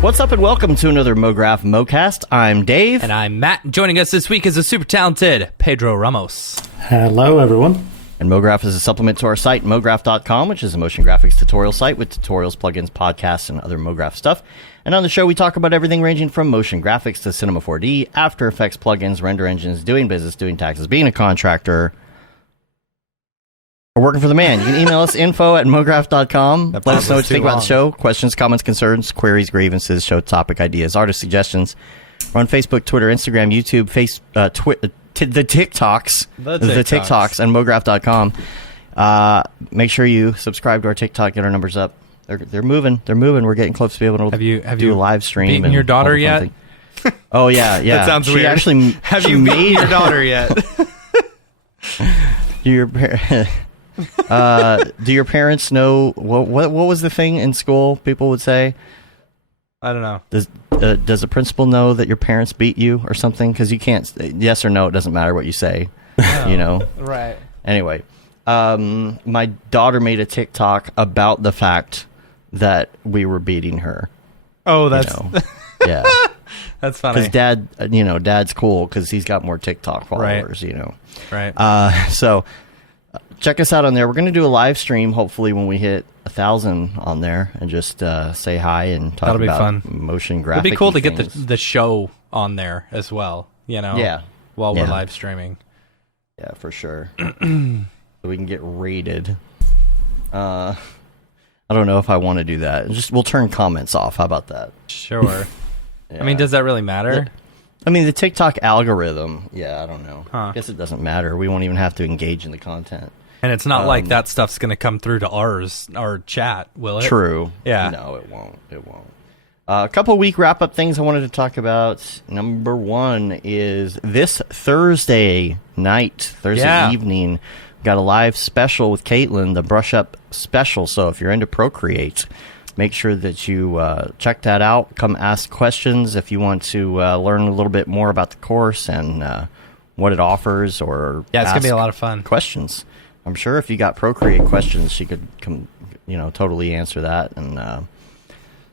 What's up and welcome to another Mograph Mocast. I'm Dave. And I'm Matt. Joining us this week is a super talented Pedro Ramos. Hello, everyone. And Mograph is a supplement to our site, mograph.com, which is a motion graphics tutorial site with tutorials, plugins, podcasts, and other Mograph stuff. And on the show, we talk about everything ranging from motion graphics to Cinema 4D, After Effects, plugins, render engines, doing business, doing taxes, being a contractor, or working for the man. You can email us info@mograph.com. Let us know what you think about the show. Questions, comments, concerns, queries, grievances, show topic ideas, artist suggestions. We're on Facebook, Twitter, Instagram, YouTube, the TikToks, and mograph.com. Make sure you subscribe to our TikTok, get our numbers up. They're moving. We're getting close to be able to do a live stream. Beaten your daughter yet? Oh yeah. That sounds weird. Actually, have you beaten your daughter yet? Do your parents know what was the thing in school? People would say, I don't know. Does the principal know that your parents beat you or something? Because you can't. Yes or no, it doesn't matter what you say. You know. Right. Anyway, my daughter made a TikTok about the fact that we were beating her. Oh, that's yeah. That's funny. Because Dad's cool because he's got more TikTok followers. Right. Right. So. Check us out on there. We're going to do a live stream, hopefully, when we hit 1,000 on there, and just say hi and talk about fun. Motion graphics. It'd be cool to get the show on there as well, Yeah. While we're live streaming. Yeah, for sure. So we can get rated. I don't know if I want to do that. We'll turn comments off. How about that? Sure. Yeah. I mean, does that really matter? The TikTok algorithm, I don't know. Huh. I guess it doesn't matter. We won't even have to engage in the content. And it's not like that stuff's going to come through to our chat, will it? True. Yeah. No, it won't. A couple week wrap-up things I wanted to talk about. Number one is this Thursday evening, got a live special with Caitlin, the Brush Up Special. So if you're into Procreate, make sure that you check that out. Come ask questions if you want to learn a little bit more about the course and what it offers, or it's going to be a lot of fun. Questions. I'm sure if you got Procreate questions, she could totally answer that. And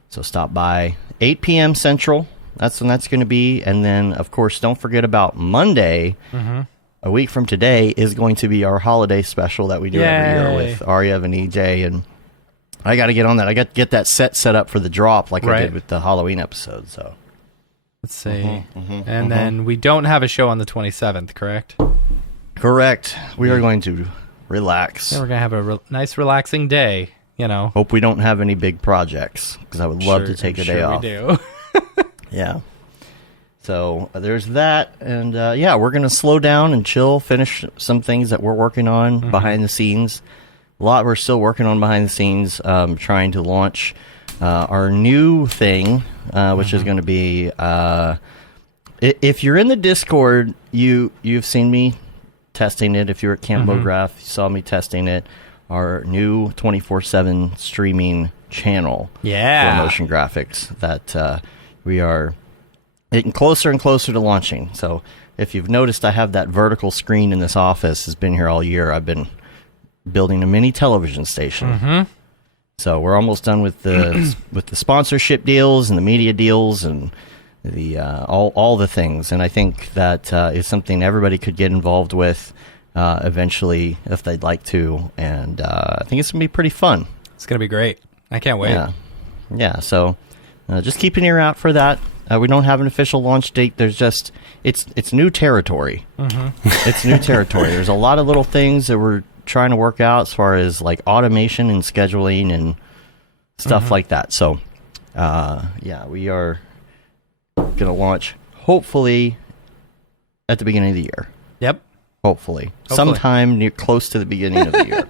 so stop by 8 p.m. Central. That's when that's going to be. And then, of course, don't forget about Monday. Mm-hmm. A week from today is going to be our holiday special that we do every year with Aryev and EJ. And I got to get on that. I got to get that set up for the drop like I did with the Halloween episode. So let's see. And then we don't have a show on the 27th, correct? Correct. We are going to relax. Yeah, we're going to have a nice relaxing day, Hope we don't have any big projects, because I would love to take a day off. We do. Yeah. So there's that. And we're going to slow down and chill, finish some things that we're working on behind the scenes. A lot we're still working on behind the scenes, trying to launch our new thing, which is going to be, if you're in the Discord, you've seen me testing it. If you were at Camp Mograph, you saw me testing it. Our new 24/7 streaming channel for motion graphics that we are getting closer and closer to launching. So if you've noticed, I have that vertical screen in this office. Has been here all year. I've been building a mini television station. So we're almost done with the sponsorship deals and the media deals and the all the things. And I think that is something everybody could get involved with eventually if they'd like to. And I think it's going to be pretty fun. It's going to be great. I can't wait. Yeah. So just keep an ear out for that. We don't have an official launch date. There's just it's new territory. It's new territory. There's a lot of little things that we're trying to work out as far as like automation and scheduling and stuff like that. So we are going to launch hopefully at the beginning of the year. Yep. Hopefully. Sometime close to the beginning of the year.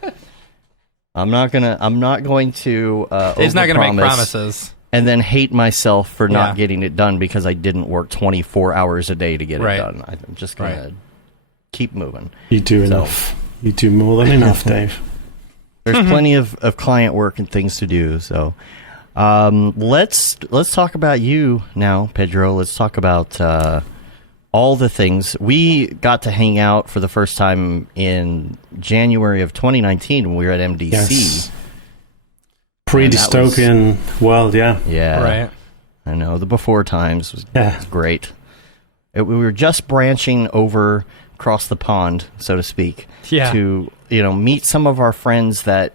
I'm not going to He's not going to make promises and then hate myself for not getting it done because I didn't work 24 hours a day to get it done. I'm just going to keep moving. You do enough. You do more than enough, Dave. There's plenty of client work and things to do. So let's talk about you now, Pedro. Let's talk about all the things. We got to hang out for the first time in January of 2019 when we were at MDC. Yes. Pre-dystopian world, yeah. Yeah. Right. I know. The before times was great. We were just branching over across the pond, so to speak, to meet some of our friends that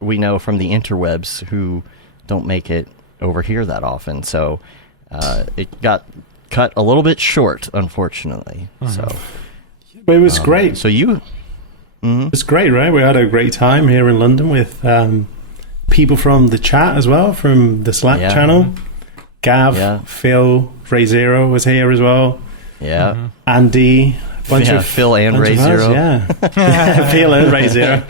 we know from the interwebs who don't make it over here that often. So it got cut a little bit short, unfortunately. So, but it was great. So you, it was great, right? We had a great time here in London with people from the chat as well, from the Slack channel. Gav, Phil, Ray Zero was here as well. Yeah, Andy, bunch of Phil and Ray Zero. Phil and Ray Zero.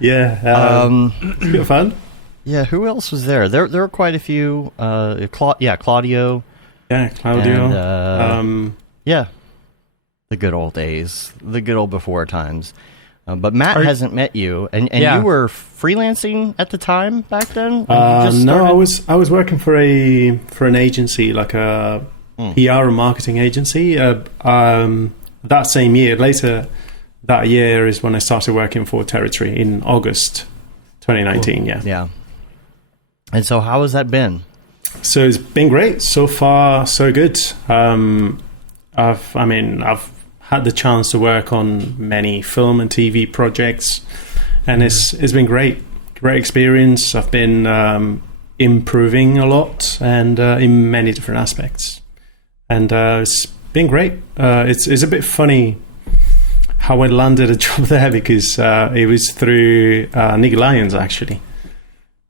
Bit of fun. Yeah, who else was there? There were quite a few. Claudio. Yeah, Claudio. And, the good old days, the good old before times. But Matt hasn't met you, and you were freelancing at the time back then. No, I was working for an agency, like a PR and marketing agency. That same year, later that year is when I started working for Territory in August 2019. Cool. Yeah. And so, how has that been? So it's been great so far, so good. I've had the chance to work on many film and TV projects, and it's been great experience. I've been improving a lot and in many different aspects, and it's been great. It's a bit funny how I landed a job there, because it was through Nick Lyons, actually.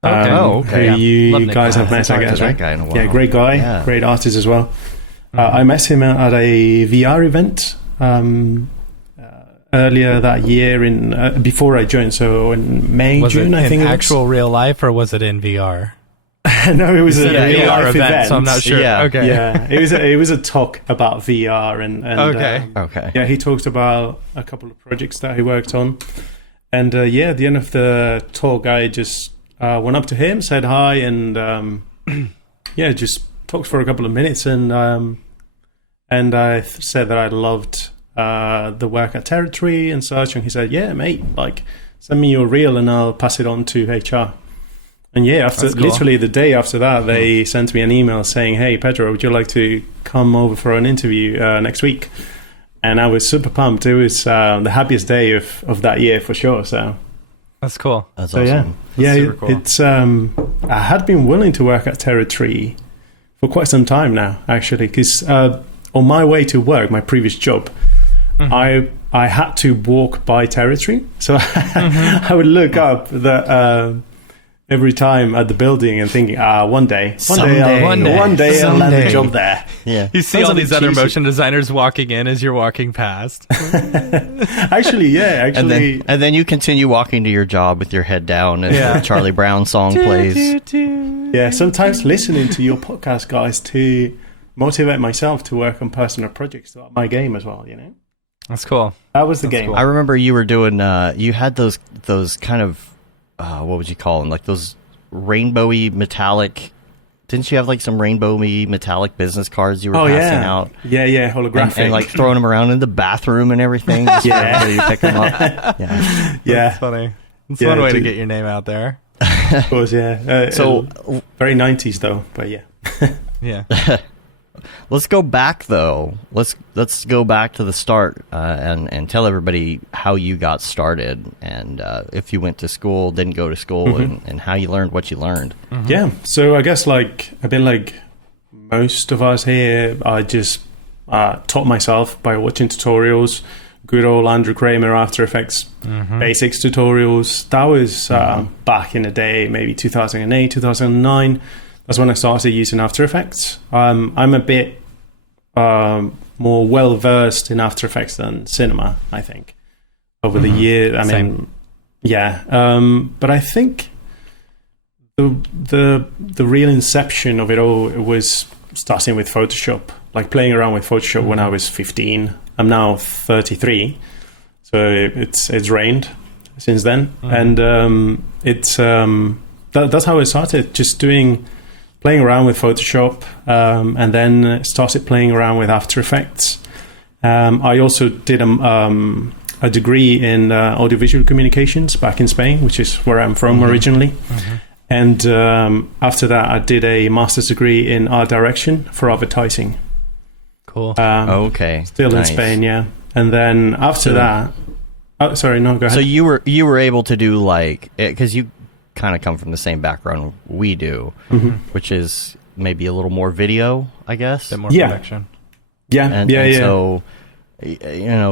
Okay. Who you guys have met, I guess, right? Guy in a while. Yeah, great guy, great artist as well. I met him at a VR event earlier that year, before I joined, so in May, June, I think. Was it in actual real life, or was it in VR? No, it was a VR event, so I'm not sure. Yeah, okay. Yeah, it was a talk about VR, and okay. Yeah, he talked about a couple of projects that he worked on, and at the end of the talk, I just went up to him, said hi, and just talked for a couple of minutes, and I said that I loved the work at Territory and such, and he said, "Yeah, mate, like send me your reel and I'll pass it on to HR." And literally the day after that, they sent me an email saying, "Hey, Pedro, would you like to come over for an interview next week?" And I was super pumped. It was the happiest day of that year for sure. So. That's cool. That's awesome. Super cool. It's I had been willing to work at Territory for quite some time now, actually, because on my way to work, my previous job, I had to walk by Territory, so I would look up every time at the building and thinking, one day I'll land a job there. Yeah, you see all these other motion designers walking in as you're walking past. Actually, and then you continue walking to your job with your head down as the Charlie Brown song plays. Yeah, sometimes listening to your podcast, guys, to motivate myself to work on personal projects to up my game as well. That's cool. That was the game. Cool. I remember you were doing. You had those kind of. What would you call them? Like those rainbowy metallic. Didn't you have like some rainbowy metallic business cards you were passing out? Yeah, holographic. And like throwing them around in the bathroom and everything. Just so you pick them up. Yeah. That's funny. It's one way to get your name out there. Of course, yeah. So very 90s though, but yeah. Yeah. Let's go back though. Let's go back to the start and tell everybody how you got started, and if you went to school, didn't go to school, and how you learned what you learned. Yeah. So I guess like a bit like most of us here, I just taught myself by watching tutorials. Good old Andrew Kramer After Effects basics tutorials. That was back in the day, maybe 2008, 2009. That's when I started using After Effects. I'm a bit more well-versed in After Effects than Cinema, I think, over the year. I mean, but I think the real inception of it all was starting with Photoshop, like playing around with Photoshop when I was 15. I'm now 33, so it's reigned since then. And that's how I started, just playing around with Photoshop, and then started playing around with After Effects. I also did a degree in audiovisual communications back in Spain, which is where I'm from originally. And after that, I did a master's degree in art direction for advertising. Cool. Okay. Still nice. in Spain, yeah. And then after that, sorry, no, go ahead. So you were able to do like, because you kind of come from the same background we do, which is maybe a little more video, I guess. A bit more production. Yeah, And yeah. So,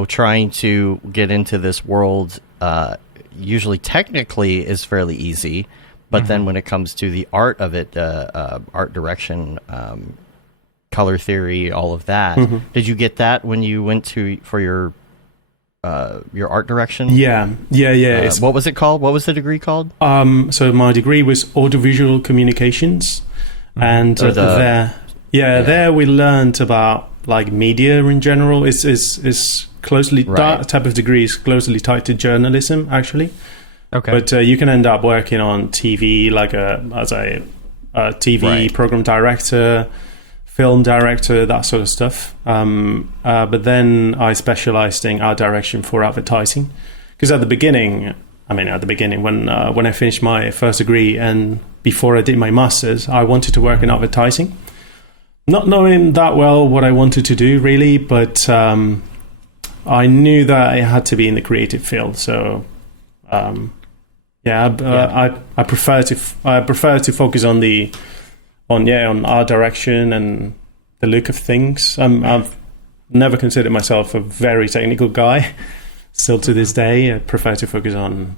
trying to get into this world, usually technically is fairly easy, but then when it comes to the art of it, art direction, color theory, all of that, did you get that when you went for your art direction? Yeah. What was it called? What was the degree called? So my degree was audiovisual communications, and there we learned about like media in general. Is closely that type of degree is closely tied to journalism, actually. Okay, but you can end up working on TV, like as a TV program director, film director, that sort of stuff. But then I specialized in art direction for advertising, because at the beginning, when I finished my first degree and before I did my master's, I wanted to work in advertising, not knowing that well what I wanted to do really, but I knew that it had to be in the creative field. So I prefer to focus on art direction and the look of things. I've never considered myself a very technical guy. Still to this day, I prefer to focus on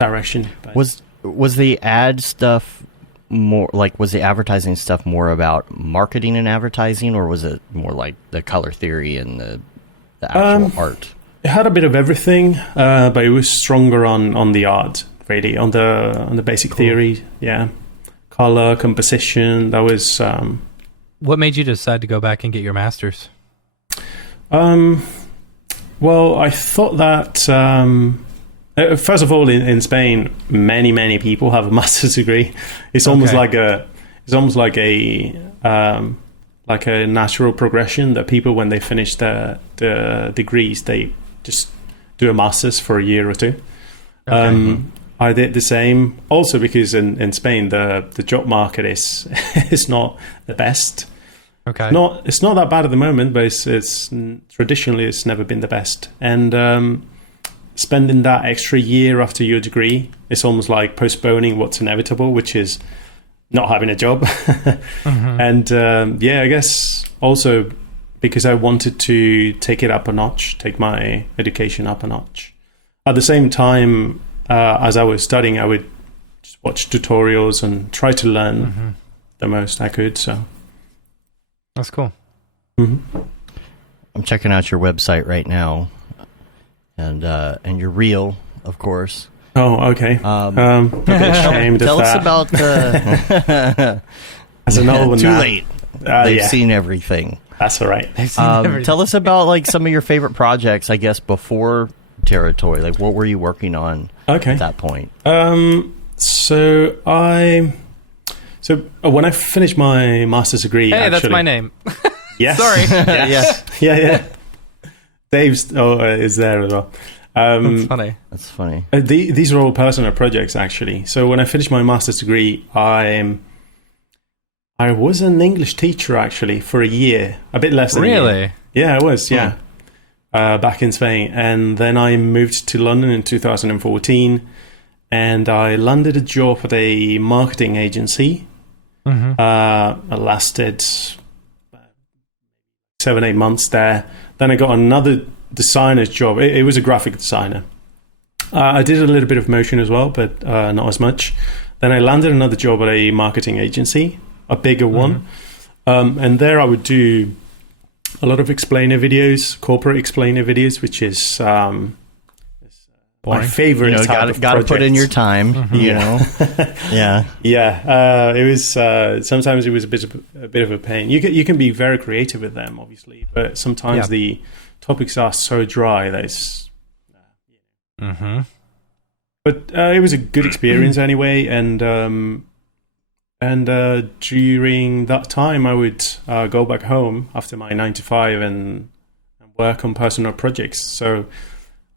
direction. But Was the ad stuff more like, was the advertising stuff more about marketing and advertising, or was it more like the color theory and the actual art? It had a bit of everything, but it was stronger on the art, really, on the basic theory. Yeah, color, composition. That was. What made you decide to go back and get your master's? Well, I thought that first of all, in Spain, many people have a master's degree. It's almost like a natural progression that people, when they finish the degrees, they just do a master's for a year or two. I did the same, also because in Spain the job market is not the best. Okay. It's not that bad at the moment, but it's traditionally it's never been the best. And spending that extra year after your degree, it's almost like postponing what's inevitable, which is not having a job. And I guess also because I wanted to take it up a notch, take my education up a notch. At the same time, as I was studying, I would just watch tutorials and try to learn the most I could. So that's cool. I'm checking out your website right now, and your reel, of course. Oh, okay. A bit ashamed Tell of us that. about as an old one. Too now. late. They've seen everything. That's all right. Tell us about like some of your favorite projects, I guess, before Territory. Like, what were you working on at that point? So when I finished my master's degree, that's my name. Yes. Sorry. Yeah. Dave's is there as well. That's funny. That's funny. These are all personal projects, actually. So when I finished my master's degree, I was an English teacher, actually, for a year. A bit less than a year. Really? Yeah, I was, yeah. Back in Spain. And then I moved to London in 2014, and I landed a job at a marketing agency. I lasted 7-8 months there. Then I got another designer's job. It was a graphic designer. I did a little bit of motion as well, but not as much. Then I landed another job at a marketing agency, a bigger one. And there I would do a lot of explainer videos, corporate explainer videos, which is my favorite type of got to put in project. your time, you know. It was sometimes it was a bit of a pain. You can be very creative with them, obviously, but sometimes the topics are so dry that it's but it was a good experience anyway. And during that time I would go back home after my 9 to 5 and work on personal projects. So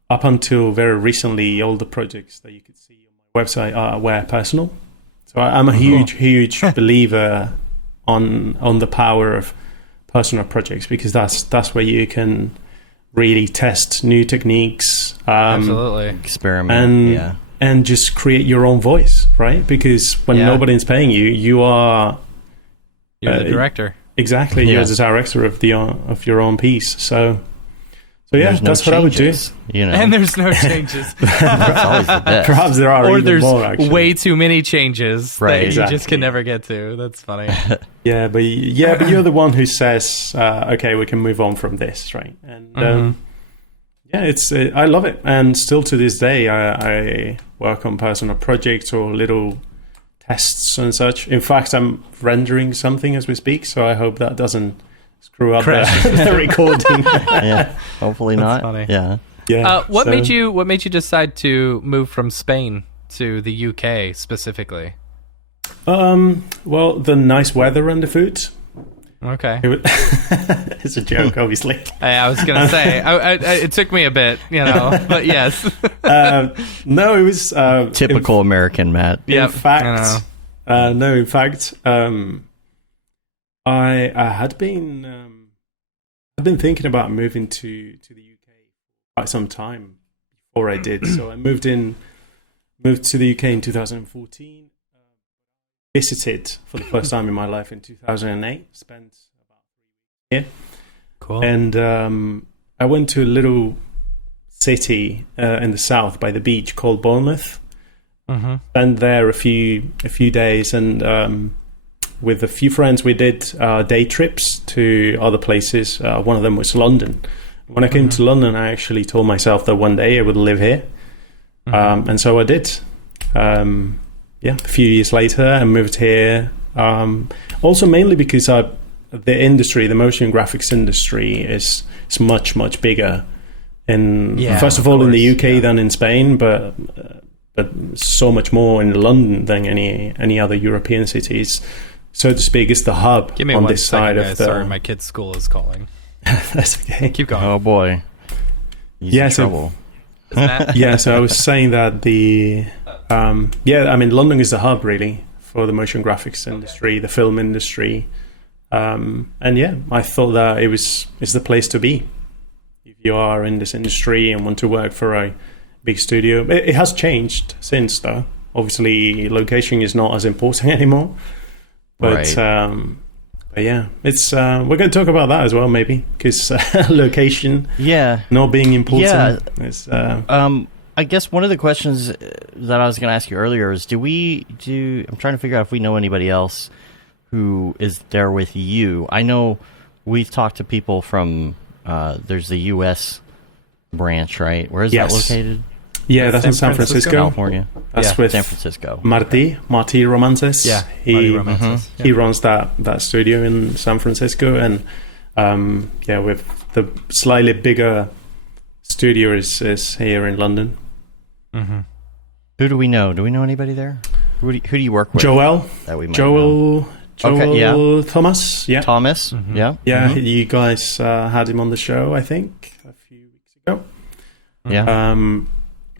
up until very recently, all the projects that you could see on my website are Wear Personal. So I'm a huge believer on the power of personal projects, because that's where you can really test new techniques, Absolutely. Experiment, and just create your own voice, right? Because when nobody's paying you, you're the director. Exactly, you're the director of your own piece. So yeah, that's what I would do. You know, And there's no changes. that's always the best. Perhaps there are Or even there's more, actually. way too many changes Right, that you exactly. just can never get to. That's funny. But you're the one who says, okay, we can move on from this, right? And it's I love it, and still to this day, I work on personal projects or little tests and such. In fact, I'm rendering something as we speak, so I hope that doesn't screw up the recording. Yeah, hopefully not. funny. Yeah. What made you decide to move from Spain to the UK specifically? Well, the nice weather and the food. Okay. It's a joke, obviously. I was gonna say it took me a bit, but yes. No, it was Typical American, Matt. In fact, I had been thinking about moving to the UK quite some time before I did. So I moved to the UK in 2014. Visited for the first time in my life in 2008. Spent about a year. Cool. And I went to a little city in the south by the beach called Bournemouth. Spent there a few days, and with a few friends we did day trips to other places. One of them was London. When I came to London, I actually told myself that one day I would live here, and so I did. A few years later, I moved here. Also, mainly because the motion graphics industry is much bigger first of all in the UK than in Spain, but so much more in London than any other European cities. So to speak, it's the hub Give me on one this second, side guys. of the. Sorry, my kid's school is calling. That's okay. Keep going. Oh boy. He's in So- trouble. So I was saying that London is the hub really for the motion graphics industry, the film industry, and I thought that it's the place to be if you are in this industry and want to work for a big studio. It has changed since, though. Obviously, location is not as important anymore, but it's we're going to talk about that as well, maybe, because location not being important is I guess one of the questions that I was going to ask you earlier is, I'm trying to figure out if we know anybody else who is there with you. I know we've talked to people from, there's the U.S. branch, right? Where is that located? Yeah, that's in San Francisco. California. That's with San Francisco. Marty Romances. Yeah, he runs that studio in San Francisco, and with the slightly bigger studio is here in London. Who do we know? Do we know anybody there? Who do you work with? Joel. That we might know. Joel Thomas. Yeah. Thomas. Yeah. You guys had him on the show, I think, a few weeks ago. Yeah.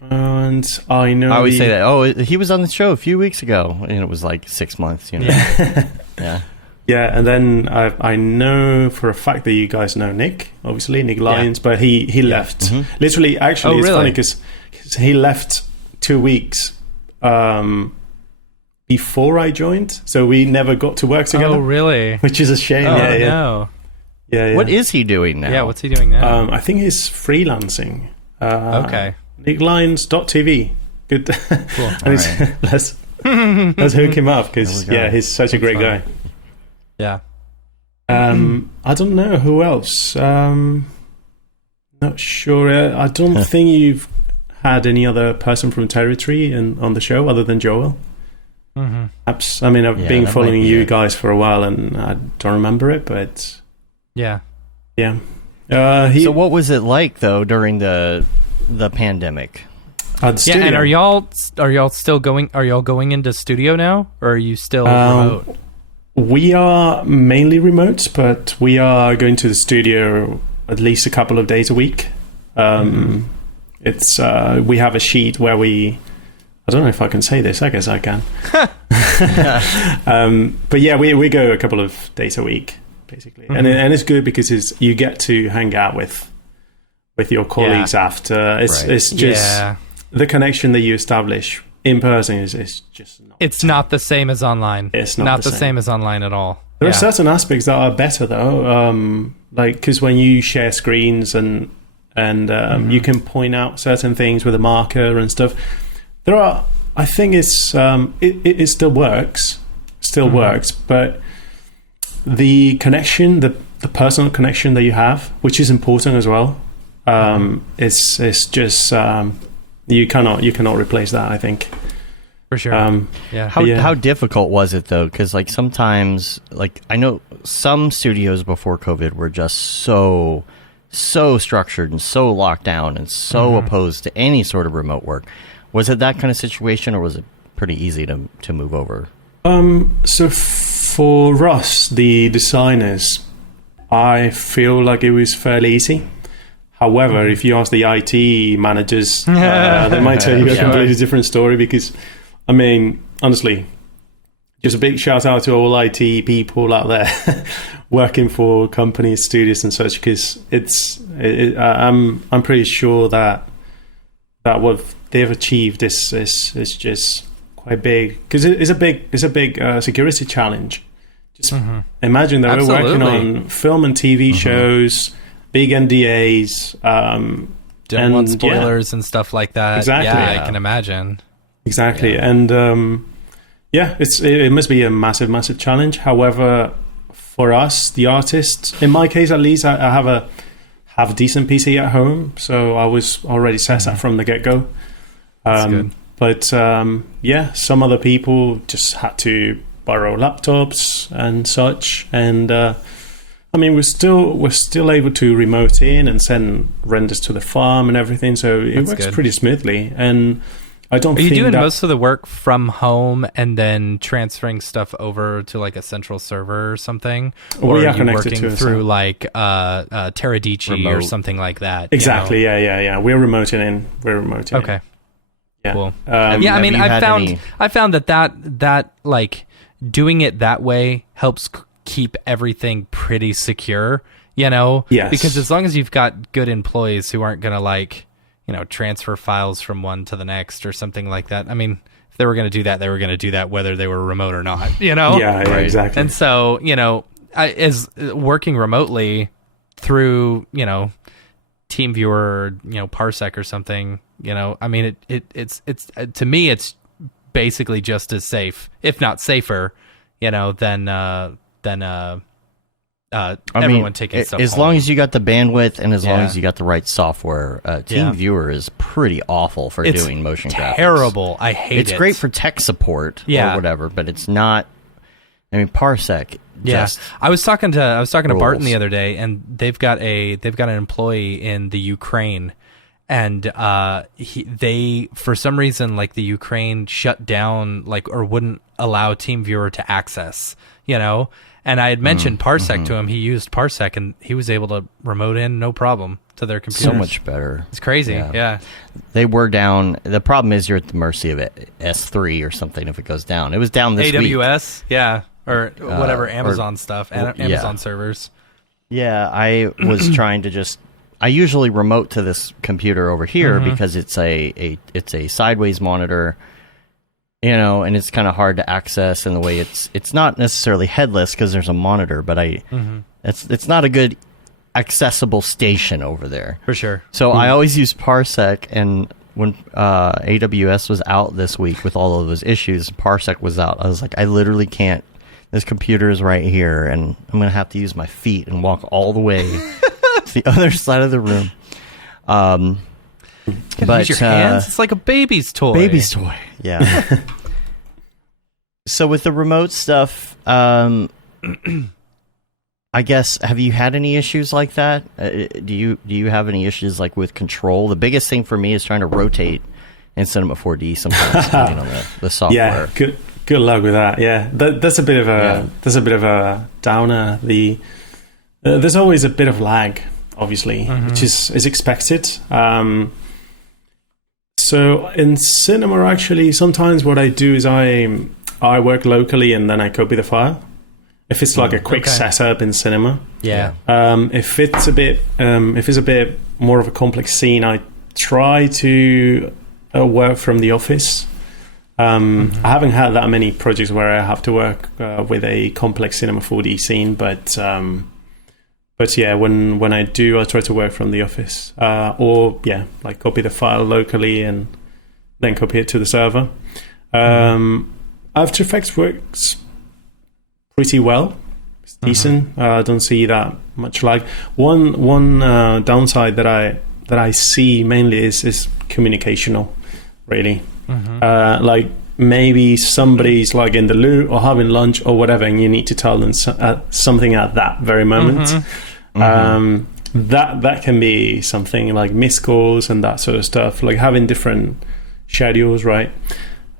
And I know. I always say that. Oh, he was on the show a few weeks ago, and it was like 6 months. Yeah. Yeah, and then I know for a fact that you guys know Nick, obviously Nick Lyons, but he left. Literally, actually, it's funny because he left 2 weeks before I joined, so we never got to work together. Oh, really? Which is a shame. No. Yeah. What is he doing now? Yeah, what's he doing now? I think he's freelancing. Okay. NickLyons.tv. Good. Cool. Let's hook him up because he's such a great guy. Yeah. I don't know who else. Not sure. I don't think you've had any other person from Territory on the show other than Joel. Perhaps. I mean, I've been following you guys for a while, and I don't remember it, but yeah. So what was it like though during the pandemic? Yeah, and are y'all still going? Are y'all going into studio now, or are you still remote? We are mainly remote, but we are going to the studio at least a couple of days a week. It's we have a sheet where we I don't know if I can say this. I guess I can. But yeah, we go a couple of days a week, basically. And it's good because you get to hang out with your colleagues after. It's just the connection that you establish in person is just not. It's not the same as online. It's not the same as online at all. There are certain aspects that are better though, like because when you share screens and you can point out certain things with a marker and stuff. I think it still works, but the connection, the personal connection that you have, which is important as well, it's just you cannot replace that, I think. For sure. How difficult was it though? Because like sometimes, like I know some studios before COVID were just so structured and so locked down and so opposed to any sort of remote work. Was it that kind of situation, or was it pretty easy to move over? So for us, the designers, I feel like it was fairly easy. However, if you ask the IT managers, they might tell you a completely different story because, I mean, honestly, just a big shout out to all IT people out there working for companies, studios and such, because I'm pretty sure that what they've achieved is just quite big, because it's a big security challenge. Just imagine that we're working on film and TV shows, big NDAs, don't want spoilers and stuff like that. Exactly, I can imagine. Exactly, and it must be a massive challenge. However, for us, the artists, in my case at least, I have a decent PC at home, so I was already set up from the get-go. But some other people just had to borrow laptops and such, and I mean we're still able to remote in and send renders to the farm and everything, so it works pretty smoothly. And I don't. Are you doing most of the work from home and then transferring stuff over to like a central server or something? Or we are you connected working to through like Teradici or something like that? Exactly. Yeah. We're remoting in. Okay. Yeah. Cool. I mean, I found that like doing it that way helps keep everything pretty secure. Yes. Because as long as you've got good employees who aren't gonna like, transfer files from one to the next or something like that. I mean, if they were going to do that, they were going to do that whether they were remote or not, Yeah, exactly. And so, as working remotely through, TeamViewer, Parsec or something, I mean, it's to me, it's basically just as safe, if not safer, than everyone taking stuff as home. long as you got the bandwidth and as long as you got the right software. TeamViewer is pretty awful for doing motion graphics. Terrible. I hate it. It's great for tech support or whatever, but it's not. I mean, Parsec. I was talking to Barton the rules. other day, and they've got an employee in the Ukraine, and they for some reason like the Ukraine shut down or wouldn't allow TeamViewer to access. And I had mentioned Parsec to him. He used Parsec, and he was able to remote in no problem to their computers. So much better. It's crazy. Yeah. They were down. The problem is you're at the mercy of it. S3 or something if it goes down. It was down this week. AWS, or whatever Amazon stuff, Amazon servers. Yeah, I was trying to I usually remote to this computer over here because it's a sideways monitor. And it's kind of hard to access in the way it's not necessarily headless because there's a monitor, but it's not a good accessible station over there. For sure. So I always use Parsec, and when AWS was out this week with all of those issues, Parsec was out. I was like, I literally can't. This computer is right here, and I'm going to have to use my feet and walk all the way to the other side of the room. But use your hands. It's like a baby's toy. Yeah. So with the remote stuff, I guess, have you had any issues like that? Do you have any issues like with control? The biggest thing for me is trying to rotate in Cinema 4D sometimes depending on the software. Yeah, good luck with that. Yeah, that's a bit of a downer. There's always a bit of lag, obviously, which is expected. So in cinema, actually, sometimes what I do is I work locally and then I copy the file. If it's like a quick setup in cinema, if it's a bit more of a complex scene, I try to work from the office. I haven't had that many projects where I have to work with a complex cinema 4D scene, but yeah, when I do, I try to work from the office, or like copy the file locally and then copy it to the server. After Effects works pretty well. It's decent. I don't see that much lag. One downside that I see mainly is communicational, really. Like maybe somebody's like in the loo or having lunch or whatever, and you need to tell them something at that very moment. That can be something like missed calls and that sort of stuff, like having different schedules, right?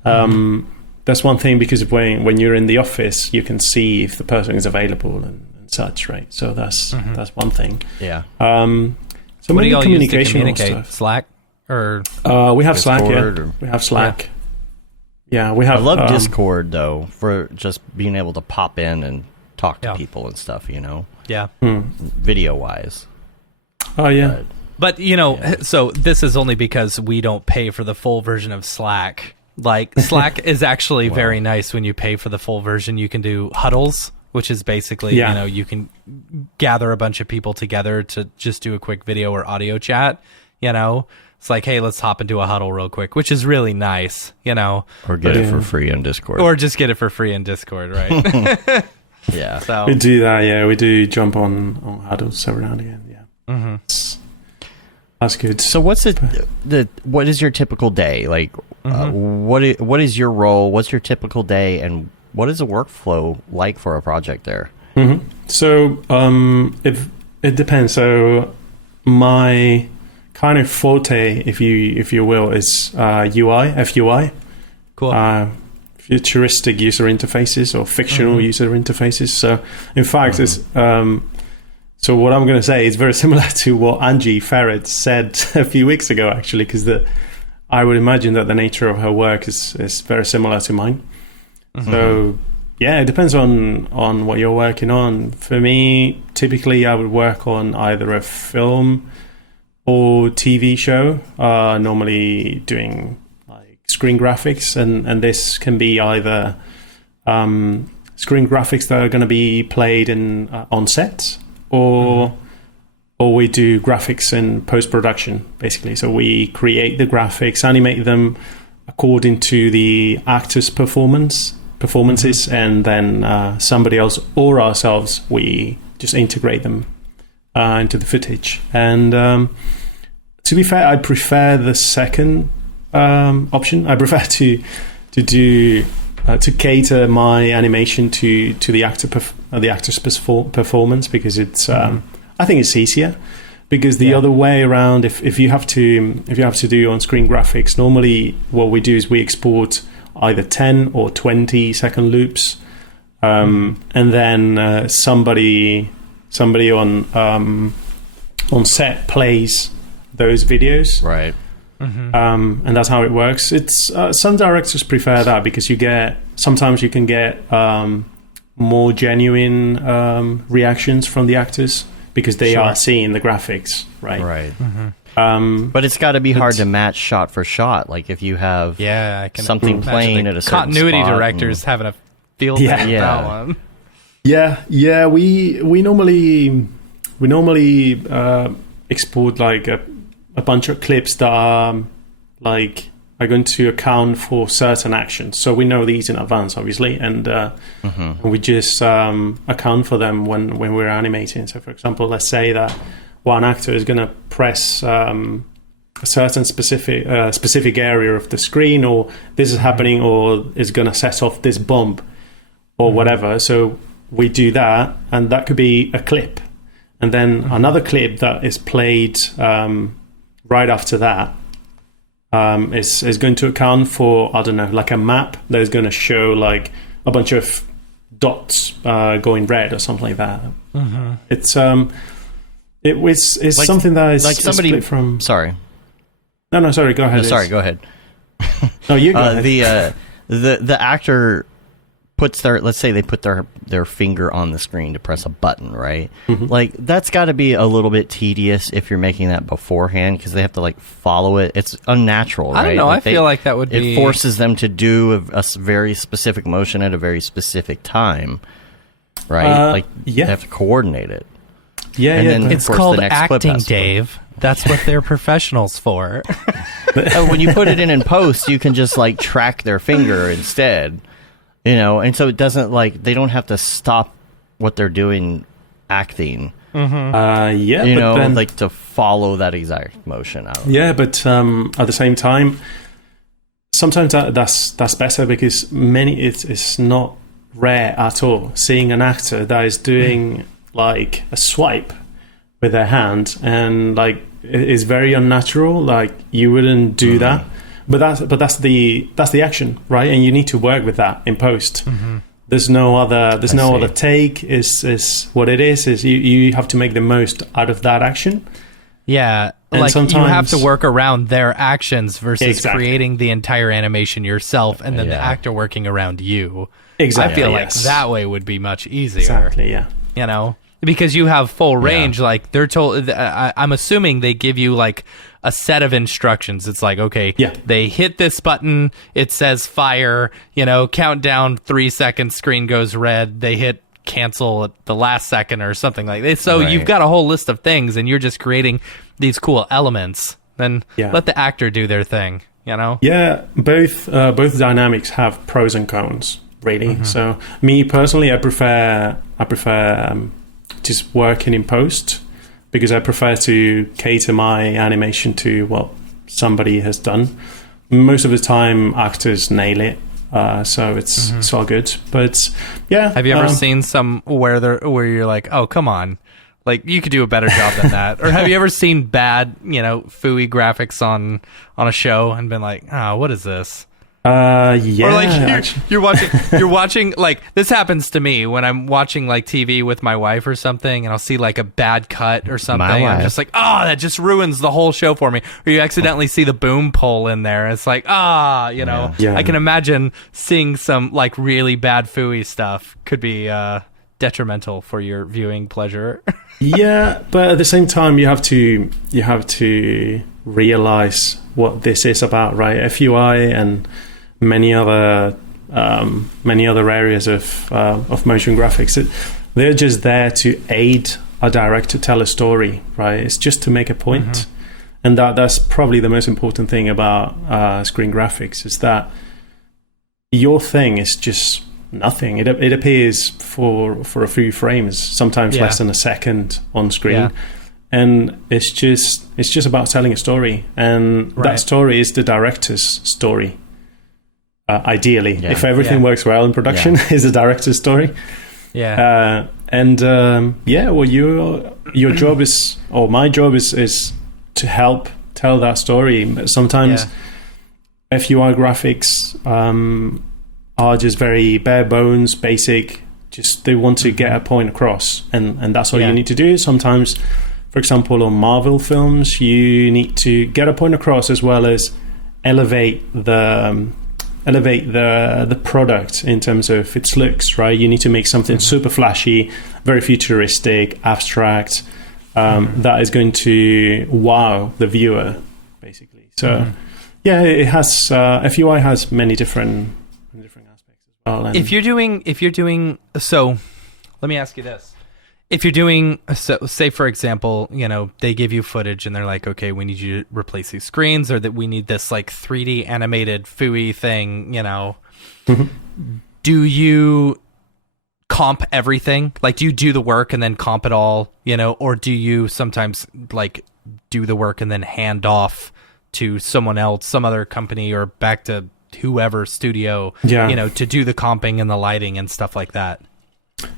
That's one thing, because when you're in the office, you can see if the person is available and such, right? So that's one thing. Yeah. So what do y'all use to communicate? Stuff. Slack or we have Slack. Or, we have Slack. Yeah, we have. I love Discord though, for just being able to pop in and talk to people and stuff. You know. Yeah. Video wise. Oh yeah. But you know, so this is only because we don't pay for the full version of Slack. Like Slack is actually very nice when you pay for the full version. You can do huddles, which is basically, you know, you can gather a bunch of people together to just do a quick video or audio chat, you know. It's like, hey, let's hop into a huddle real quick, which is really nice, you know. Or get it for free in Discord. Or just get it for free in Discord, right? Yeah. So we do that, yeah. We do jump on huddles every now and again, yeah. That's good. So what is your typical day? Like, what is your role? What's your typical day, and what is the workflow like for a project there? So if it depends. So my kind of forte, if you will, is FUI. Cool. Futuristic user interfaces or fictional user interfaces. So in fact, it's so what I'm going to say is very similar to what Angie Ferret said a few weeks ago, actually, because I would imagine that the nature of her work is very similar to mine. So yeah, it depends on what you're working on. For me, typically I would work on either a film or TV show, normally doing like screen graphics, and this can be either screen graphics that are going to be played in on set, or we do graphics in post-production, basically. So we create the graphics, animate them according to the actors' performances, and then somebody else or ourselves, we just integrate them into the footage. And to be fair, I prefer the second option. I prefer to cater my animation to the actor's performance, because it's I think it's easier. Because the other way around, if you have to do on-screen graphics, normally what we do is we export either 10 or 20 second loops, and then somebody on set plays those videos, right? And that's how it works. It's some directors prefer that, because sometimes you can get more genuine reactions from the actors, because they are seeing the graphics, right? Right. But it's got to be hard to match shot for shot. Like if you have something playing at a certain continuity spot directors having a field day with that one. Yeah. We normally export like a bunch of clips that are going to account for certain actions. So we know these in advance, obviously, and we just account for them when we're animating. So, for example, let's say that one actor is going to press a certain specific area of the screen, or this is happening, or is going to set off this bomb, or whatever. So we do that, and that could be a clip, and then another clip that is played right after that. Is going to account for, I don't know, like a map that is going to show like a bunch of dots going red or something like that. It's like, something that is like somebody split from. Sorry. No, sorry, go ahead. No, sorry, go ahead. No, you go ahead. The actor puts let's say they put their finger on the screen to press a button, right? Mm-hmm. Like, that's got to be a little bit tedious if you're making that beforehand, because they have to like follow it. It's unnatural, right? I don't know. Like, I feel like that would be... It forces them to do a very specific motion at a very specific time, right? Like, yeah. they have to coordinate it. Yeah, And yeah. then- It's of course, called the next clip acting, has to go. Dave. That's what they're professionals for. When you put it in post, you can just like track their finger instead, and so it doesn't, like, they don't have to stop what they're doing acting, yeah, but then, like, to follow that exact motion out. yeah, but at the same time, sometimes that's better, because it's not rare at all seeing an actor that is doing like a swipe with their hand, and like it is very unnatural. Like, you wouldn't do that, but that's the action, right? And you need to work with that in post. There's no other take. Is what it is you have to make the most out of that action. Yeah, And like, you have sometimes- to work around their actions versus Exactly. creating the entire animation yourself, and then the Yeah. actor working around you. Exactly. I feel yes. like that way would be much easier. Exactly. Yeah. Because you have full range. Like, they're told, I'm assuming they give you like a set of instructions. It's like, okay, Yeah. they hit this button, it says fire, countdown 3 seconds, screen goes red, they hit cancel at the last second or something like that. So Right. you've got a whole list of things, and you're just creating these cool elements. Then let the actor do their thing, Yeah, both dynamics have pros and cons, really. So, me personally, I prefer just working in post, because I prefer to cater my animation to what somebody has done. Most of the time, actors nail it, so it's all good. But yeah, Have you ever seen some where you're like, oh, come on, like, you could do a better job than that? Or have you ever seen bad, fooey graphics on a show and been like, oh, what is this? Yeah, Or like actually. you're watching, like, this happens to me when I'm watching like TV with my wife or something, and I'll see like a bad cut or something. I'm wife. just like, oh, that just ruins the whole show for me. Or you accidentally see the boom pole in there. It's like, Yeah. I can imagine seeing some like really bad fooey stuff could be detrimental for your viewing pleasure. Yeah, but at the same time, you have to realize what this is about, right? FUI and many other areas of motion graphics, they're just there to aid a director tell a story, right? It's just to make a point. And that's probably the most important thing about screen graphics, is that your thing is just nothing. It appears for a few frames, sometimes less than a second on screen. And it's just about telling a story, and that story is the director's story. Ideally, if everything works well in production, is the director's story. Yeah. Well, your job is, or my job is to help tell that story. But sometimes FUI graphics are just very bare bones, basic. Just they want to get a point across, and that's all you need to do. Sometimes, for example, on Marvel films, you need to get a point across as well as elevate the product in terms of its looks, right? You need to make something super flashy, very futuristic, abstract, that is going to wow the viewer, basically. So, it has FUI has many different aspects as well. And If you're doing so, let me ask you this. If you're doing, so, say for example, they give you footage and they're like, okay, we need you to replace these screens, or that we need this like 3D animated fooey thing, do you comp everything? Like, do you do the work and then comp it all, or do you sometimes like do the work and then hand off to someone else, some other company, or back to whoever studio, to do the comping and the lighting and stuff like that?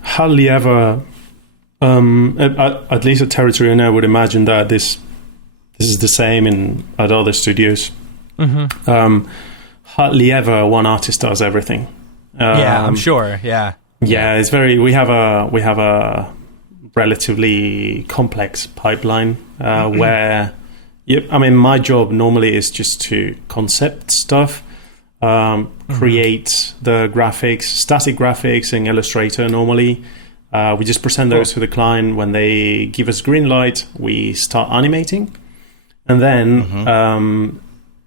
Hardly ever. At least at Territory, I would imagine that this is the same at other studios. Hardly ever one artist does everything. I'm sure. Yeah, it's very. We have a relatively complex pipeline where Yep. I mean, my job normally is just to concept stuff, create the graphics, static graphics in Illustrator normally. We just present those to the client. When they give us green light, we start animating. And then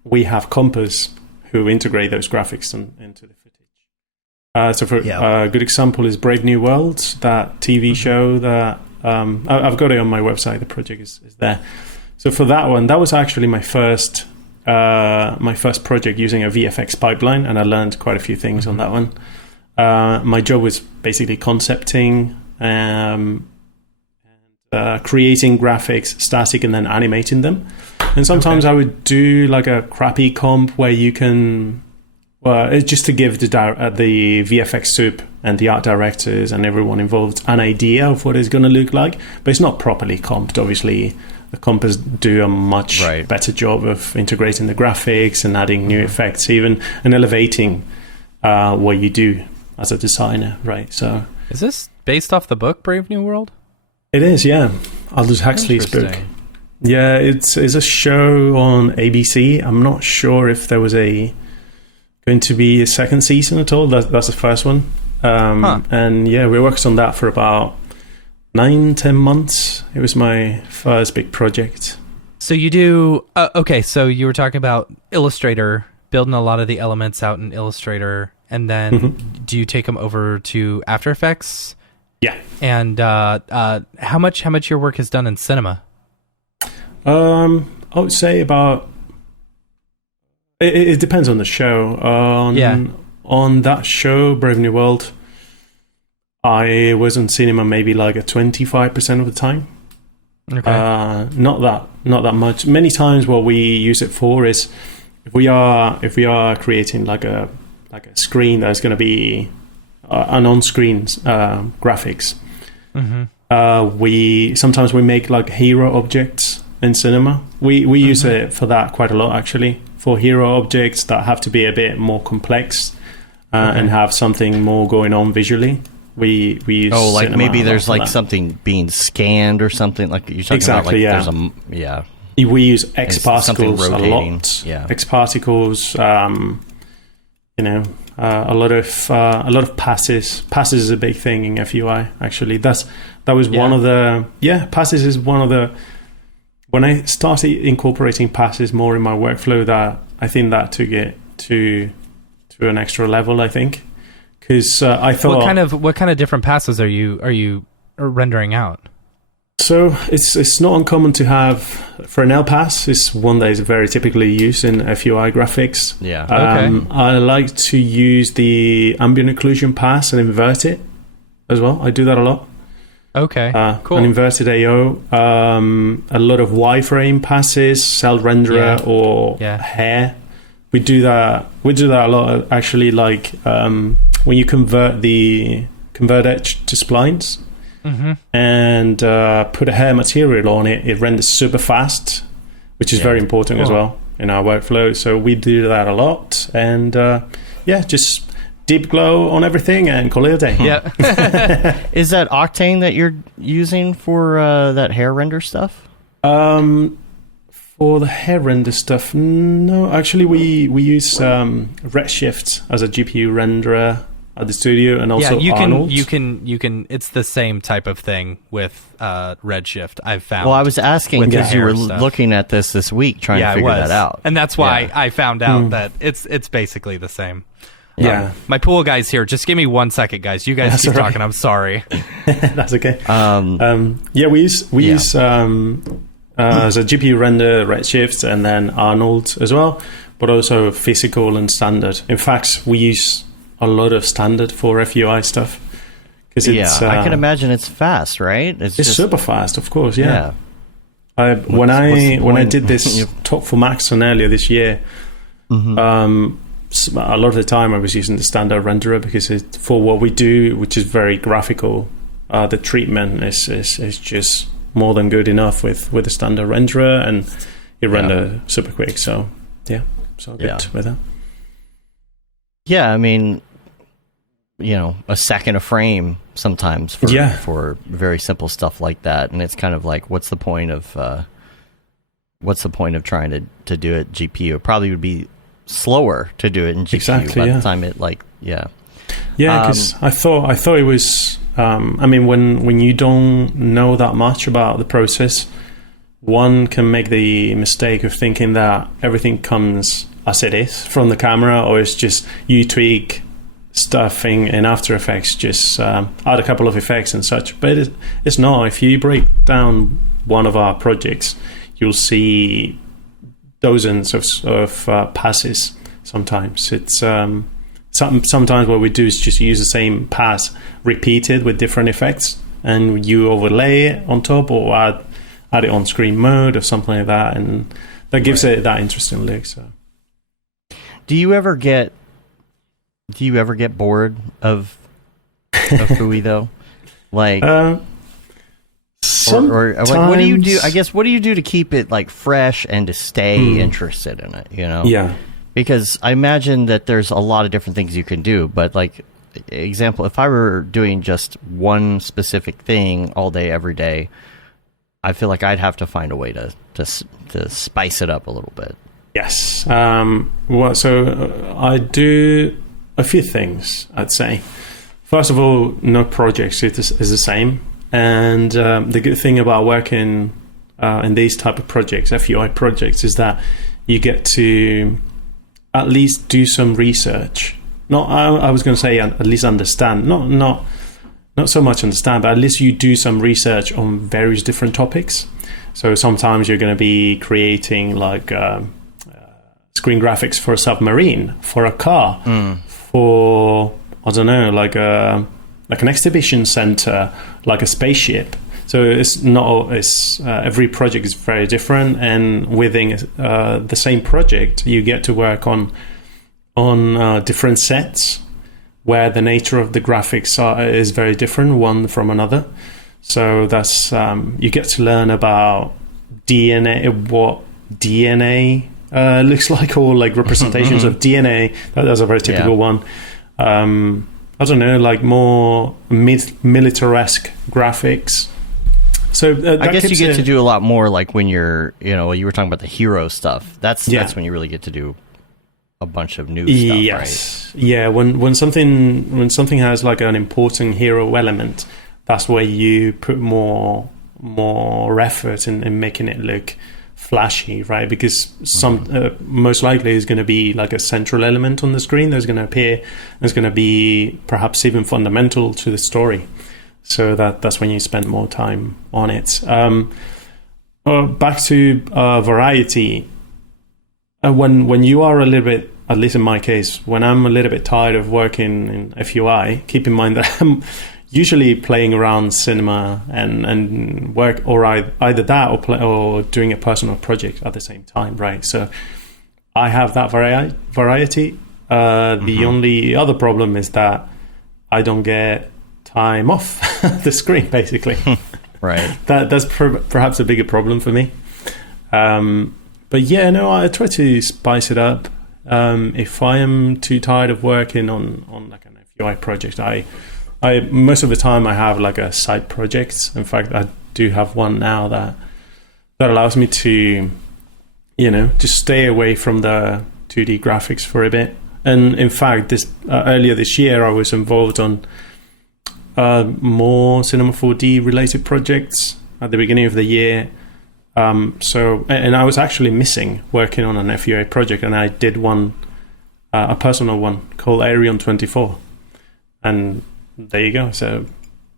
we have Compass who integrate those graphics into the footage. So for a good example is Brave New World, that TV show that I've got it on my website. The project is there. So for that one, that was actually my first project using a VFX pipeline, and I learned quite a few things on that one. My job was basically concepting, creating graphics, static, and then animating them. And sometimes I would do like a crappy comp where you can, it's just to give the VFX soup and the art directors and everyone involved an idea of what it's going to look like, but it's not properly comped. Obviously, the compers do a much better job of integrating the graphics and adding new effects, even and elevating what you do as a designer, right? So, is this based off the book Brave New World? It is, yeah. Aldous Huxley's book. Yeah, it's a show on ABC. I'm not sure if there was going to be a second season at all. That's the first one. And yeah, we worked on that for about 9-10 months. It was my first big project. So you do okay, so you were talking about Illustrator, building a lot of the elements out in Illustrator, and then do you take them over to After Effects? Yeah. And how much your work is done in cinema? I would say about it depends on the show. On that show, Brave New World, I was in cinema maybe like a 25% of the time. Okay. Not that much. Many times what we use it for is if we are creating like a screen that's going to be an on-screen graphics. We sometimes make like hero objects in cinema. We use it for that quite a lot, actually, for hero objects that have to be a bit more complex and have something more going on visually. We use like maybe there's like something being scanned or something, like you're talking about. Like there's we use X particles a lot. Yeah, X particles. A lot of passes. Passes is a big thing in FUI. Actually, that was one of the passes is one of the. When I started incorporating passes more in my workflow, that I think that took it to an extra level. I think. Because I thought, what kind of different passes are you rendering out? So it's not uncommon to have for an L pass. It's one that is very typically used in FUI graphics. Yeah. Okay. I like to use the ambient occlusion pass and invert it as well. I do that a lot. Okay. Cool. An inverted AO. A lot of wireframe passes, cell renderer or hair. We do that a lot, actually. Like when you convert edge to splines and put a hair material on it, it renders super fast, which is very important as well in our workflow. So we do that a lot, and just deep glow on everything and call it a day. Yeah. Is that Octane that you're using for that hair render stuff? For the hair render stuff, no. Actually, we use Redshift as a GPU renderer at the studio, and also Arnold. You can. It's the same type of thing with Redshift. I've found. Well, I was asking because you were looking at this week, trying to figure that out, and that's why I found out that it's basically the same. Yeah. My pool guy's here. Just give me 1 second, guys. You guys keep talking. I'm sorry. That's okay. We use as a GPU render, Redshift, and then Arnold as well, but also physical and standard. In fact, we use a lot of standard for FUI stuff. I can imagine it's fast, right? It's just super fast, of course, yeah. When I did this talk for Maxon earlier this year, a lot of the time I was using the standard renderer because for what we do, which is very graphical, the treatment is just more than good enough with the standard renderer, and it render super quick. So good with that. Yeah, I mean, a second a frame sometimes for very simple stuff like that, and it's kind of like, what's the point of what's the point of trying to do it GPU? It probably would be slower to do it in GPU Exactly, by yeah. the time it like Yeah, because I thought it was. I mean, when you don't know that much about the process, one can make the mistake of thinking that everything comes as it is from the camera, or it's just you tweak stuff in After Effects, just add a couple of effects and such. But it's not. If you break down one of our projects, you'll see dozens of passes. Sometimes it's sometimes what we do is just use the same pass repeated with different effects, and you overlay it on top or add it on screen mode or something like that, and that gives it that interesting look. So, do you ever get bored of Fui though? Like, or like, what do you do? I guess what do you do to keep it like fresh and to stay interested in it? You know? Yeah. Because I imagine that there's a lot of different things you can do, but like, example, if I were doing just one specific thing all day, every day, I feel like I'd have to find a way to spice it up a little bit. Yes. So I do a few things, I'd say. First of all, no project is the same. And the good thing about working in these type of projects, FUI projects, is that you get to at least do some research. I was going to say at least understand. Not so much understand, but at least you do some research on various different topics. So sometimes you're going to be creating like screen graphics for a submarine, for a car, for, I don't know, like an exhibition center, like a spaceship. So every project is very different, and within the same project, you get to work on different sets where the nature of the graphics is very different one from another. So that's you get to learn about DNA, what DNA looks like, or like representations of DNA. That's a very typical one. I don't know, like more militaresque graphics. So I guess you get to do a lot more, like when you're, you were talking about the hero stuff. That's when you really get to do a bunch of new stuff, right? Yeah, when something has like an important hero element, that's where you put more effort in making it look flashy, right? Because most likely is going to be like a central element on the screen that's going to appear. It's going to be perhaps even fundamental to the story. So that's when you spend more time on it. Back to variety. When you are a little bit, at least in my case, when I'm a little bit tired of working in FUI, keep in mind that I'm usually playing around cinema and work, or either that or doing a personal project at the same time, right? So I have that variety. The only other problem is that I don't get time off the screen, basically. Right. That's perhaps a bigger problem for me. But yeah, no, I try to spice it up. If I am too tired of working on like an FUI project, I most of the time I have like a side project. In fact, I do have one now that allows me to, just stay away from the 2D graphics for a bit. And in fact, earlier this year, I was involved on more Cinema 4D related projects at the beginning of the year. And I was actually missing working on an FUA project, and I did one, a personal one called Arion 24, and there you go. So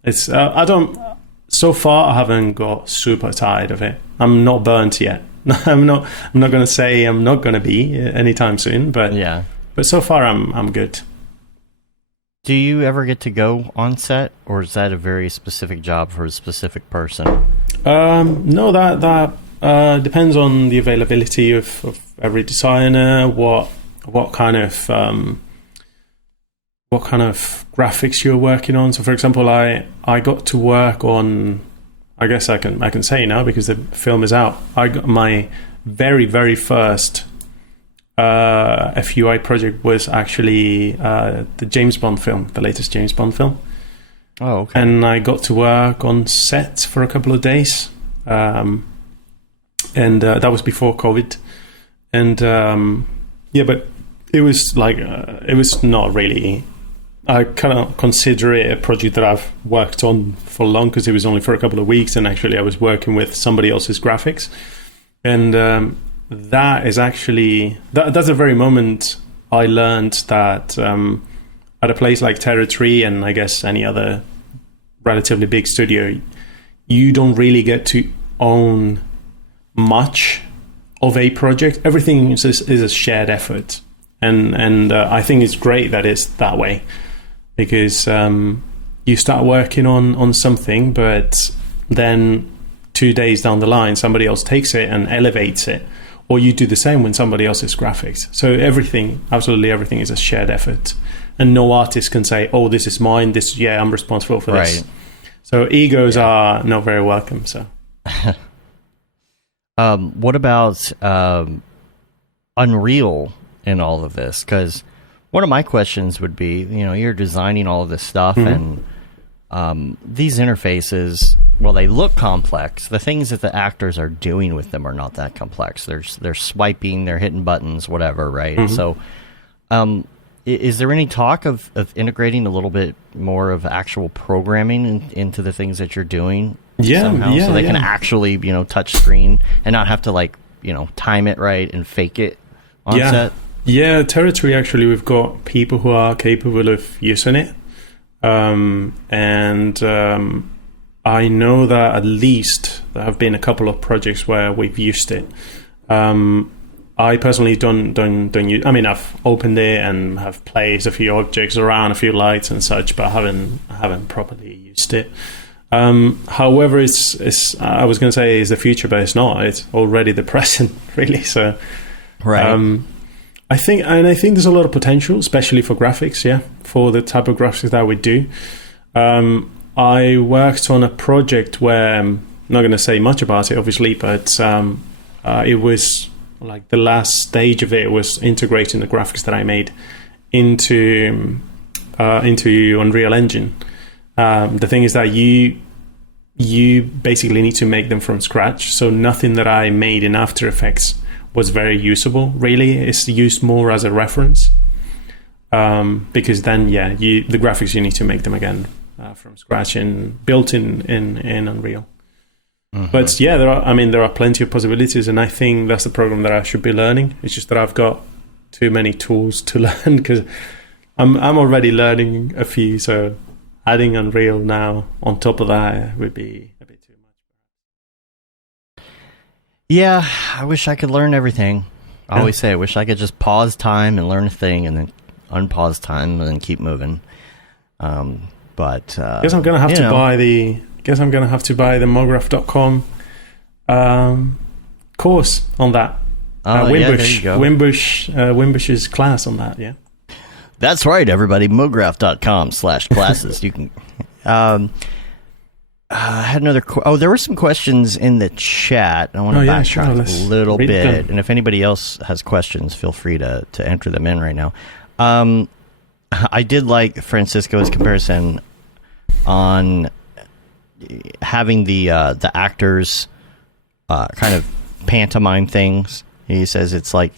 it's so far I haven't got super tired of it. I'm not burnt yet. I'm not going to say I'm not going to be anytime soon, but so far I'm good. Do you ever get to go on set, or is that a very specific job for a specific person? No, that depends on the availability of every designer, what kind of graphics you're working on. So, for example, I got to work on, I guess I can say now because the film is out. I got my very, very first FUI project was actually the James Bond film, the latest James Bond film. Oh, okay. And I got to work on set for a couple of days. and that was before COVID. And but it was like it was not really. I kind of consider it a project that I've worked on for long, because it was only for a couple of weeks, and actually I was working with somebody else's graphics, and that is actually that's the very moment I learned that at a place like Territory, and I guess any other relatively big studio, you don't really get to own much of a project. Everything is a shared effort, and I think it's great that it's that way. Because you start working on something, but then 2 days down the line, somebody else takes it and elevates it, or you do the same when somebody else's graphics. So absolutely everything is a shared effort, and no artist can say, "Oh, this is mine. I'm responsible for this." Right. So egos are not very welcome. So, what about Unreal in all of this? Because one of my questions would be, you're designing all of this stuff, and these interfaces, well, they look complex. The things that the actors are doing with them are not that complex. They're swiping, they're hitting buttons, whatever, right? So, is there any talk of integrating a little bit more of actual programming into the things that you're doing? Somehow, so they can actually, touch screen and not have to time it right and fake it on set? Yeah, Territory, actually, we've got people who are capable of using it. And I know that at least there have been a couple of projects where we've used it. I personally don't use. I mean, I've opened it and have placed a few objects around, a few lights and such, but I haven't properly used it. However, it's I was going to say it's the future, but it's not. It's already the present, really. So, right. I think there's a lot of potential, especially for graphics, for the type of graphics that we do. I worked on a project where, I'm not going to say much about it, obviously, but it was like the last stage of it was integrating the graphics that I made into Unreal Engine. The thing is that you basically need to make them from scratch, so nothing that I made in After Effects was very usable, really. It's used more as a reference, because then, the graphics, you need to make them again from scratch and built in Unreal. But there are plenty of possibilities, and I think that's the program that I should be learning. It's just that I've got too many tools to learn, because I'm already learning a few, so adding Unreal now on top of that would be a bit too much. Yeah, I wish I could learn everything. I always say I wish I could just pause time and learn a thing, and then unpause time and then keep moving. But guess I'm gonna have to buy the Mograph.com course on that. Wimbush's class on that. Yeah, that's right, everybody. Mograph.com/classes. You can. I had another. There were some questions in the chat. I want to backtrack a little bit, them. And if anybody else has questions, feel free to enter them in right now. I did like Francisco's comparison on having the actors kind of pantomime things. He says it's like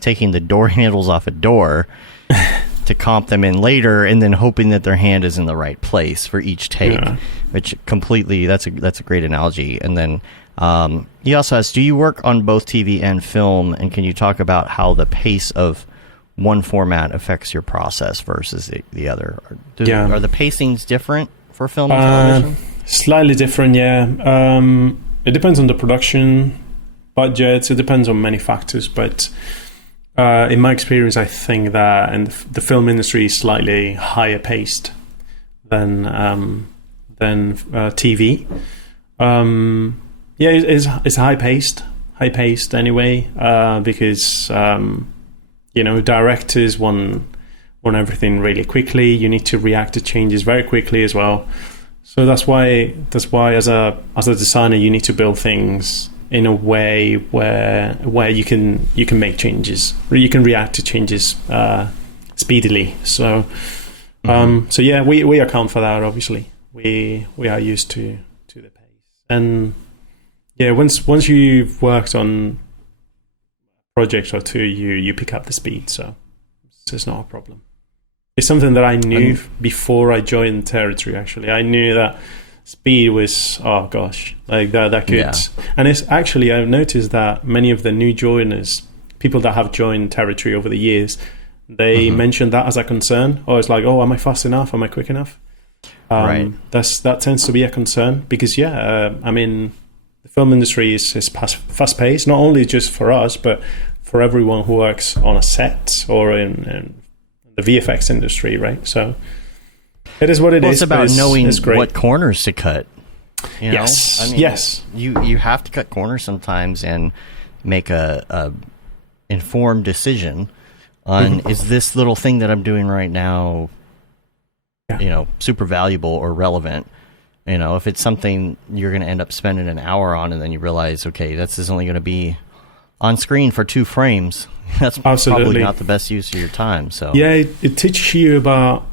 taking the door handles off a door to comp them in later, and then hoping that their hand is in the right place for each take. Which completely, that's a great analogy. And then he also asks, do you work on both TV and film, and can you talk about how the pace of one format affects your process versus the other? Are the pacings different for film and television? Slightly different, yeah. It depends on the production budgets. It depends on many factors, but in my experience, I think that the film industry is slightly higher paced than TV. It's high paced anyway, because directors want everything really quickly. You need to react to changes very quickly as well. So that's why as a designer, you need to build things in a way where you can make changes, or you can react to changes speedily. So we account for that. Obviously, we are used to the pace, and yeah, once you've worked on a project or two, you pick up the speed, so it's not a problem. It's something that I knew before I joined Territory, actually. I knew that speed was, oh gosh, like that could... Yeah. And it's actually, I've noticed that many of the new joiners, people that have joined Territory over the years, they mention that as a concern. Or it's like, oh, am I fast enough? Am I quick enough? Right. That tends to be a concern because, I mean, the film industry is fast-paced, not only just for us, but for everyone who works on a set or in the VFX industry, right? So it is what it is. It's about knowing what corners to cut. You know? Yes. I mean, yes. You have to cut corners sometimes and make a informed decision on is this little thing that I'm doing right now, super valuable or relevant. You know, if it's something you're going to end up spending an hour on and then you realize, okay, this is only going to be on screen for 2 frames. That's probably not the best use of your time. So yeah, it teaches you about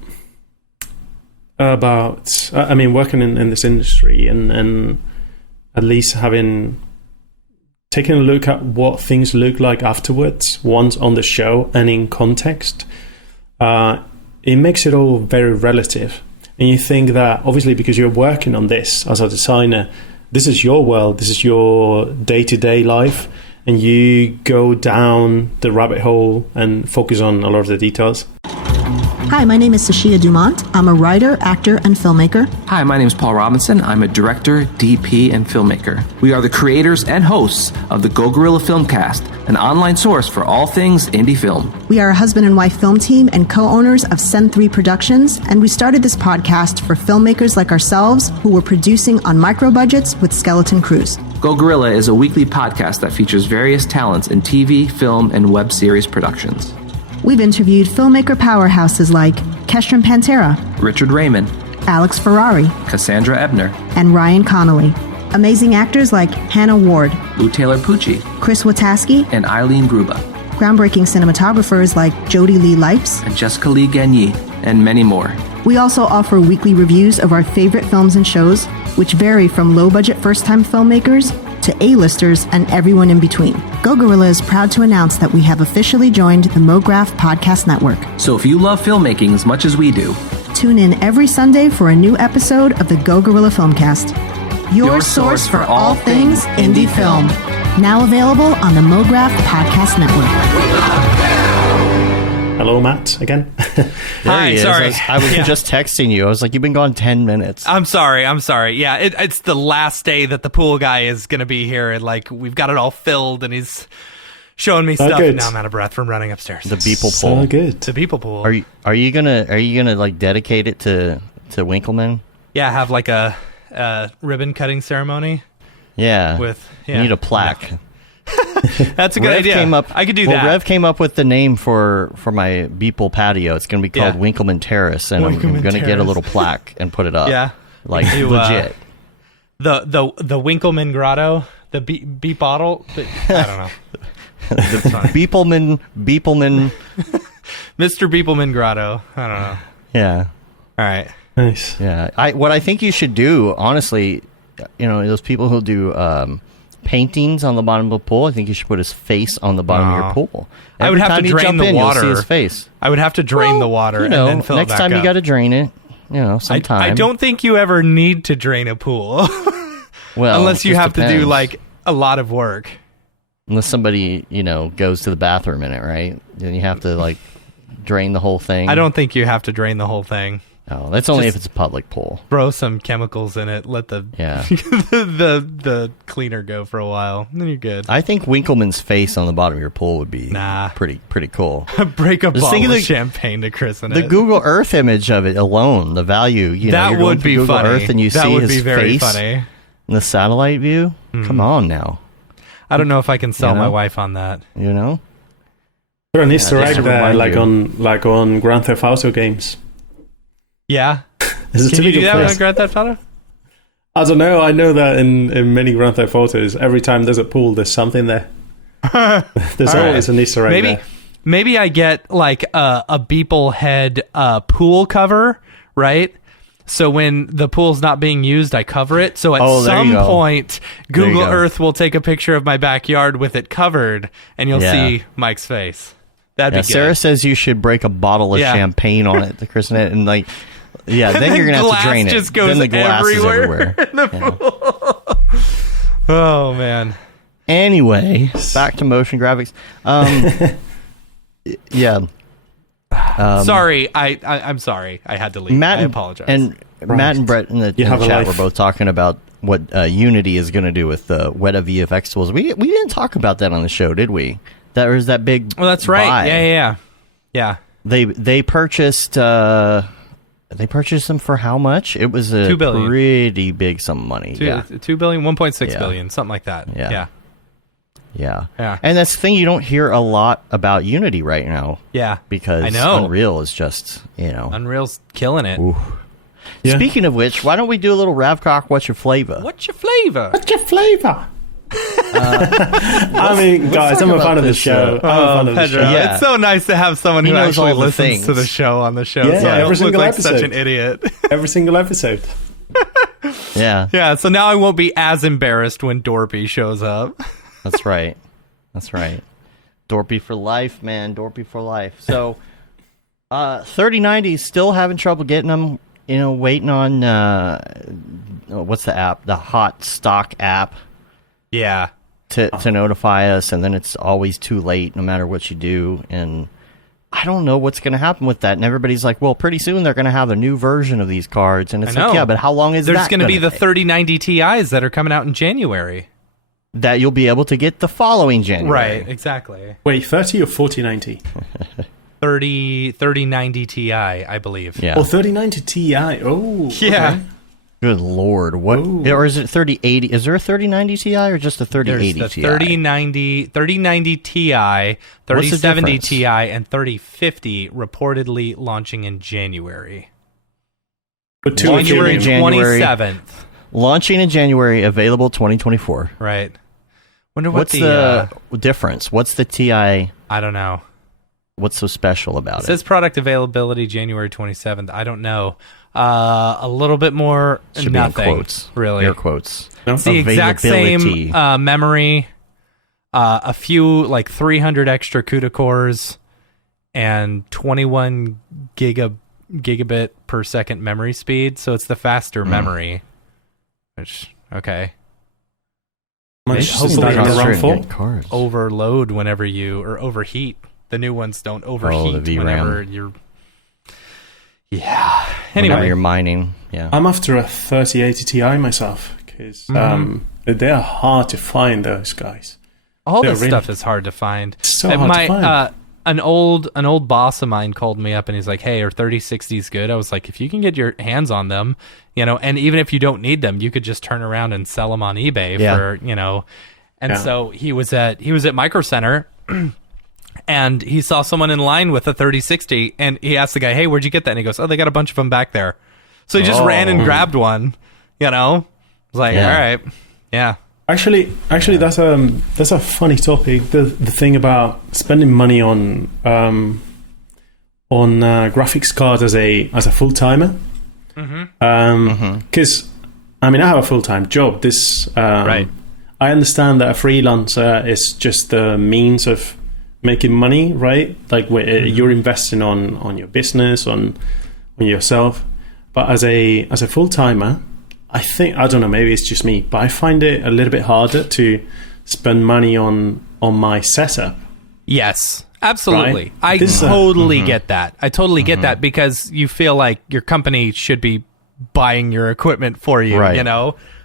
I mean, working in this industry and at least taking a look at what things look like afterwards, once on the show and in context. It makes it all very relative. And you think that, obviously, because you're working on this as a designer, this is your world, this is your day-to-day life, and you go down the rabbit hole and focus on a lot of the details. Hi, my name is Sashia Dumont. I'm a writer, actor, and filmmaker. Hi, my name is Paul Robinson. I'm a director, DP, and filmmaker. We are the creators and hosts of the Go Gorilla Filmcast, an online source for all things indie film. We are a husband and wife film team and co-owners of Send 3 Productions, and we started this podcast for filmmakers like ourselves who were producing on micro budgets with skeleton crews. Go Gorilla is a weekly podcast that features various talents in TV, film, and web series productions. We've interviewed filmmaker powerhouses like Kestrin Pantera, Richard Raymond, Alex Ferrari, Cassandra Ebner, and Ryan Connolly. Amazing actors like Hannah Ward, Lou Taylor Pucci, Chris Wataski, and Eileen Gruba. Groundbreaking cinematographers like Jody Lee Lipes, and Jessica Lee Gagné, and many more. We also offer weekly reviews of our favorite films and shows, which vary from low-budget first-time filmmakers to A-listers and everyone in between. Go Gorilla is proud to announce that we have officially joined the Mograph Podcast Network. So if you love filmmaking as much as we do, tune in every Sunday for a new episode of the Go Gorilla Filmcast, your source for all things indie film. Now available on the Mograph Podcast Network. Hello, Matt, again. Hi, sorry. I was just texting you. I was like, you've been gone 10 minutes. I'm sorry. Yeah, it's the last day that the pool guy is going to be here, and like we've got it all filled, and he's showing me stuff, and now I'm out of breath from running upstairs. The Beeple pool. So good. The Beeple pool. Are you gonna like dedicate it to Winkleman? Yeah, have like a ribbon cutting ceremony. Yeah. You need a plaque. No. That's a good idea. I could do that. Rev came up with the name for my Beeple patio. It's going to be called Winkleman Terrace, and I'm going to get a little plaque and put it up. Yeah, like legit. The Winkleman Grotto, the beep bottle. I don't know. Beepleman, Mr. Beepleman Grotto. I don't know. Yeah. All right. Nice. Yeah. What I think you should do, honestly, those people who do paintings on the bottom of the pool, I think you should put his face on the bottom of your pool. I would have to drain the water. You'll see his face. I would have to drain the water and then fill it back up. Next time you got to drain it. Sometime. I don't think you ever need to drain a pool. Well, unless you have to do like a lot of work. Unless somebody, goes to the bathroom in it, right? Then you have to like drain the whole thing. I don't think you have to drain the whole thing. Oh, that's only if it's a public pool. Throw some chemicals in it. Let the the cleaner go for a while. Then you're good. I think Winkleman's face on the bottom of your pool would be pretty cool. Break a bottle of champagne to christen it. The Google Earth image of it alone, the value. That you're would be Google funny. Earth and you that see would his be very face funny. in the satellite view. Come on now. I don't know if I can sell my wife on that. Put an Easter egg there, like on Grand Theft Auto games. Yeah. Can you do that on Grand Theft Auto? I don't know. I know that in many Grand Theft Autos, every time there's a pool, there's something there. There's always an Easter egg there. Maybe I get like a Beeple head pool cover, right? So when the pool's not being used, I cover it. So at Oh, there some you go. point, There you Google go. Earth will take a picture of my backyard with it covered, and you'll Yeah. see Mike's face. That'd Yeah, be good. Sarah says you should break a bottle of Yeah. champagne on it to christen it, and then And you're gonna have to glass drain it. just goes Then the glass everywhere. is everywhere. Oh man. Anyway, back to motion graphics. Yeah. Sorry, I'm sorry. I had to leave. Matt I apologize. And Matt and Brett in the have a chat were life. both talking about what Unity is going to do with the Weta VFX tools. We didn't talk about that on the show, did we? That was that big. well, that's right. buy. Yeah. They purchased. They purchased them for how much? It was a $2 billion. pretty big sum of money. Yeah. 2 billion, 1.6 Yeah. billion, something like that. Yeah. Yeah. And that's the thing, you don't hear a lot about Unity right now Yeah. because I know. Unreal is just, Unreal's killing it. Ooh. Yeah. Speaking of which, why don't we do a little Ravcock, what's your flavor? What's your flavor? What's your flavor? I mean, guys, talk I'm a about fan of the this, show. I'm a fan of the Pedro, show. Yeah. it's so nice to have someone He who knows actually all the listens to the things. show on the show. Yeah, so I every don't look single like such episode. an idiot. Every single episode. Yeah, Yeah, so now I won't be as embarrassed when Dorpy shows up. that's right. That's right. Dorpy for life, man. Dorpy for life. So, 3090 still having trouble getting them. Waiting on what's the app? The Hot Stock app Yeah. to notify us, and then it's always too late, no matter what you do. And I don't know what's going to happen with that. And everybody's like, "Well, pretty soon they're going to have a new version of these cards." And it's I know. like, "Yeah, but how long is There's that going to be the take? 3090 Ti's that are coming out in January. that you'll be able to get the following January?" Right, exactly. Wait, 30 or 4090? 3090 Ti, I believe. Yeah. Or 3090 Ti? Oh, Yeah. okay. Good lord. What? Ooh. Or is it 3080? Is there a 3090 Ti or just a There's 3080 the Ti? 3090 Ti, What's the 3070 difference? Ti, and 3050 reportedly launching in January. But two are January January. 27th. Launching in January, available 2024. Right. Wonder what What's the difference? What's the Ti? I don't know. What's so special about It it? says product availability January 27th. I don't know. A little bit more. Should nothing. be in quotes. Really. Air quotes. No? It's the exact Availability. same memory, a few 300 extra CUDA cores, and 21 gigabit per second memory speed. So it's the faster memory. Which okay, Much Maybe- is hopefully that gonna run concentrate full? on cards. overload whenever or overheat. The new ones don't overheat VRAM. whenever you're. Yeah. Whenever Anyway, you're mining. Yeah. I'm after a 3080 Ti myself because they are hard to find, those guys. all they're this really- stuff is hard to find. It's so hard to find. An old boss of mine called me up and he's like, "Hey, are 3060s good?" I was like, "If you can get your hands on them, and even if you don't need them, you could just turn around and sell them on eBay Yeah. for, And Yeah. so he was at Micro Center, and he saw someone in line with a 3060, and he asked the guy, "Hey, where'd you get that?" And he goes, "Oh, they got a bunch of them back there." So he just ran and grabbed one. I was like, Yeah. "All right, yeah." Actually, that's a funny topic. The thing about spending money on graphics card as a full timer. Because I have a full time job. Right. I understand that a freelancer is just the means of making money, right? Like you're investing on your business, on yourself. But as a full timer, I don't know, maybe it's just me, but I find it a little bit harder to spend money on my setup. Yes, absolutely. Right? I This, totally get that. I totally get that because you feel like your company should be buying your equipment for you, Right.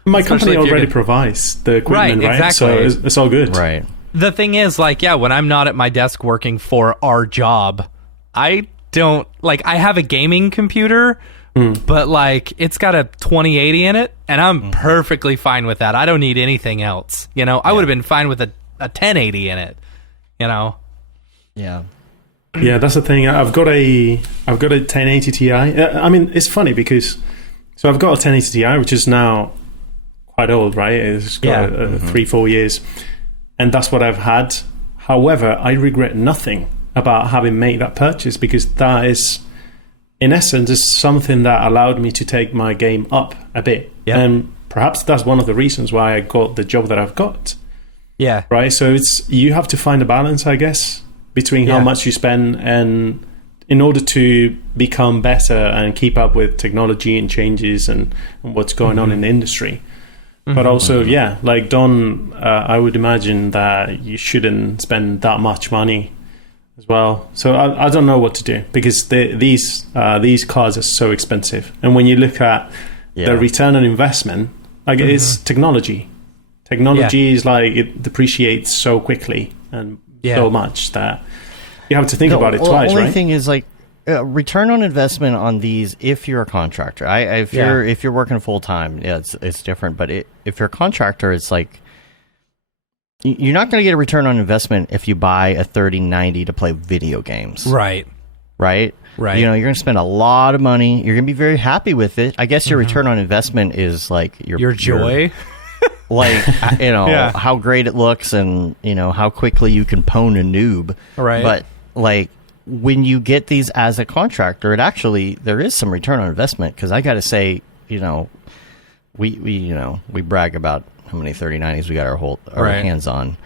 My Especially company if you're already good- provides the equipment, Right, right? exactly. So it's all good. Right. The thing is, when I'm not at my desk working for our job, I don't, I have a gaming computer, but, it's got a 2080 in it, and I'm perfectly fine with that. I don't need anything else. I would have been fine with a 1080 in it, Yeah. Yeah, that's the thing. I've got a 1080 Ti. It's funny because I've got a 1080 Ti, which is now quite old, right? It's got 3-4 years, and that's what I've had. However, I regret nothing about having made that purchase because that is in essence, it's something that allowed me to take my game up a bit. Yep. And perhaps that's one of the reasons why I got the job that I've got. Yeah. Right. So you have to find a balance, I guess, between how much you spend and in order to become better and keep up with technology and changes and what's going on in the industry. But also, like Don, I would imagine that you shouldn't spend that much money as well. So I don't know what to do because these cars are so expensive. And when you look at the return on investment, like it's technology. Technology is like it depreciates so quickly and so much that you have to think about it twice, right? The only thing is like return on investment on these. If you're a contractor, if you're working full time, it's different. But if you're a contractor, it's like you're not going to get a return on investment if you buy a 3090 to play video games, Right. Right. Right. You know, you're going to spend a lot of money. You're going to be very happy with it. I guess your return on investment is like your joy. Like, you know, how great it looks and, you know, how quickly you can pwn a noob. Right. But, like, when you get these as a contractor, there is some return on investment. Because I got to say, you know, we brag about how many 3090s we got our hands on.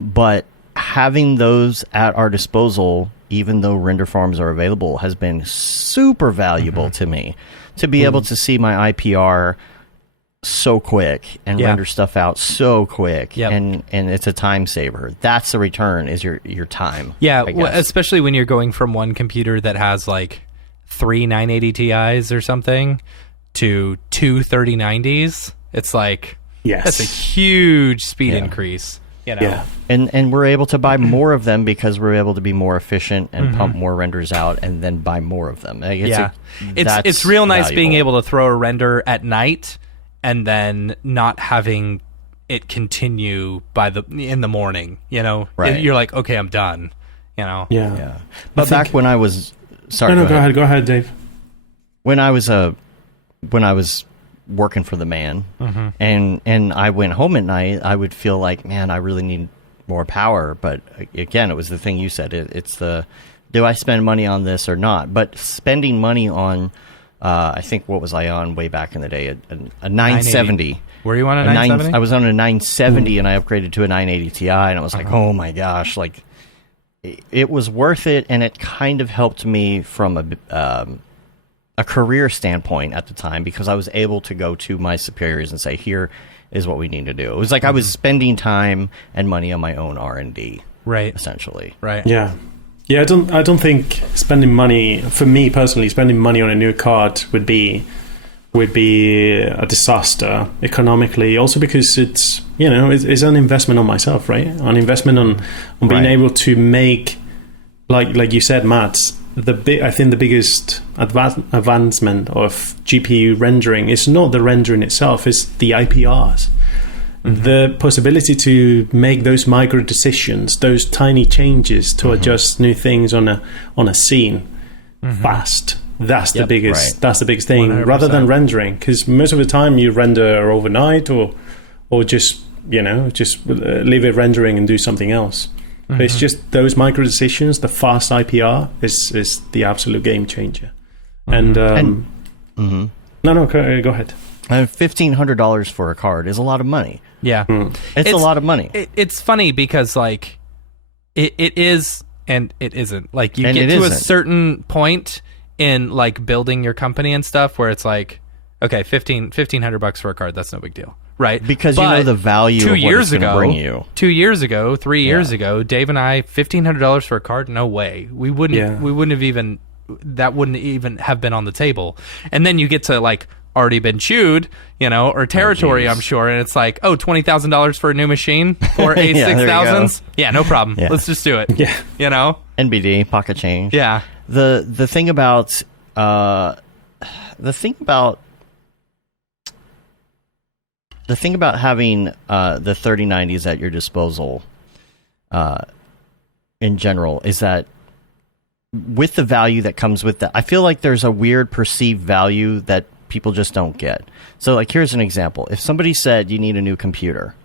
But having those at our disposal, even though render farms are available, has been super valuable to me. To be able to see my IPR so quick and render stuff out so quick, and it's a time saver. That's the return, is your time. Yeah, especially when you're going from one computer that has like 3 980 Ti's or something to 2 3090s. It's like that's a huge speed increase. You know? And we're able to buy more of them because we're able to be more efficient and pump more renders out and then buy more of them. Like, it's real nice being able to throw a render at night and then not having it continue in the morning. You know, you're like, okay, I'm done. You know, But back when I was go ahead, Dave. When I was working for the man, and I went home at night, I would feel like, man, I really need more power. But again, it was the thing you said. It's the, do I spend money on this or not? But spending money on, I think, what was I on way back in the day? A 970. Were you on a 970? I was on a 970, and I upgraded to a 980 Ti, and I was like, oh my gosh, like, it was worth it, and it kind of helped me from a career standpoint at the time, because I was able to go to my superiors and say, here is what we need to do. It was like I was spending time and money on my own R&D, essentially. Right. Yeah. I don't think spending money, for me personally, spending money on a new card would be a disaster economically. Also because it's an investment on myself, right? An investment on being able to make, like you said, Matt. I think the biggest advancement of GPU rendering is not the rendering itself; it's the IPRs. The possibility to make those micro decisions, those tiny changes to adjust new things on a scene fast. That's the biggest. That's the biggest thing, 100%. rather than rendering. Because most of the time you render overnight, or just leave it rendering and do something else. But it's just those micro decisions. The fast IPR is the absolute game changer. And no, go ahead. $1,500 for a card is a lot of money. Yeah, it's a lot of money. It's funny because like it is and it isn't. Like you get to a certain point in like building your company and stuff where it's like, okay, $1,500 for a card, that's no big deal. Right, because you know the value of what it's going to bring you. 2 years ago, 3 years ago, Dave and I, $1,500 for a card? No way. We wouldn't have even. That wouldn't even have been on the table. And then you get to like already been chewed, or territory. I'm sure, and it's like, $20,000 for a new machine or A6000s. Yeah, no problem. Yeah. Let's just do it. Yeah, NBD pocket change. Yeah. The thing about having the 3090s at your disposal in general is that with the value that comes with that, I feel like there's a weird perceived value that people just don't get. So, like, here's an example. If somebody said you need a new computer,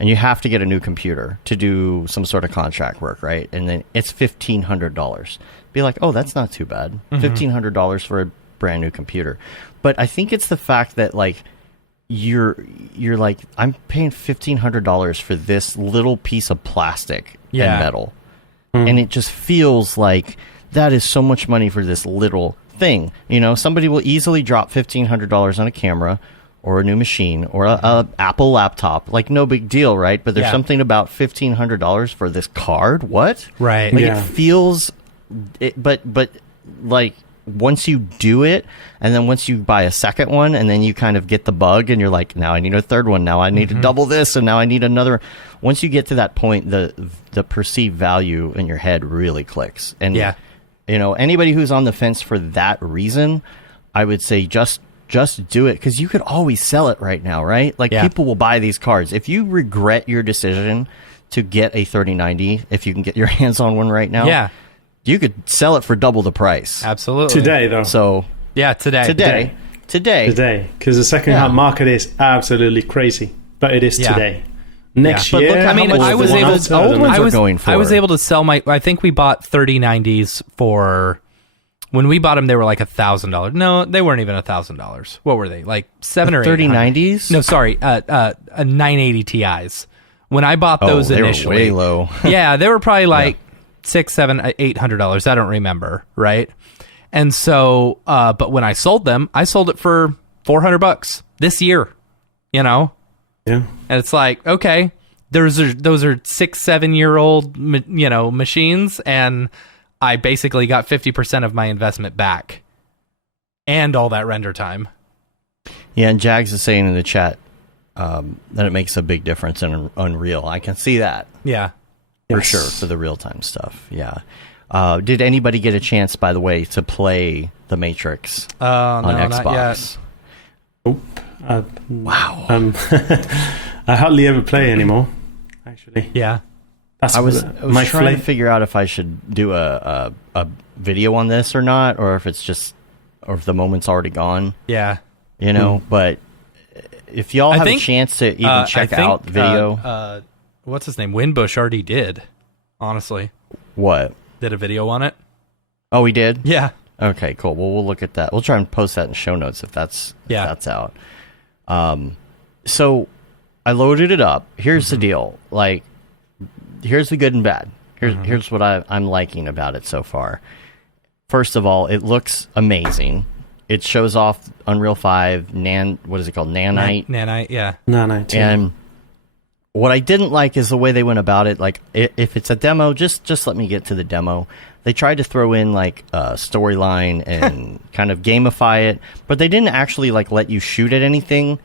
and you have to get a new computer to do some sort of contract work, right? And then it's $1,500. Be like, oh, that's not too bad. $1,500 for a brand new computer. But I think it's the fact that like you're like, I'm paying $1,500 for this little piece of plastic and metal, and it just feels like that is so much money for this little thing. You know, somebody will easily drop $1,500 on a camera or a new machine or a Apple laptop, like no big deal, right? But there's something about $1,500 for this card. What? Right. Like it feels, but like once you do it, and then once you buy a second one, and then you kind of get the bug, and you're like, now I need a third one. Now I need to double this, and now I need another. Once you get to that point, the perceived value in your head really clicks. And you know, anybody who's on the fence for that reason, I would say just do it, because you could always sell it right now, right? Like people will buy these cards. If you regret your decision to get a 3090, if you can get your hands on one right now, you could sell it for double the price. Absolutely. Today, though. So today, because the second-hand market is absolutely crazy, but it is today. Next year, but look, I mean, I was able to sell my. I think we bought 3090s for. When we bought them, they were like $1,000. No, they weren't even $1,000. What were they? Like $700 or $800? No, sorry, 980 Ti's. When I bought those initially, they were way low. Yeah, they were probably like $600, $700, $800. I don't remember, right? And so, but when I sold them, I sold it for $400 this year. You know, and it's like, okay, those are 6-7 year old machines, and I basically got 50% of my investment back and all that render time. Yeah, and Jags is saying in the chat that it makes a big difference in Unreal. I can see that. Yeah. For sure, for the real-time stuff. Yeah. Did anybody get a chance, by the way, to play The Matrix on Xbox? Not yet. Wow. I hardly ever play anymore, actually. Yeah. I was trying to figure out if I should do a video on this or not, or if if the moment's already gone. Yeah. You know, but if y'all have a chance to even check out the video. What's his name? Winbush already did, honestly. What? Did a video on it. Oh, he did? Yeah. Okay, cool. Well, we'll look at that. We'll try and post that in show notes if that's out. So I loaded it up. Here's the deal. Like, here's the good and bad. Here's what I'm liking about it so far. First of all, it looks amazing. It shows off Unreal 5 what is it called? Nanite? Nanite, yeah. Nanite. And what I didn't like is the way they went about it. Like, if it's a demo, just let me get to the demo. They tried to throw in like a storyline and kind of gamify it, but they didn't actually like let you shoot at anything.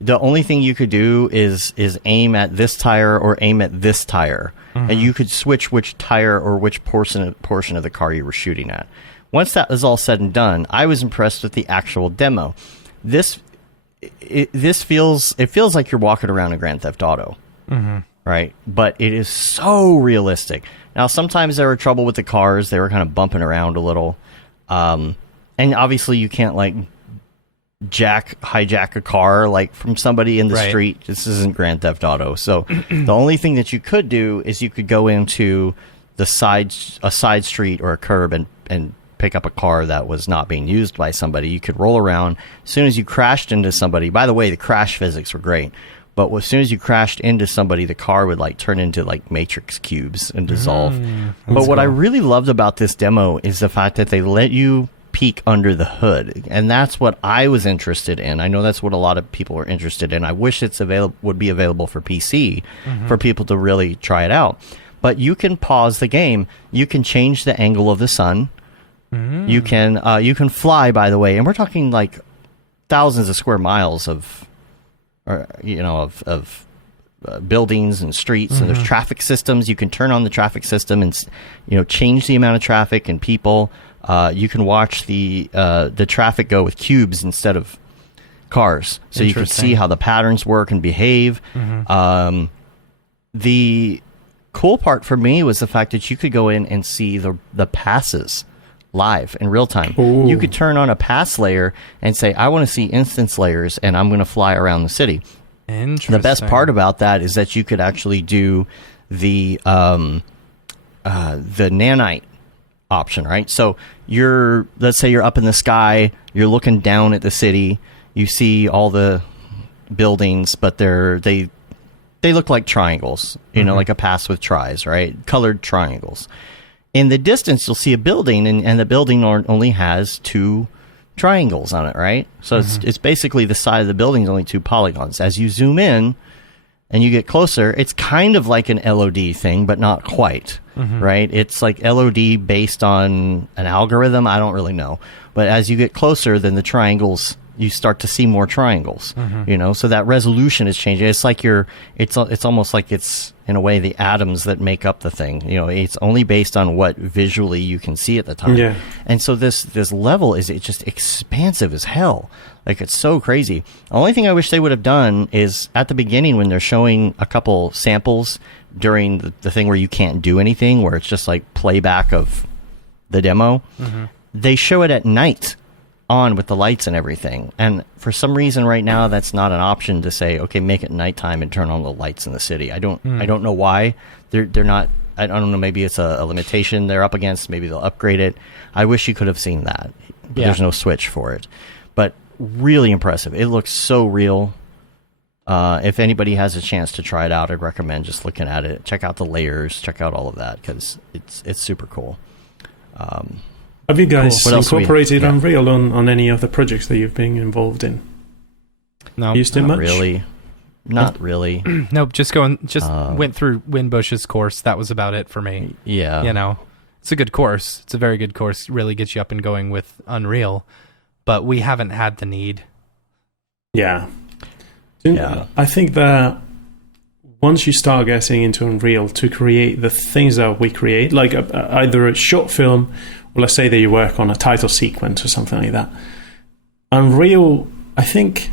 The only thing you could do is aim at this tire or aim at this tire, and you could switch which tire or which portion of the car you were shooting at. Once that was all said and done, I was impressed with the actual demo. This feels like you're walking around a Grand Theft Auto, right? But it is so realistic. Now, sometimes there were trouble with the cars; they were kind of bumping around a little, and obviously you can't like hijack a car like from somebody in the street. This isn't Grand Theft Auto. So the only thing that you could do is you could go into a side street or a curb and pick up a car that was not being used by somebody. You could roll around. As soon as you crashed into somebody, by the way, the crash physics were great, but as soon as you crashed into somebody, the car would like turn into like matrix cubes and dissolve. But what I really loved about this demo is the fact that they let you peek under the hood, and that's what I was interested in. I know that's what a lot of people are interested in. I wish would be available for PC for people to really try it out. But you can pause the game. You can change the angle of the sun. You can fly, by the way, and we're talking like thousands of square miles of buildings and streets, and there's traffic systems. You can turn on the traffic system and change the amount of traffic and people. You can watch the traffic go with cubes instead of cars, so you can see how the patterns work and behave. The cool part for me was the fact that you could go in and see the passes live in real time. You could turn on a pass layer and say, I want to see instance layers, and I'm going to fly around the city. Interesting. The best part about that is that you could actually do the nanite option, right? So let's say you're up in the sky, you're looking down at the city, you see all the buildings, but they look like triangles, like a pass with tries, right? Colored triangles. In the distance, you'll see a building, and the building only has 2 triangles on it, right? So it's basically the side of the building is only 2 polygons. As you zoom in and you get closer, it's kind of like an LOD thing, but not quite, right? It's like LOD based on an algorithm. I don't really know. But as you get closer, then the triangles, you start to see more triangles, so that resolution is changing. It's like it's almost like it's, in a way, the atoms that make up the thing. It's only based on what visually you can see at the time. Yeah. And so this level is just expansive as hell. Like, it's so crazy. The only thing I wish they would have done is at the beginning, when they're showing a couple samples during the thing where you can't do anything, where it's just like playback of the demo, they show it at night on with the lights and everything. And for some reason right now, that's not an option to say, okay, make it nighttime and turn on the lights in the city. I don't know why they're not. I don't know. Maybe it's a limitation they're up against. Maybe they'll upgrade it. I wish you could have seen that. But there's no switch for it. But really impressive. It looks so real. If anybody has a chance to try it out, I'd recommend just looking at it. Check out the layers. Check out all of that, because it's super cool. Have you guys incorporated Unreal on any of the projects that you've been involved in? No, used it much? Not really. Nope. Went through Winbush's course. That was about it for me. Yeah. It's a good course. It's a very good course. Really gets you up and going with Unreal, but we haven't had the need. Yeah. I think that once you start getting into Unreal to create the things that we create, like either a short film, or let's say that you work on a title sequence or something like that, Unreal, I think,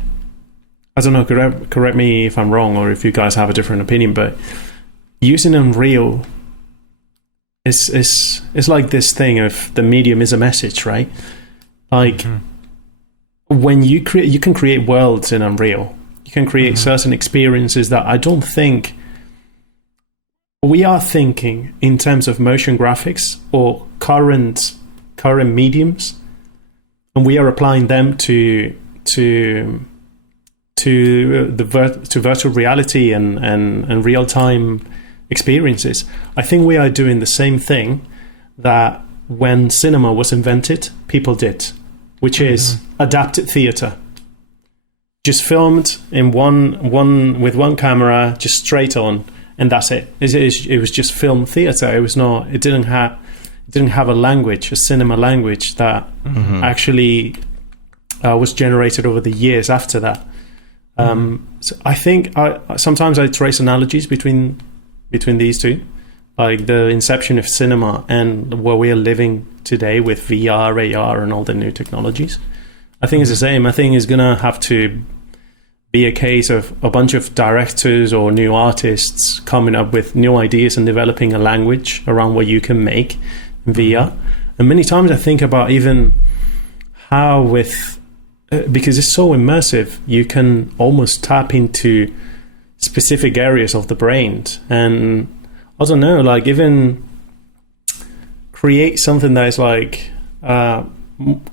I don't know, correct me if I'm wrong or if you guys have a different opinion, but using Unreal is like this thing of the medium is a message, right? Like, when you can create worlds in Unreal. You can create certain experiences that I don't think we are thinking in terms of motion graphics or current mediums, and we are applying them to virtual reality and real time experiences. I think we are doing the same thing that when cinema was invented, people did, which is adapted theater. Just filmed in one with one camera, just straight on, and that's it. It was just film theater. It was not. It didn't have a language, a cinema language that actually was generated over the years after that. So I think sometimes I trace analogies between these two, like the inception of cinema and where we are living today with VR, AR, and all the new technologies. I think it's the same. I think it's gonna have to be a case of a bunch of directors or new artists coming up with new ideas and developing a language around what you can make in VR. And many times I think about even how because it's so immersive, you can almost tap into specific areas of the brain. And I don't know, like even create something that is like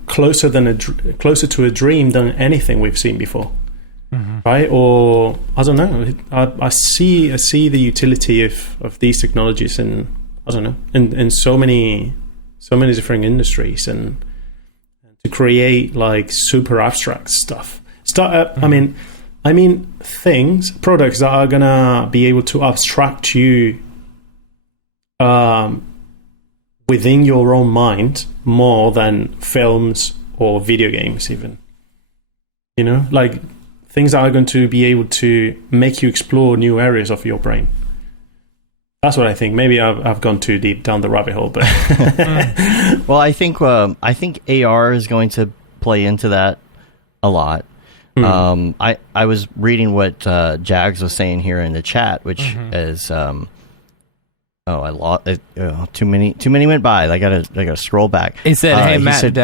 closer to a dream than anything we've seen before. Right? Or I don't know. I see the utility of these technologies in, I don't know, in so many different industries, and to create like super abstract stuff. I mean products that are gonna be able to abstract you within your own mind more than films or video games, even. Like things that are going to be able to make you explore new areas of your brain. That's what I think. Maybe I've gone too deep down the rabbit hole, but well, I think AR is going to play into that a lot. I was reading what Jags was saying here in the chat, which is Oh, I lost it. Too many went by. I gotta scroll back. He said, "Hey, Matt, said,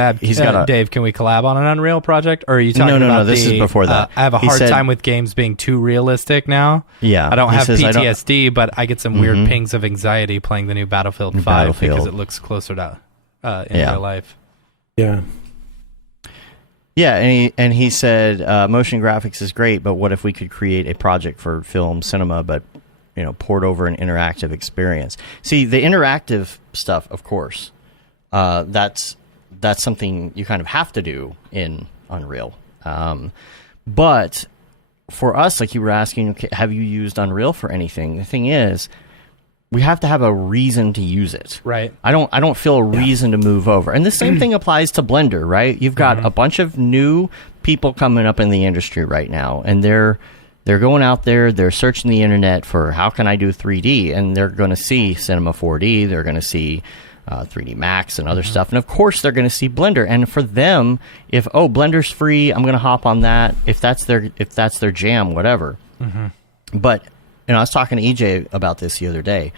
Dave, can we collab on an Unreal project?" Or are you talking about No, this is before that. I have a hard time with games being too realistic now. Yeah, I don't have PTSD, but I get some weird pings of anxiety playing the new Battlefield 5 because it looks closer to in real life. Yeah. Yeah, and he said motion graphics is great, but what if we could create a project for film cinema, but port over an interactive experience? See, the interactive stuff, of course, that's something you kind of have to do in Unreal. But for us, like you were asking, okay, have you used Unreal for anything? The thing is, we have to have a reason to use it. Right. I don't feel a reason to move over. And the same thing applies to Blender, right? You've got a bunch of new people coming up in the industry right now, and they're going out there, they're searching the internet for how can I do 3D, and they're going to see Cinema 4D, they're going to see 3D Max and other stuff, and of course they're going to see Blender. And for them, if Blender's free, I'm going to hop on that. If that's their jam, whatever. But I was talking to EJ about this the other day.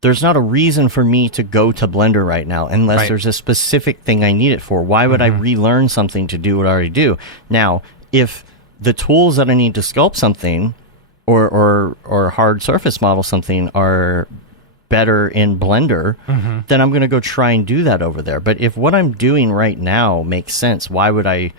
There's not a reason for me to go to Blender right now unless there's a specific thing I need it for. Why would I relearn something to do what I already do? Now, if the tools that I need to sculpt something or hard surface model something are better in Blender, then I'm going to go try and do that over there. But if what I'm doing right now makes sense, why would I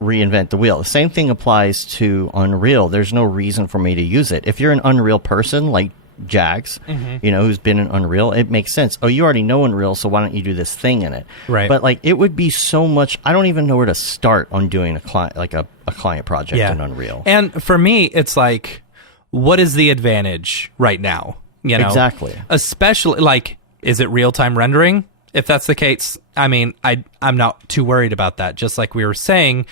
reinvent the wheel? The same thing applies to Unreal. There's no reason for me to use it. If you're an Unreal person like Jags, who's been in Unreal, it makes sense. Oh, you already know Unreal, so why don't you do this thing in it? Right. But like, it would be so much. I don't even know where to start on doing a client project in Unreal. And for me, it's like, what is the advantage right now? Exactly. Especially like, is it real time rendering? If that's the case, I mean, I'm not too worried about that. Just like we were saying,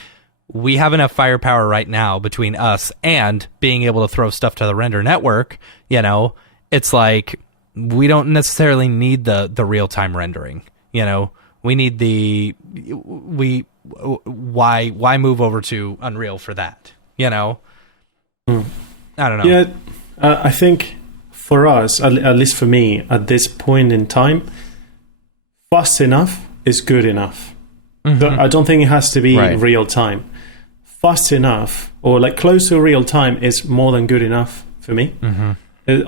we have enough firepower right now between us and being able to throw stuff to the render network. It's like we don't necessarily need the real time rendering. We need why move over to Unreal for that? I don't know. Yeah, I think for us, at least for me, at this point in time, fast enough is good enough. I don't think it has to be real time. Fast enough or like close to real time is more than good enough for me.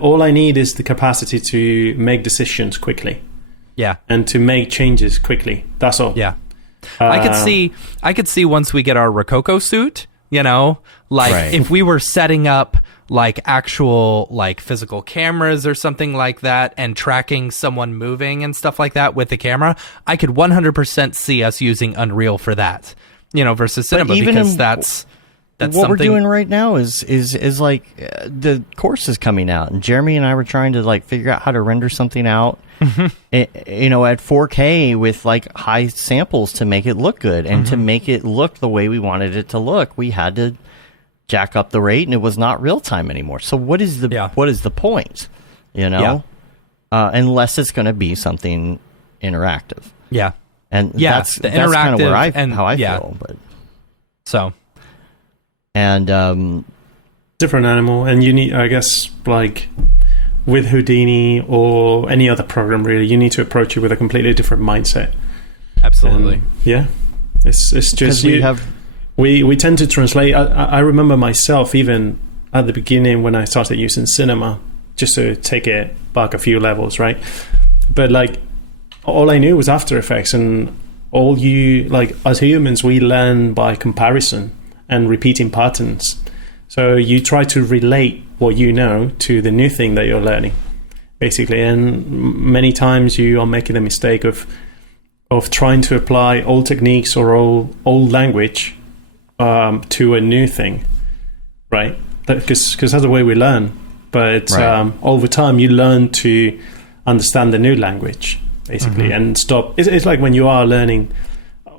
All I need is the capacity to make decisions quickly. Yeah. And to make changes quickly. That's all. Yeah. I could see once we get our Rococo suit, if we were setting up like actual like physical cameras or something like that and tracking someone moving and stuff like that with the camera, I could 100% see us using Unreal for that. Versus cinema, because that's what something we're doing right now is like the course is coming out, and Jeremy and I were trying to like figure out how to render something out, at 4K with like high samples to make it look good, and to make it look the way we wanted it to look, we had to jack up the rate, and it was not real time anymore. So what is the point? Unless it's going to be something interactive. Yeah. And that's kind of where how I feel. But so, and different animal, and you need, I guess, like with Houdini or any other program, really, you need to approach it with a completely different mindset. Absolutely. It's just we tend to translate. I remember myself even at the beginning when I started using cinema, just to take it back a few levels, right? But like, all I knew was After Effects, and as humans, we learn by comparison and repeating patterns. So you try to relate what you know to the new thing that you're learning, basically. And many times you are making the mistake of trying to apply old techniques or old language to a new thing, right? Because that's the way we learn. But over time, you learn to understand the new language, basically, and stop. It's like when you are learning.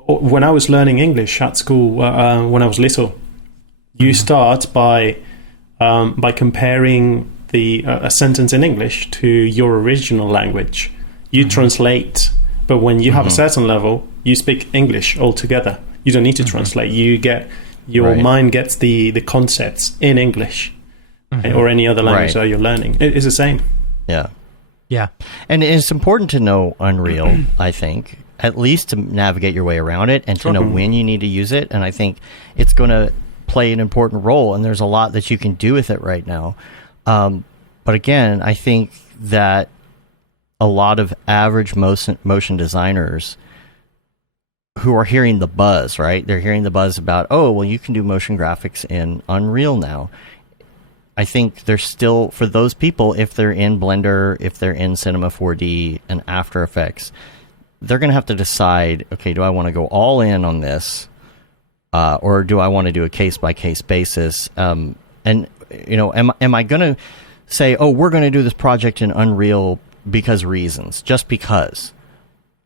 When I was learning English at school, when I was little, you start by comparing a sentence in English to your original language. You translate, but when you have a certain level, you speak English altogether. You don't need to translate. You get your mind gets the concepts in English or any other language that you're learning. It's the same. Yeah. Yeah. And it's important to know Unreal, I think, at least to navigate your way around it and to know when you need to use it. And I think it's going to play an important role, and there's a lot that you can do with it right now. But again, I think that a lot of average motion designers who are hearing the buzz, right? They're hearing the buzz about, oh, well, you can do motion graphics in Unreal now. I think there's still, for those people, if they're in Blender, if they're in Cinema 4D and After Effects, they're going to have to decide, okay, do I want to go all in on this, or do I want to do a case-by-case basis? And, you know, am I going to say, oh, we're going to do this project in Unreal because reasons, just because?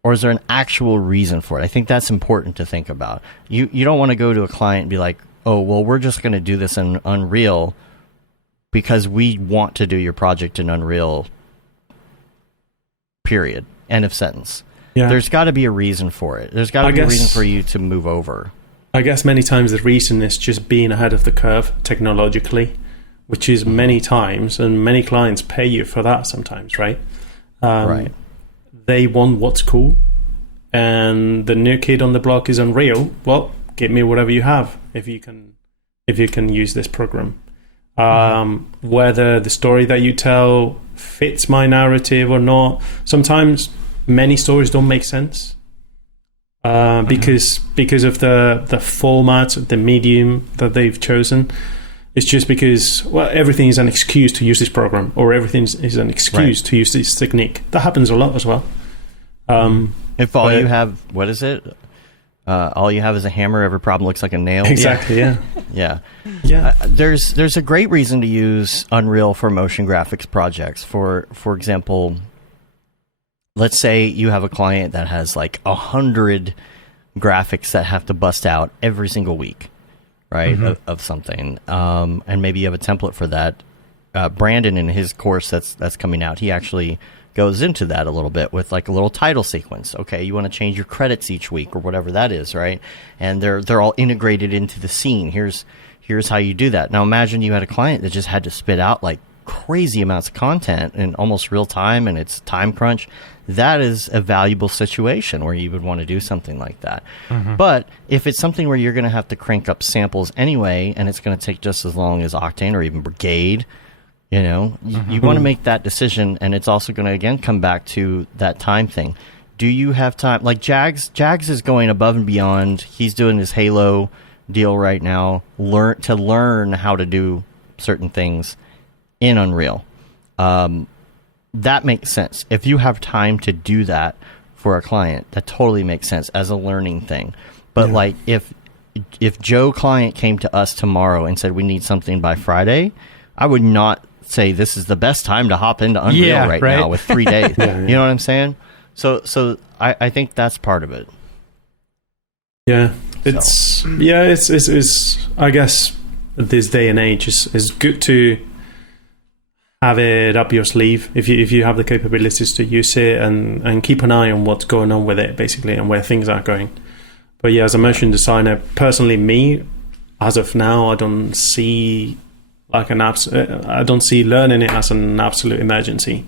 Or is there an actual reason for it? I think that's important to think about. You don't want to go to a client and be like, oh, well, we're just going to do this in Unreal because we want to do your project in Unreal, period. End of sentence. Yeah. There's got to be a reason for it. There's got to be a reason for you to move over. I guess many times the reason is just being ahead of the curve technologically, which is many times, and many clients pay you for that sometimes, right? Right. They want what's cool, and the new kid on the block is Unreal. Well, give me whatever you have if you can use this program. Whether the story that you tell fits my narrative or not. Sometimes many stories don't make sense because of the format, the medium that they've chosen. It's just because, well, everything is an excuse to use this program, or everything is an excuse to use this technique. That happens a lot as well. If all you have, what is it? All you have is a hammer. Every problem looks like a nail. Exactly. Yeah. Yeah. There's a great reason to use Unreal for motion graphics projects. For example, let's say you have a client that has like 100 graphics that have to bust out every single week, right? Of something, and maybe you have a template for that. Brandon, in his course that's coming out, he actually goes into that a little bit with like a little title sequence. Okay, you want to change your credits each week or whatever that is, right? And they're all integrated into the scene. Here's how you do that. Now imagine you had a client that just had to spit out like crazy amounts of content in almost real time, and it's time crunch. That is a valuable situation where you would want to do something like that. But if it's something where you're going to have to crank up samples anyway, and it's going to take just as long as Octane or even Brigade, you know, you want to make that decision, and it's also going to, again, come back to that time thing. Do you have time? Like Jags is going above and beyond. He's doing his Halo deal right now, to learn how to do certain things in Unreal. That makes sense. If you have time to do that for a client, that totally makes sense as a learning thing. But like if Joe client came to us tomorrow and said we need something by Friday, I would not say this is the best time to hop into Unreal right now with 3 days. You know what I'm saying? So I think that's part of it. Yeah. It's I guess this day and age is good to have it up your sleeve if you have the capabilities to use it and keep an eye on what's going on with it, basically, and where things are going. But yeah, as a motion designer, personally, me, as of now, I don't see I don't see learning it as an absolute emergency.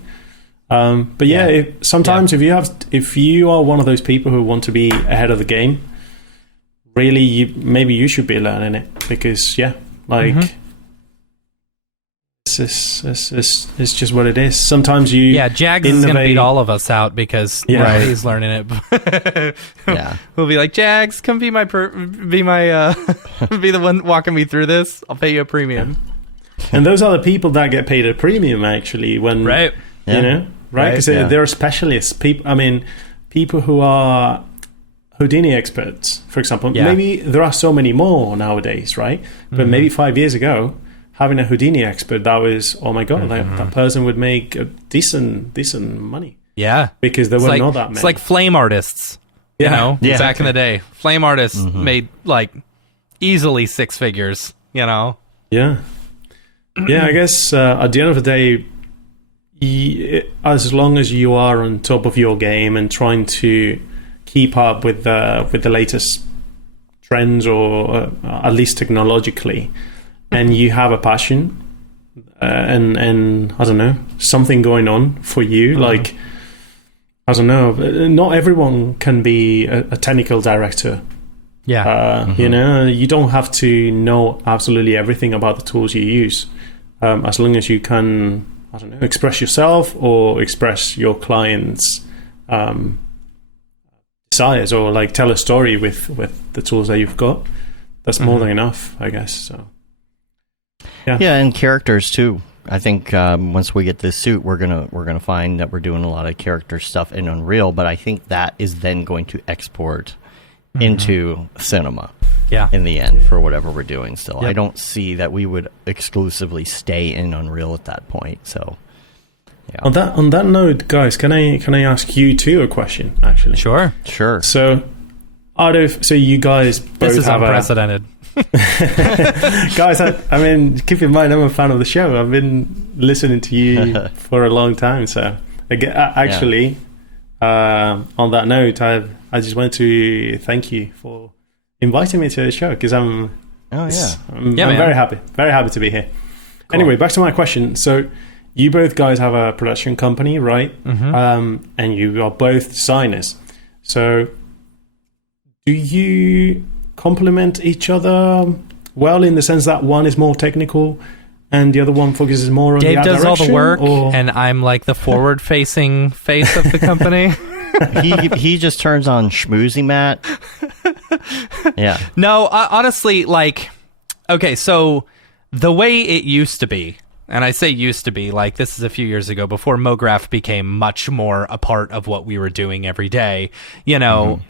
But yeah, sometimes if you are one of those people who want to be ahead of the game, really, maybe you should be learning it, because it's just what it is. Sometimes Jags is going to beat all of us out because he's learning it. We'll be like, Jags, come be my be the one walking me through this. I'll pay you a premium. And those are the people that get paid a premium, actually, when you know, right? Because they're specialists. People who are Houdini experts, for example. Maybe there are so many more nowadays, right? But maybe 5 years ago, having a Houdini expert, that was, oh my god, that person would make a decent money. Yeah, because there were not that many. It's like flame artists, you know, back in the day. Flame artists made like easily six figures, you know. Yeah. I guess at the end of the day, as long as you are on top of your game and trying to keep up with the latest trends, or at least technologically, and you have a passion, and I don't know, something going on for you. Like, I don't know, not everyone can be a technical director. Yeah. You know, you don't have to know absolutely everything about the tools you use, as long as you can, I don't know, express yourself or express your clients' desires, or like tell a story with the tools that you've got. That's more than enough, I guess. So, yeah, and characters too. I think once we get this suit, we're gonna find that we're doing a lot of character stuff in Unreal. But I think that is then going to export into cinema. Yeah. In the end, for whatever we're doing. Still, Yep. I don't see that we would exclusively stay in Unreal at that point. So, yeah. On that note, guys, can I ask you two a question? Actually, Sure. So, so you guys both This is have unprecedented. guys, I mean, keep in mind, I'm a fan of the show. I've been listening to you for a long time. So, actually, on that note, I just want to thank you for inviting me to the show, because I'm very happy to be here. Cool. Anyway, back to my question. So, you both guys have a production company, right? And you are both designers. So, do you complement each other well, in the sense that one is more technical and the other one focuses more on Dave the art does all the direction, work, or? and I'm like the forward-facing face of the company. he just turns on schmoozy Matt. Yeah. No, honestly, like, okay, so the way it used to be, and I say used to be, like, this is a few years ago, before Mograph became much more a part of what we were doing every day, you know,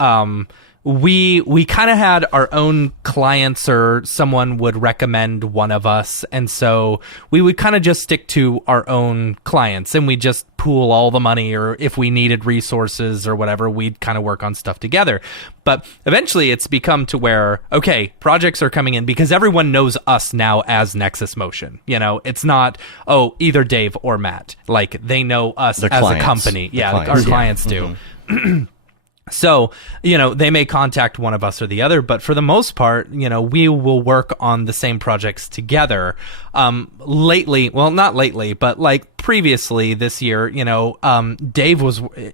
we kind of had our own clients, or someone would recommend one of us, and so we would kind of just stick to our own clients, and we just pool all the money, or if we needed resources or whatever, we'd kind of work on stuff together. But eventually it's become to where, okay, projects are coming in because everyone knows us now as Nexus Motion. You know, it's not, either Dave or Matt. Like, they know us as a company. Our clients do. So, you know, they may contact one of us or the other, but for the most part, you know, we will work on the same projects together. Lately, well, not lately, but like previously this year, you know, Dave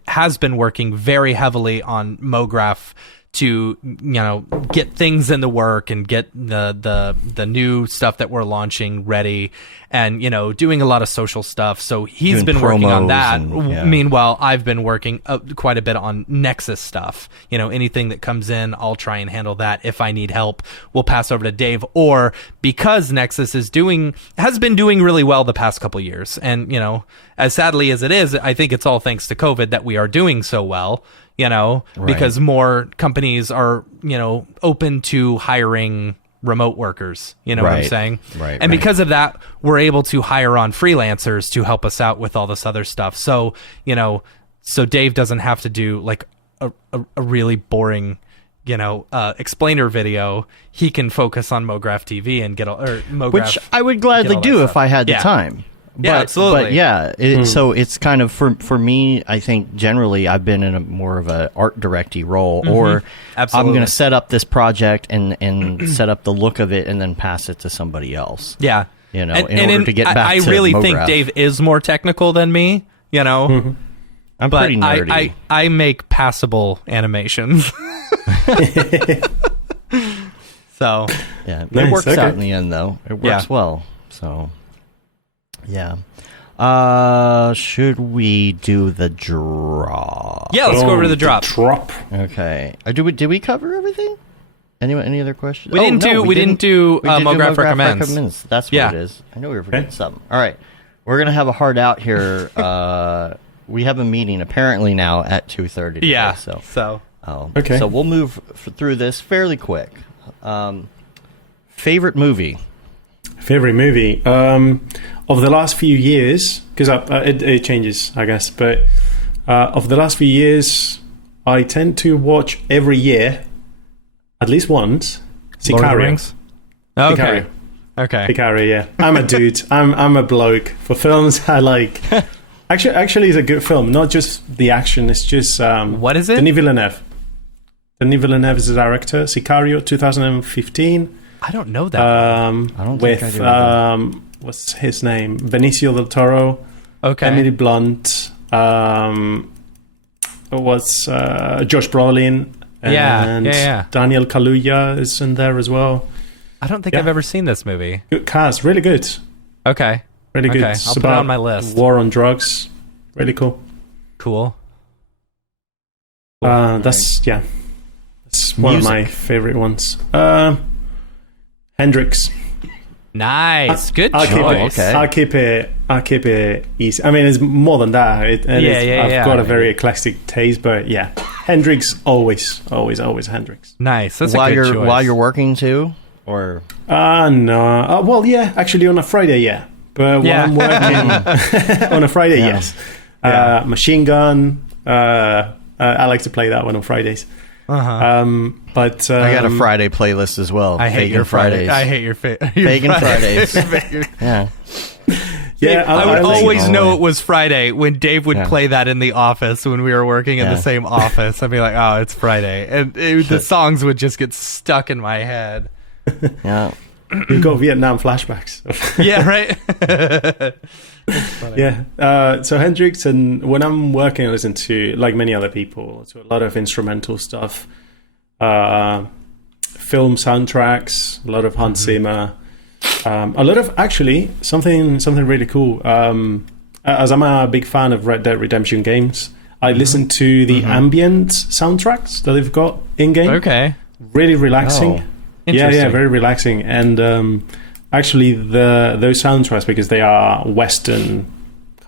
has been working very heavily on Mograph to, you know, get things in the work and get the new stuff that we're launching ready, and, you know, doing a lot of social stuff. So he's been working on that. Meanwhile, I've been working quite a bit on Nexus stuff. You know, anything that comes in, I'll try and handle that. If I need help, we'll pass over to Dave. Or because Nexus has been doing really well the past couple years, and, you know, as sadly as it is, I think it's all thanks to COVID that we are doing so well. You know, because more companies are, you know, open to hiring remote workers. You know what I'm saying? Right. And because of that, we're able to hire on freelancers to help us out with all this other stuff. So, you know, so Dave doesn't have to do like a really boring, you know, explainer video. He can focus on Mograph TV and Mograph, which I would gladly do if I had the time. Absolutely. But yeah, so it's kind of for me. I think generally I've been in a more of a art directy role, or I'm going to set up this project and set up the look of it, and then pass it to somebody else. Yeah, you know, in order to get back. I to really Mograph. think Dave is more technical than me. You know, I'm pretty nerdy. I make passable animations. So yeah, it works out in the end, though. It works well. So. Yeah. Should we do the drop? Yeah, let's go over to the drop. Okay. Did we cover everything? Any other questions? We didn't do Mograph recommends. That's what it is. I know we were forgetting something. All right. We're going to have a hard out here. We have a meeting apparently now at 2:30 today. Yeah. So okay. So we'll move through this fairly quick. Favorite movie? Of the last few years, because it changes, I guess, but of the last few years, I tend to watch every year, at least once, Sicario. Lord of the Rings? Okay. Sicario, yeah. I'm a dude. I'm a bloke. For films, I like... Actually, it's a good film. Not just the action, it's just... what is it? Denis Villeneuve. Denis Villeneuve is the director. Sicario, 2015. I don't know that. I don't think I do. what's his name? Benicio del Toro. Okay. Emily Blunt. Was Josh Brolin. And Daniel Kaluuya is in there as well. I don't think I've ever seen this movie. Good cast, really good. Okay. Really good. Okay. I'll put it on my list. War on drugs. Really cool. Cool. That's one of my favorite ones. Hendrix. Nice. Good choice. I'll keep it easy. I mean, it's more than that. I've got a very eclectic taste, but yeah, Hendrix always Hendrix. Nice. That's while a good choice. While you're working too, or no. Well, yeah, actually on a Friday, yeah. But while I'm working on a Friday, yes. Machine Gun. I like to play that one on Fridays. But I got a Friday playlist as well. I hate your Fridays. I hate your Pagan Fridays. Yeah. Yeah, I would always know it was Friday when Dave would play that in the office when we were working in the same office. I'd be like, "Oh, it's Friday," and the songs would just get stuck in my head. Yeah, you've got Vietnam flashbacks. Yeah, right. Yeah. So Hendrix, and when I'm working, I listen to, like many other people, to a lot of instrumental stuff, film soundtracks, a lot of Hans Zimmer. A lot of actually something really cool. As I'm a big fan of Red Dead Redemption games, I listen to the ambient soundtracks that they've got in game. Okay, really relaxing. Oh, interesting. Yeah, very relaxing. And actually, those soundtracks, because they are Western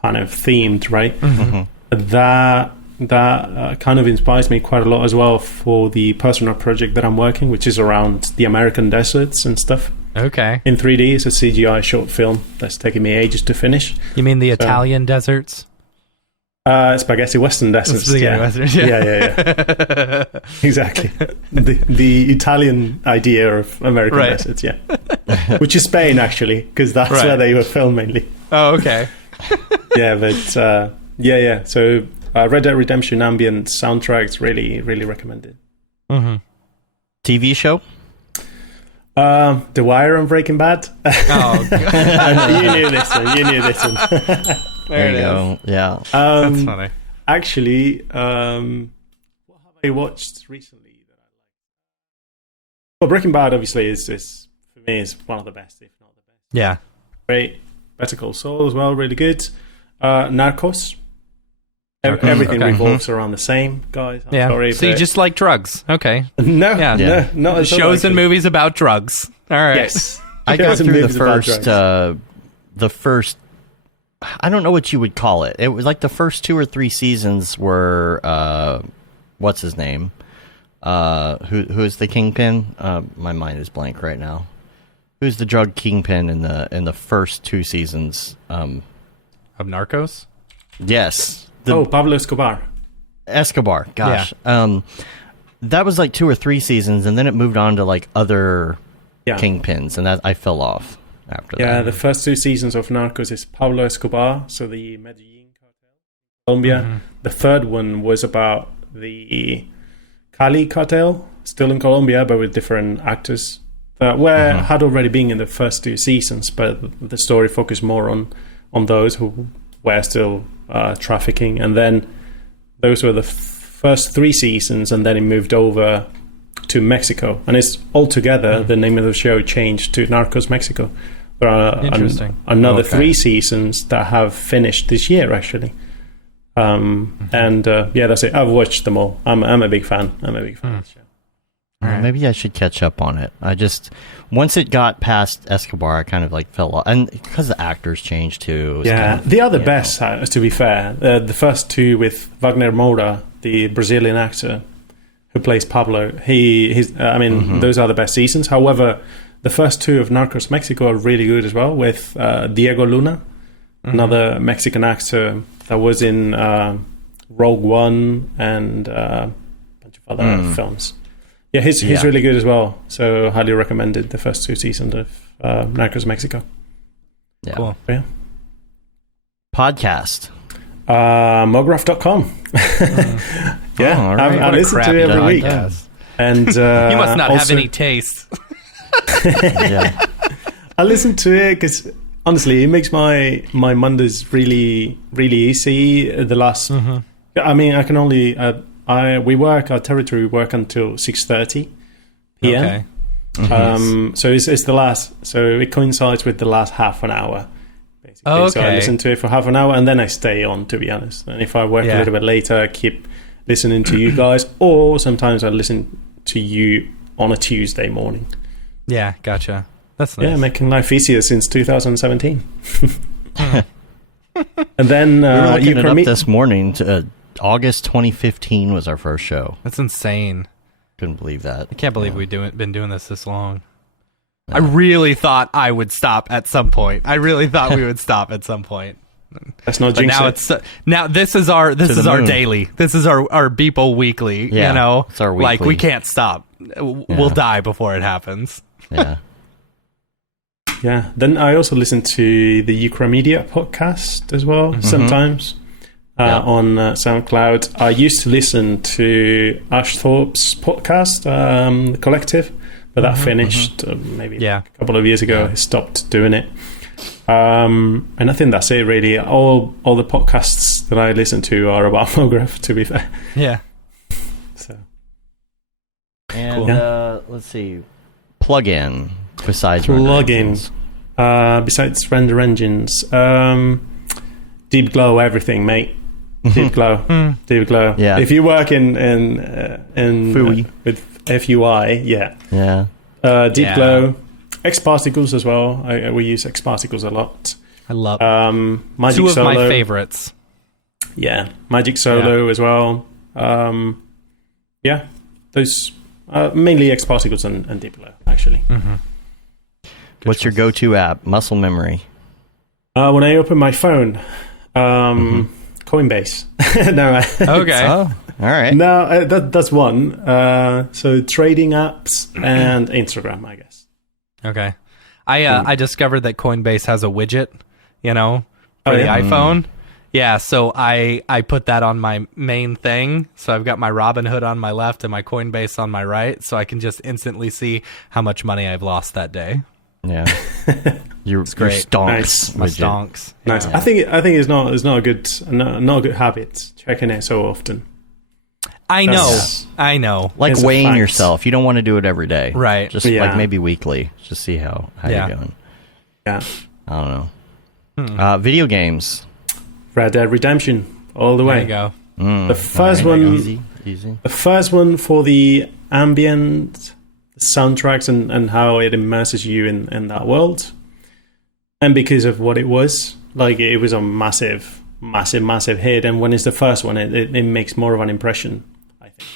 kind of themed, right? That kind of inspires me quite a lot as well for the personal project that I'm working, which is around the American deserts and stuff. Okay. In 3D, it's a CGI short film that's taken me ages to finish. You mean the Italian deserts? Spaghetti Western deserts. Spaghetti Western, yeah. Exactly. The Italian idea of American deserts, yeah. Which is Spain, actually, because that's where they were filmed mainly. Oh, okay. Yeah, but So Red Dead Redemption ambient soundtracks, really, really recommended. TV show? The Wire and Breaking Bad. Oh, God. You knew this one. There you go. Yeah. That's funny. Actually, what have I watched recently that I like? Well, Breaking Bad obviously is for me is one of the best, if not the best. Yeah. Great. Better Call Saul as well, really good. Narcos. Everything revolves around the same, guys. I'm sorry, so you just like drugs? Okay. No, not at all, shows and movies about drugs. All right. Yes. I got through the first. I don't know what you would call it. It was like the first 2 or 3 seasons were what's his name? Who is the kingpin? My mind is blank right now. Who's the drug kingpin in the first 2 seasons? Of Narcos? Yes. Pablo Escobar. Gosh. Yeah. That was like 2 or 3 seasons, and then it moved on to like other kingpins, and that I fell off after that. Yeah, the first 2 seasons of Narcos is Pablo Escobar, so the Medellin cartel, Colombia. The third one was about the Cali cartel, still in Colombia, but with different actors that had already been in the first 2 seasons, but the story focused more on those who were still trafficking. And then those were the first 3 seasons, and then it moved over to Mexico. And it's altogether, the name of the show changed to Narcos Mexico. There are another 3 seasons that have finished this year, actually. And that's it. I've watched them all. I'm a big fan. of the show. Right. Maybe I should catch up on it. I just, once it got past Escobar, I kind of like fell off, and because the actors changed too. Yeah, the other best, to be fair, the first 2 with Wagner Moura, the Brazilian actor who plays Pablo. Those are the best seasons. However, the first 2 of Narcos Mexico are really good as well, with Diego Luna, another Mexican actor that was in Rogue One and a bunch of other films. Yeah, he's really good as well. So highly recommended the first 2 seasons of Narcos Mexico. Yeah. Cool. Yeah. Podcast. Mograph.com. I listen to it every week. And you must not have any taste. Yeah. I listen to it because honestly, it makes my Mondays really, really easy. The last, I mean, I can only our territory we work until 6:30 p.m. Okay. So it's the last, so it coincides with the last half an hour. Basically. Oh, okay. So I listen to it for half an hour and then I stay on, to be honest. And if I work a little bit later, I keep listening to you guys, or sometimes I listen to you on a Tuesday morning. Yeah, gotcha. That's nice. Yeah, making life easier since 2017. And then We were looking it up meet this morning. August 2015 was our first show. That's insane. Couldn't believe that. I can't believe we've been doing this long. I really thought I would stop at some point. I really thought we would stop at some point. That's not But jinx now it. now this is our moon. daily. This is our Beeple weekly. Yeah, you know, it's our like weekly. we can't stop. We'll die before it happens. Yeah. Yeah. Then I also listen to the Ukramedia podcast as well sometimes on SoundCloud. I used to listen to Ash Thorpe's podcast, The Collective, but that finished maybe a couple of years ago. I stopped doing it. And I think that's it really. All the podcasts that I listen to are about Mograph, to be fair. Yeah. So And Cool. let's see, plug-in besides plugin. Besides render engines, Deep Glow everything, mate. Deep Glow, Deep Glow. Yeah. If you work in FUI. with FUI, Yeah. Deep Yeah. Glow, X particles as well. We use X particles a lot. I love Magic two of Solo, my favorites. yeah, Magic Solo as well. Yeah, those mainly X particles and Deep Glow actually. What's your go-to app? Muscle memory. When I open my phone, Coinbase. No, Okay. Oh, all right. no, that's one. So trading apps and Instagram, I guess. Okay. I discovered that Coinbase has a widget, you know, for Oh, the yeah? iPhone. Yeah, so I put that on my main thing. So I've got my Robinhood on my left and my Coinbase on my right, so I can just instantly see how much money I've lost that day. Yeah. Your great. stonks. Nice. My widget. stonks. Nice. Yeah. I think it's not a good habit checking it so often. I know. That's- I know. Like It's a weighing fact. yourself. You don't want to do it every day. Right. Just Yeah. like maybe weekly. Just see how Yeah. you're going. Yeah. I don't know. Video games. Red Dead Redemption all the There way. you go. The first one, Easy. the first one for the ambient soundtracks and how it immerses you in that world, and because of what it was like, it was a massive hit. And when it's the first one, it makes more of an impression, I think.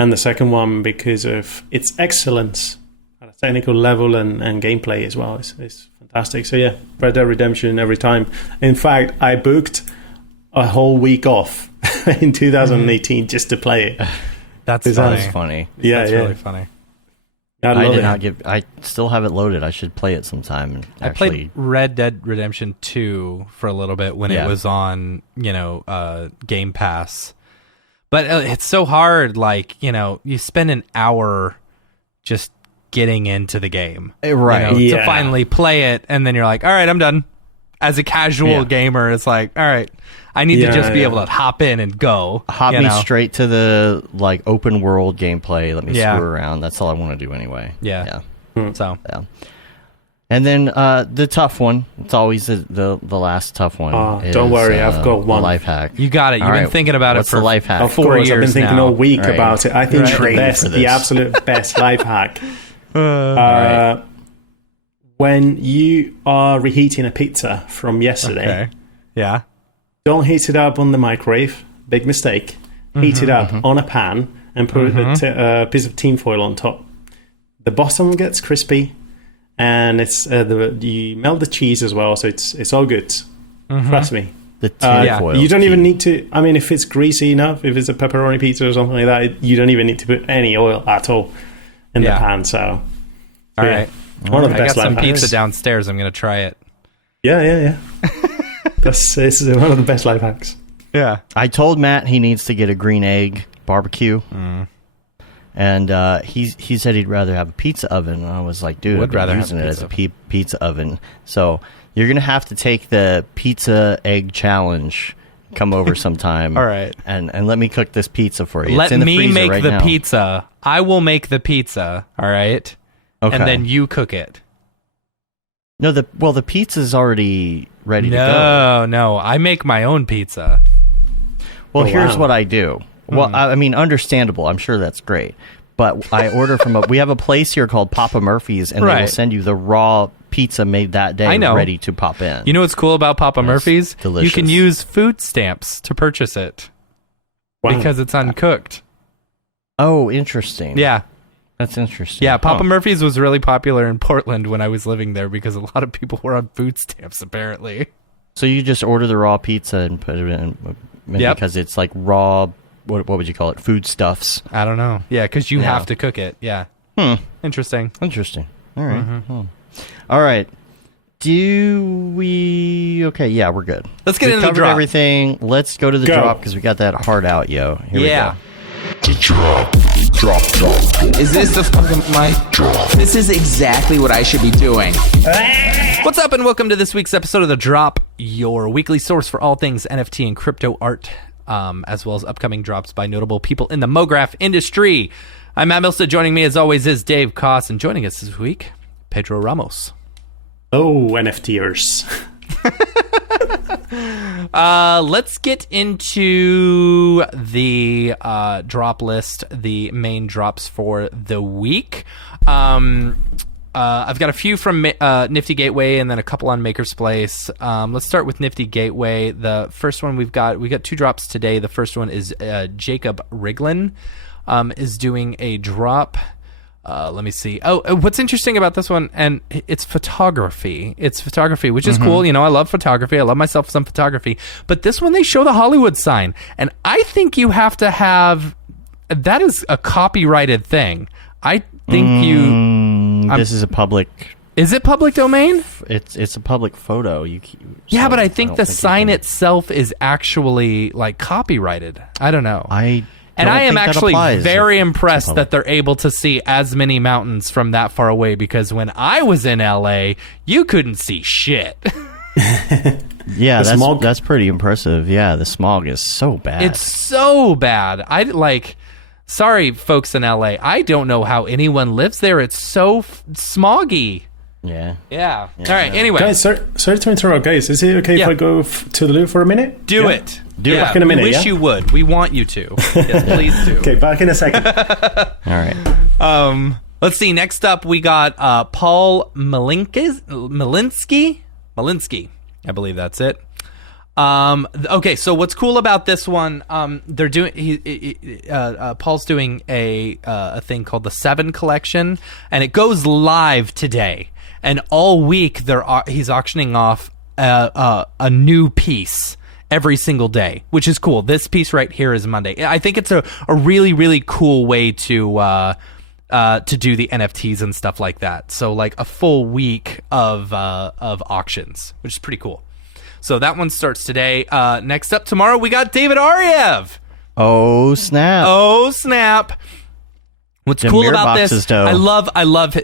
And the second one, because of its excellence at a technical level and gameplay as well, is fantastic. So yeah, Red Dead Redemption every time. In fact, I booked a whole week off in 2018 just to play it. That's Is funny. that- That's funny. Yeah, That's yeah. really funny. I I love did it. not give. I still have it loaded. I should play it sometime. And I actually, played Red Dead Redemption 2 for a little bit when Yeah. it was on, Game Pass. But it's so hard, like, you spend an hour just getting into the game. right. To Yeah. finally play it, and then you're like, all right, I'm done. As a casual Yeah. gamer, it's like, all right, I need to Yeah, just be yeah. able to hop in and go. Hop me straight to the open world gameplay. Let me Yeah. screw around. That's all I want to do anyway. Yeah. So, Yeah. And then the tough one. It's always the last tough one. Don't worry, I've got the one. life hack. you got it. You've All been right, thinking about what's it for the life hack? Of 4 course, I've been years thinking now. all week Right. about it. I think Right. the Training best, for the this. absolute best life hack. right. When you are reheating a pizza from yesterday, Okay. Yeah. don't heat it up on the microwave. Big mistake. Heat it up on a pan and put a piece of tinfoil on top. The bottom gets crispy, and it's you melt the cheese as well, so it's all good. Trust me. The tinfoil. You don't even need to. I mean, if it's greasy enough, if it's a pepperoni pizza or something like that, you don't even need to put any oil at all in the Yeah. pan. So, All yeah. right. One of the I got best some life pizza hacks. downstairs. I'm going to try it. Yeah. This is one of the best life hacks. Yeah. I told Matt he needs to get a green egg barbecue. And he said he'd rather have a pizza oven. And I was like, dude, Would I've been rather have using a it as pizza a pizza oven. So You're going to have to take the pizza egg challenge. Come over sometime. All right. And let me cook this pizza for you. Let it's in the me freezer make right the now. pizza. I will make the pizza. All right. Okay. And then you cook it. No, the pizza's already ready to go. No. I make my own pizza. Well, Oh, here's wow. what I do. Well, I mean, understandable. I'm sure that's great. But I order from we have a place here called Papa Murphy's, and they will Right. send you the raw pizza made that day I know. ready to pop in. You know what's cool about Papa Murphy's? delicious. You can use food stamps to purchase it Wow. because it's uncooked. Oh, interesting. Yeah. That's interesting. Yeah, Papa Huh. Murphy's was really popular in Portland when I was living there because a lot of people were on food stamps, apparently. So you just order the raw pizza and put it in Yep. because it's like raw, what would you call it? Foodstuffs. I don't know. Yeah, because you Yeah. have to cook it. Yeah. Interesting. Interesting. All right. Mm-hmm. All right. Do we... Okay, yeah, we're good. Let's get We into the covered drop. everything. Let's go to the Go. drop because we got that heart out, yo. Here Yeah. we go. Is this the fucking mic? This is exactly what I should be doing. What's up, and welcome to this week's episode of The Drop, your weekly source for all things NFT and crypto art, as well as upcoming drops by notable people in the Mograph industry. I'm Matt Milstead. Joining me, as always, is Dave Koss, and joining us this week, Pedro Ramos. Oh, NFTers. Let's get into the drop list, the main drops for the week. I've got a few from Nifty Gateway and then a couple on Maker's Place. Let's start with Nifty Gateway. The first one we got two drops today. The first one is Jacob Riglin is doing a drop. Let me see. Oh, what's interesting about this one, and it's photography. It's photography, which is cool. You know, I love photography. I love myself some photography. But this one, they show the Hollywood sign, and I think you have to have... That is a copyrighted thing. I think This is a public... Is it public domain? It's a public photo. Yeah, so but I think don't the you sign can- itself is actually, like, copyrighted. I don't know. And don't I am think that actually applies very if it's impressed public. that they're able to see as many mountains from that far away, because when I was in LA, you couldn't see shit. Yeah, The smog. that's pretty impressive. Yeah, the smog is so bad. It's so bad. Sorry, folks in LA. I don't know how anyone lives there. It's so smoggy. yeah. Yeah. All right. Anyway, Guys, sorry to interrupt, guys. Is it okay Yeah. if I go to the loo for a minute? do Yeah? it. Do it. Yeah, Back in a minute, We wish yeah? you would. We want you to. Yes, please do. Okay, back in a second. All right. Let's see. Next up, we got Paul Malinsky. I believe that's it. Okay, so what's cool about this one? They're doing. Paul's doing a thing called the 7 Collection, and it goes live today. And all week, he's auctioning off a new piece every single day, which is cool. This piece right here is Monday. I think it's a really, really cool way to do the NFTs and stuff like that. So like a full week of auctions, which is pretty cool. So that one starts today. Next up tomorrow, we got David Ariev. Oh snap! Oh snap! What's Them cool mirror about boxes, this? though. I love,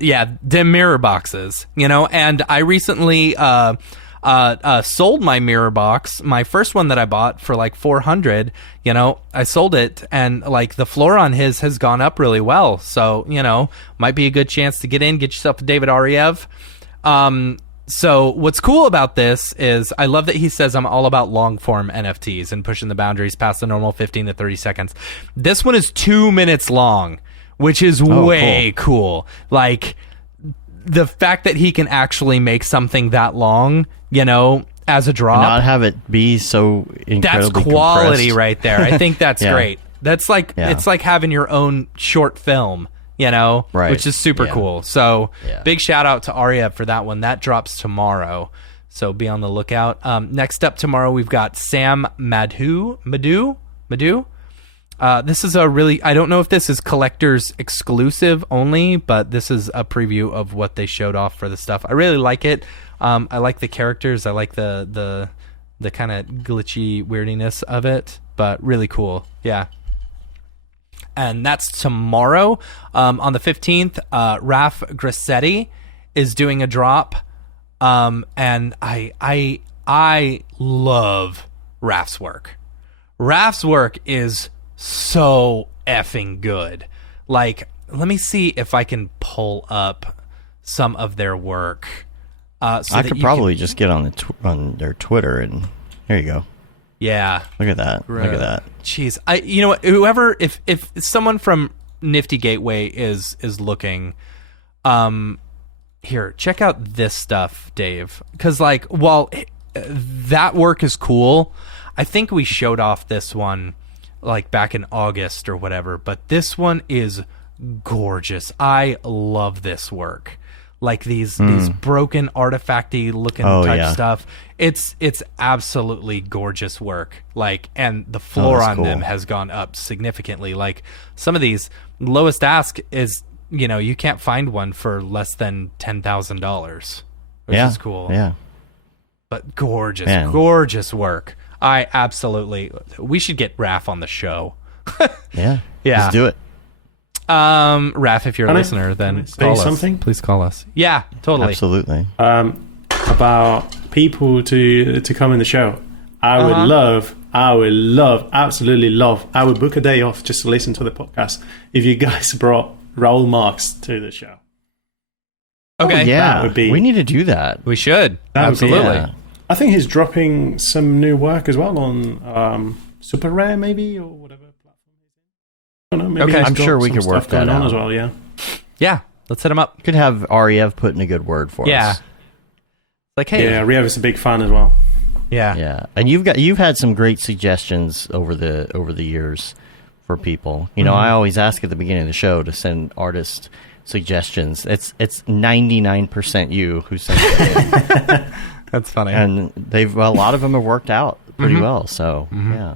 them mirror boxes. You know, and I recently sold my mirror box, my first one that I bought for like $400. You know, I sold it, and like the floor on his has gone up really well. So you know, might be a good chance to get yourself a David Ariev. So what's cool about this is I love that he says I'm all about long form NFTs and pushing the boundaries past the normal 15 to 30 seconds. This one is 2 minutes long, which is way cool. Like the fact that he can actually make something that long, you know, as a drop. Not have it be so incredibly That's quality compressed. right there. I think that's Yeah. great. That's like it's like having your own short film, you know, Right. which is super Yeah. cool. So Yeah. big shout out to Ariev for that one. That drops tomorrow, so be on the lookout. Next up tomorrow, we've got Sam Madhu. This is a really, I don't know if this is collectors exclusive only, but this is a preview of what they showed off for the stuff. I really like it. I like the characters. I like the kind of glitchy weirdiness of it, but really cool. Yeah. And that's tomorrow. On the 15th, Raf Grassetti is doing a drop. And I love Raph's work. Raph's work is so effing good. Like, let me see if I can pull up some of their work. So I could probably just get on their Twitter, and here you go. Yeah. Look at that. Look at that. Jeez. You know what? Whoever, if someone from Nifty Gateway is looking, here, check out this stuff, Dave. Because, like, while that work is cool, I think we showed off this one, like, back in August or whatever. But this one is gorgeous. I love this work. Like these broken artifacty looking type stuff. It's absolutely gorgeous work. Like, and the floor on them has gone up significantly. Like, some of these, lowest ask is, you know, you can't find one for less than $10,000, which is cool. Yeah. But gorgeous work. We should get Raph on the show. Yeah. Yeah. Let's do it. Raph, if you're a listener, then call something? us. Please call us. Yeah, totally. Absolutely. About people to come in the show. I would absolutely love. I would book a day off just to listen to the podcast if you guys brought Raoul Marx to the show. Okay. Yeah. That would be, Mm-hmm. we need to do that. We should. Absolutely. Yeah. I think he's dropping some new work as well on Super Rare, maybe, or whatever. I don't know, maybe I'm sure we could work that out as well. Yeah, yeah. Let's hit him up. Could have Ariev put in a good word for us. Like, hey, yeah, Riev is a big fan as well. Yeah, and you've had some great suggestions over the years for people. You know, I always ask at the beginning of the show to send artist suggestions. It's 99% you who sends it. That's funny, and a lot of them have worked out pretty well. So yeah.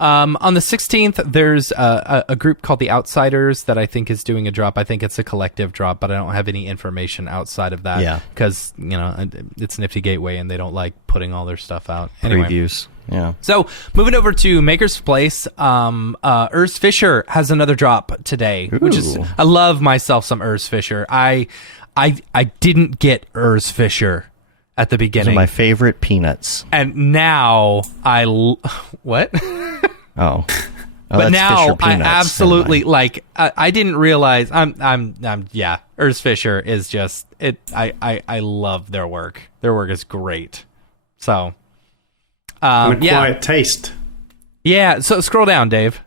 On the 16th, there's a group called The Outsiders that I think is doing a drop. I think it's a collective drop, but I don't have any information outside of that. Yeah. Because, you know, it's Nifty Gateway and they don't like putting all their stuff out. Anyway. Previews. Yeah. So, moving over to Maker's Place, Urs Fisher has another drop today, which is, I love myself some Urs Fisher. I didn't get Urs Fisher at the beginning. Those are my favorite peanuts. And now what? Oh, but now I absolutely like. I didn't realize. Urs Fisher is just it. I love their work. Their work is great. So, and a quiet taste. Yeah. So scroll down, Dave.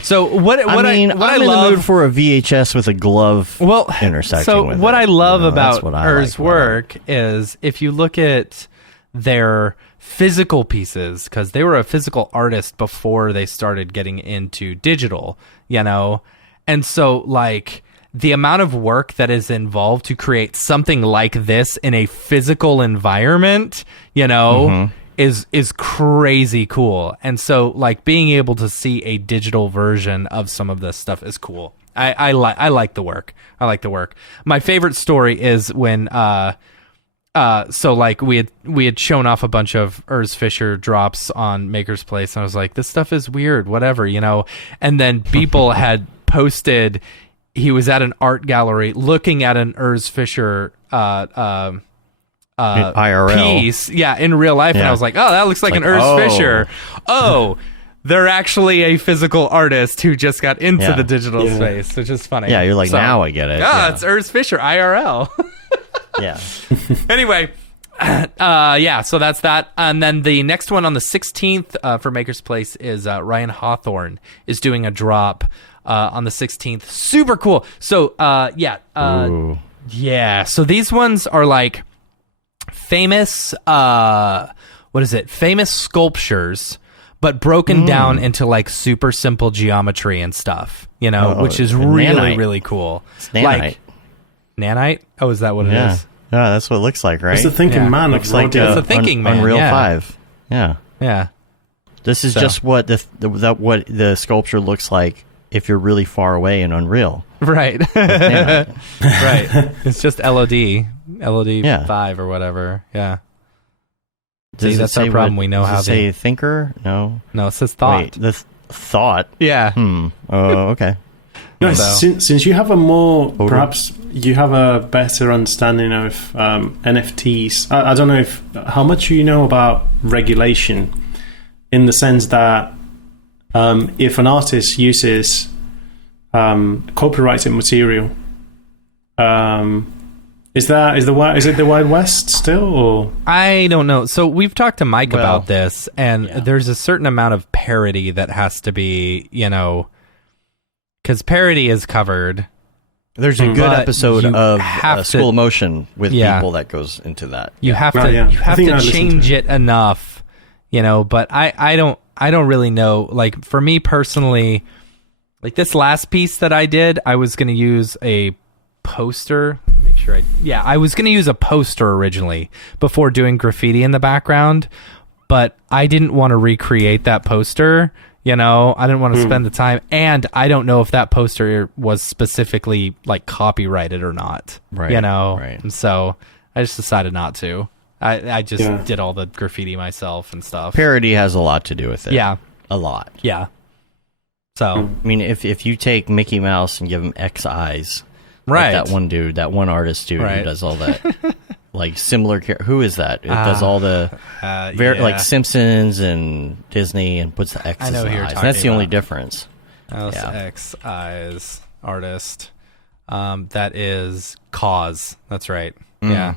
So what I'm I in love, the mood for a VHS with a glove intersecting. So with what it. I love about Urs' work is if you look at their physical pieces, because they were a physical artist before they started getting into digital, you know, and so like the amount of work that is involved to create something like this in a physical environment, you know, is crazy cool. And so like being able to see a digital version of some of this stuff is cool. I like the work. I like the work. My favorite story is when so like we had shown off a bunch of Urs Fisher drops on Maker's Place, and I was like, this stuff is weird, whatever, you know. And then people had posted he was at an art gallery looking at an Urs Fisher IRL piece, in real life, and I was like, oh, that looks like an Urs Fisher. Oh, they're actually a physical artist who just got into the digital space, which is funny. Yeah, you're like, now I get it. It's Urs Fisher IRL. Yeah. Anyway, so that's that. And then the next one on the 16th for Maker's Place is Ryan Hawthorne is doing a drop on the 16th. Super cool. So, so these ones are like famous, famous sculptures, but broken down into like super simple geometry and stuff, you know, which is really, really cool. It's nanite. Like, nanite? Oh, is that what it is? Yeah, that's what it looks like, right? It's the Thinking Man. Looks like the Thinking Man. Unreal 5. Yeah. Yeah. This is just what what the sculpture looks like if you're really far away in Unreal. Right. Right. It's just LOD 5 or whatever. Yeah. See, that's our problem. We know how to say thinker? No. No, it says thought. Wait, the thought. Yeah. Oh, okay. Guys, So- since you have perhaps you have a better understanding of NFTs. I don't know how much you know about regulation, in the sense that if an artist uses copyrighted material, is it the Wild West still, or? I don't know. So we've talked to Mike Well, about this, and there's a certain amount of parody that has to be, because parody is covered. There's a good But episode you of have School to- of Motion with Yeah. people that goes into that. You have Right, to yeah. you I have think I to listened to change it enough, but I don't really know. Like, for me personally, like this last piece that I did, I was going to use a poster. Let me make sure I was going to use a poster originally before doing graffiti in the background, but I didn't want to recreate that poster. I didn't want to spend the time, and I don't know if that poster was specifically like copyrighted or not. Right, right. And so I just decided not to. I just did all the graffiti myself and stuff. Parody has a lot to do with it. Yeah. A lot. Yeah. So, I mean, if you take Mickey Mouse and give him X eyes, right. like that one dude, that one artist dude Right. who does all that, like similar. Who is that? It does all the like Simpsons and Disney and puts the X's I know in who you're eyes. talking That's the only about. difference. Alice Yeah. X Eyes artist. That is Cause. That's right. Yeah.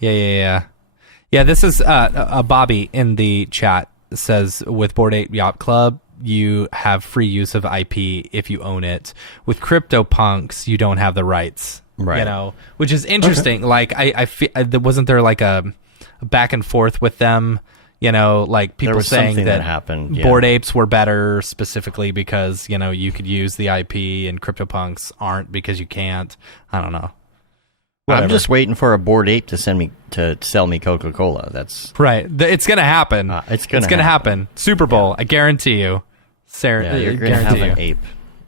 Yeah, this is Bobby in the chat says, with Bored Ape Yacht Club, you have free use of IP if you own it. With CryptoPunks, you don't have the rights. Right. Which is interesting. Like, I feel, wasn't there like a back and forth with them? Like people There was saying something that that happened, yeah. Bored Apes were better specifically because, you could use the IP, and CryptoPunks aren't because you can't. I don't know. I'm Whatever. just waiting for a Bored Ape to sell me Coca-Cola. That's Right. It's going to happen. it's gonna happen. Super Bowl. I guarantee you. Sarah, yeah. You're I gonna have guarantee an you. ape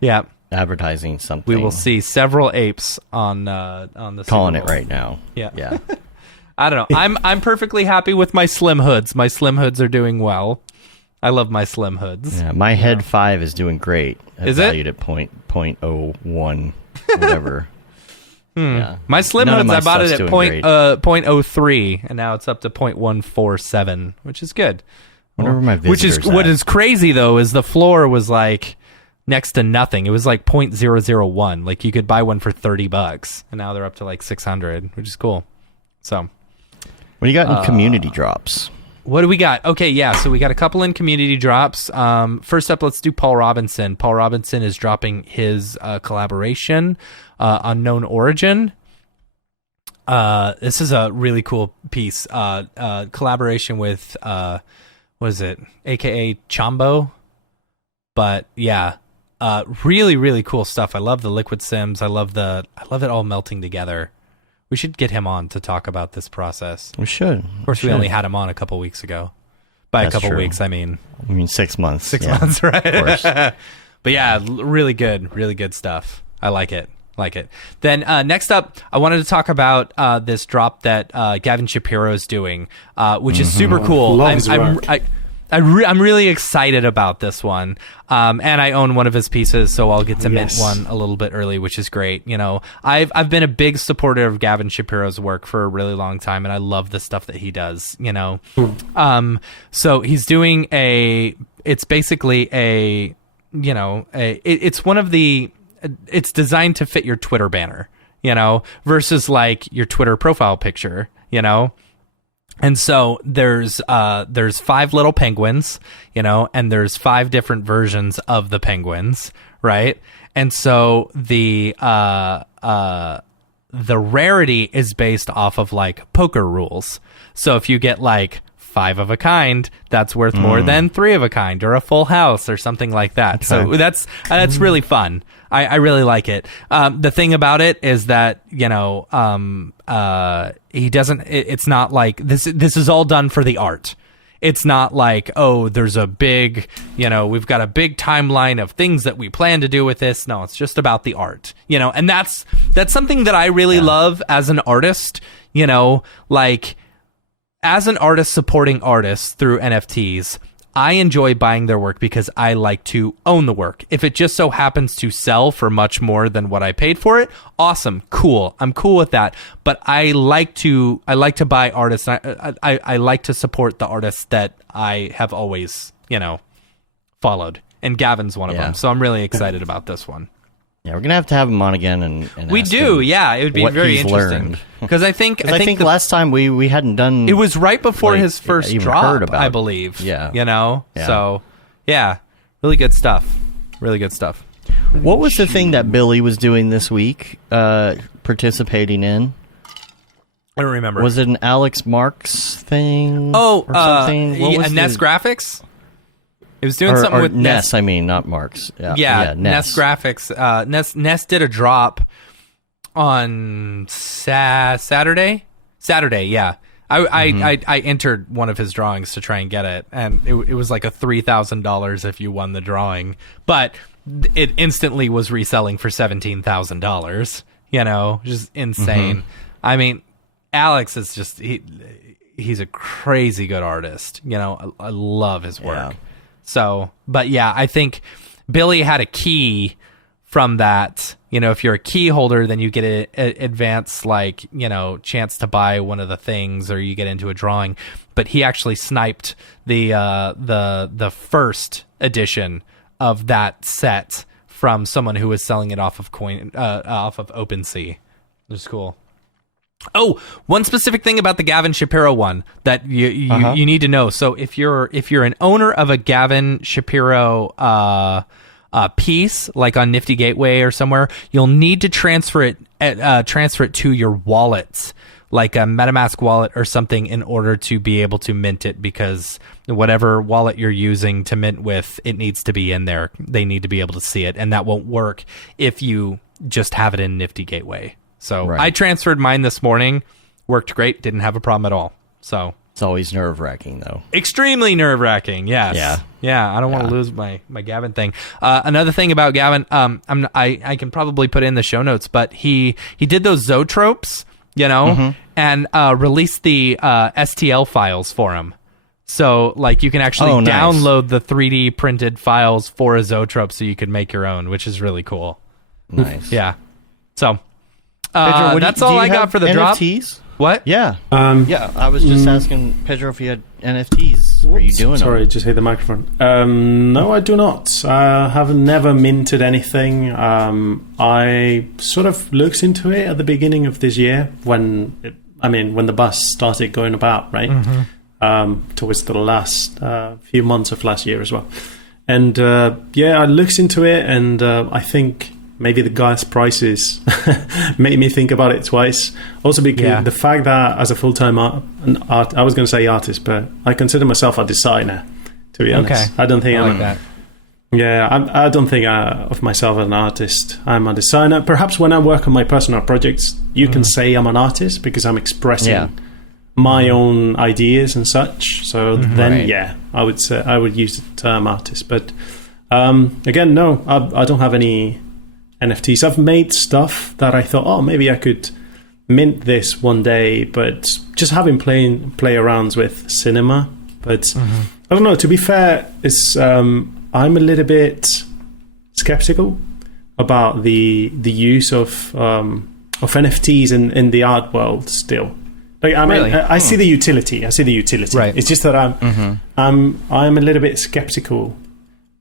Yeah. advertising something. We will see several apes on the Calling Super it Bowl. right now. Yeah. Yeah. I don't know. I'm perfectly happy with my slim hoods. My slim hoods are doing well. I love my slim hoods. Yeah, my Head 5 is doing great. Is it? Valued at .01, whatever. Yeah. My slim None of hoods, my I bought it stuff's at doing great. .03, and now it's up to .147, which is good. Whatever my Which is visitors what at. is crazy though is the floor was like next to nothing. It was like .001. Like you could buy one for $30, and now they're up to like 600, which is cool. So, What do you got in community drops? what do we got? Okay, yeah. So we got a couple in community drops. First up, let's do Paul Robinson. Paul Robinson is dropping his collaboration, Unknown Origin. This is a really cool piece. Collaboration with what is it? AKA Chombo. But yeah, really, really cool stuff. I love the liquid sims. I love it all melting together. We should get him on to talk about this process. We should. Of course, we only had him on a couple weeks ago. By That's a couple true. weeks, I mean 6 months. 6 yeah, months, right? Of course. But yeah, really good stuff. I like it. Then next up, I wanted to talk about this drop that Gavin Shapiro is doing, which is super cool. Love his work. I'm really excited about this one, and I own one of his pieces, so I'll get to mint one a little bit early, which is great. I've been a big supporter of Gavin Shapiro's work for a really long time, and I love the stuff that he does. So he's doing it's basically it's one of the. It's designed to fit your Twitter banner, versus like your Twitter profile picture, And so there's 5 little penguins, and there's 5 different versions of the penguins, right? And so the rarity is based off of like poker rules. So if you get like 5 of a kind, that's worth more than 3 of a kind, or a full house, or something like that. Okay. So that's really fun. I really like it. The thing about it is that he doesn't. It's not like this. This is all done for the art. It's not like, oh, there's a big, we've got a big timeline of things that we plan to do with this. No, it's just about the art, and that's something that I really love as an artist. Like, as an artist supporting artists through NFTs, I enjoy buying their work because I like to own the work. If it just so happens to sell for much more than what I paid for it, awesome, cool. I'm cool with that. But I like to buy artists. I like to support the artists that I have always, followed. And Gavin's one of them. So I'm really excited about this one. Yeah, we're gonna have him on again, and we ask do. him Yeah, it would be what very he's interesting. learned. Because I think last time we hadn't done. it was right before his first even drop, heard about I it. believe. Yeah. Yeah. Yeah. So, really good stuff. Really good stuff. What was the thing that Billy was doing this week? Participating in? I don't remember. Was it an Alex Marks thing? or something? What was Nest the- Graphics. It was doing something or with Ness. I mean, not Marks. Yeah, Nest Graphics. Nest did a drop on Saturday. Saturday, yeah. I entered one of his drawings to try and get it, and it was like a $3,000 if you won the drawing, but it instantly was reselling for $17,000. Just insane. I mean, Alex is just he's a crazy good artist. I love his work. Yeah. So, but yeah, I think Billy had a key from that. If you're a key holder, then you get an advance, chance to buy one of the things, or you get into a drawing. But he actually sniped the first edition of that set from someone who was selling it off of OpenSea. It was cool. Oh, one specific thing about the Gavin Shapiro one that you need to know. So if you're an owner of a Gavin Shapiro piece, like on Nifty Gateway or somewhere, you'll need to transfer it to your wallets, like a MetaMask wallet or something, in order to be able to mint it, because whatever wallet you're using to mint with, it needs to be in there. They need to be able to see it, and that won't work if you just have it in Nifty Gateway. So Right. I transferred mine this morning, worked great, didn't have a problem at all. So It's always nerve-wracking, though. extremely nerve-wracking. Yes. Yeah. I don't want to lose my Gavin thing. Another thing about Gavin, I can probably put in the show notes, but he did those zoetropes, and released the STL files for him. So you can actually nice. download the 3D printed files for a zoetrope, so you can make your own, which is really cool. Nice. Yeah. So Pedro, that's do all you I got have for the drop. NFTs? What? Yeah. Yeah, I was just asking Pedro if you had NFTs. Are you doing Sorry, them? just hit the microphone. No, I do not. I have never minted anything. I sort of looked into it at the beginning of this year when the bus started going about, right? Towards the last few months of last year as well. And I looked into it, and I think maybe the gas prices made me think about it twice. Also because the fact that as a full-time I was going to say artist, but I consider myself a designer, to be honest. Okay. I don't think like that. Yeah, I don't think of myself as an artist. I'm a designer. Perhaps when I work on my personal projects, you can say I'm an artist because I'm expressing my own ideas and such. So then, Right. I would say I would use the term artist. But again, no, I don't have any NFTs. I've made stuff that I thought, maybe I could mint this one day, but just having play arounds with cinema. But I don't know. To be fair, it's I'm a little bit skeptical about the use of NFTs in the art world still. Really? I see the utility. Right. It's just that I'm a little bit skeptical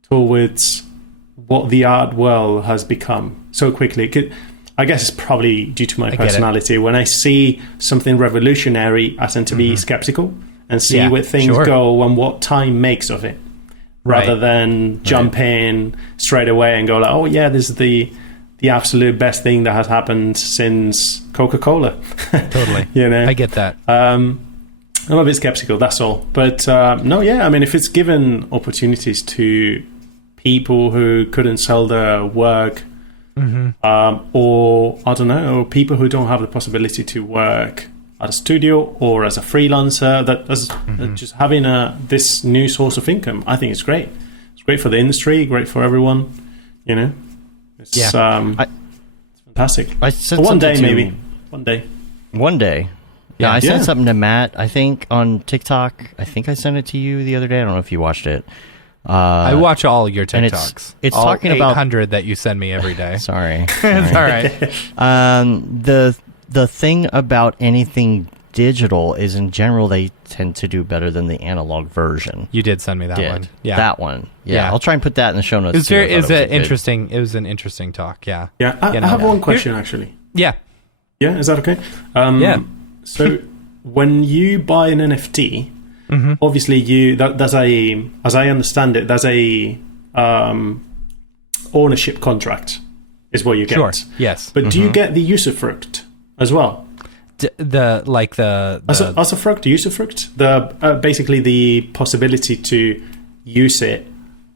towards what the art world has become so quickly. I guess it's probably due to my personality. When I see something revolutionary, I tend to be skeptical and see where things go and what time makes of it, rather than jump in straight away and go like, this is the absolute best thing that has happened since Coca-Cola. Totally. I get that. I'm a bit skeptical, that's all. But if it's given opportunities to people who couldn't sell their work, or I don't know, people who don't have the possibility to work at a studio or as a freelancer, just having this new source of income, I think it's great. It's great for the industry, great for everyone. It's fantastic. I said One day, something to- maybe. One day. Yeah, I sent Yeah. something to Matt, I think, on TikTok. I think I sent it to you the other day. I don't know if you watched it. I watch all your and TikToks. it's all talking about- 800 that you send me every day. Sorry. It's all right. The thing about anything digital is, in general, they tend to do better than the analog version. You did send me that one. Yeah. That one. Yeah. Yeah. I'll try and put that in the show notes. It was too. I very. thought It was a an good- interesting. It was an interesting talk. Yeah. Yeah, I You know. have one question, actually. Yeah. Yeah, is that okay? Yeah. So when you buy an NFT, obviously there's a, as I understand it, there's a ownership contract is what you get. Sure. Yes. But do you get the usufruct as well? The Usufruct, usufruct, the basically the possibility to use it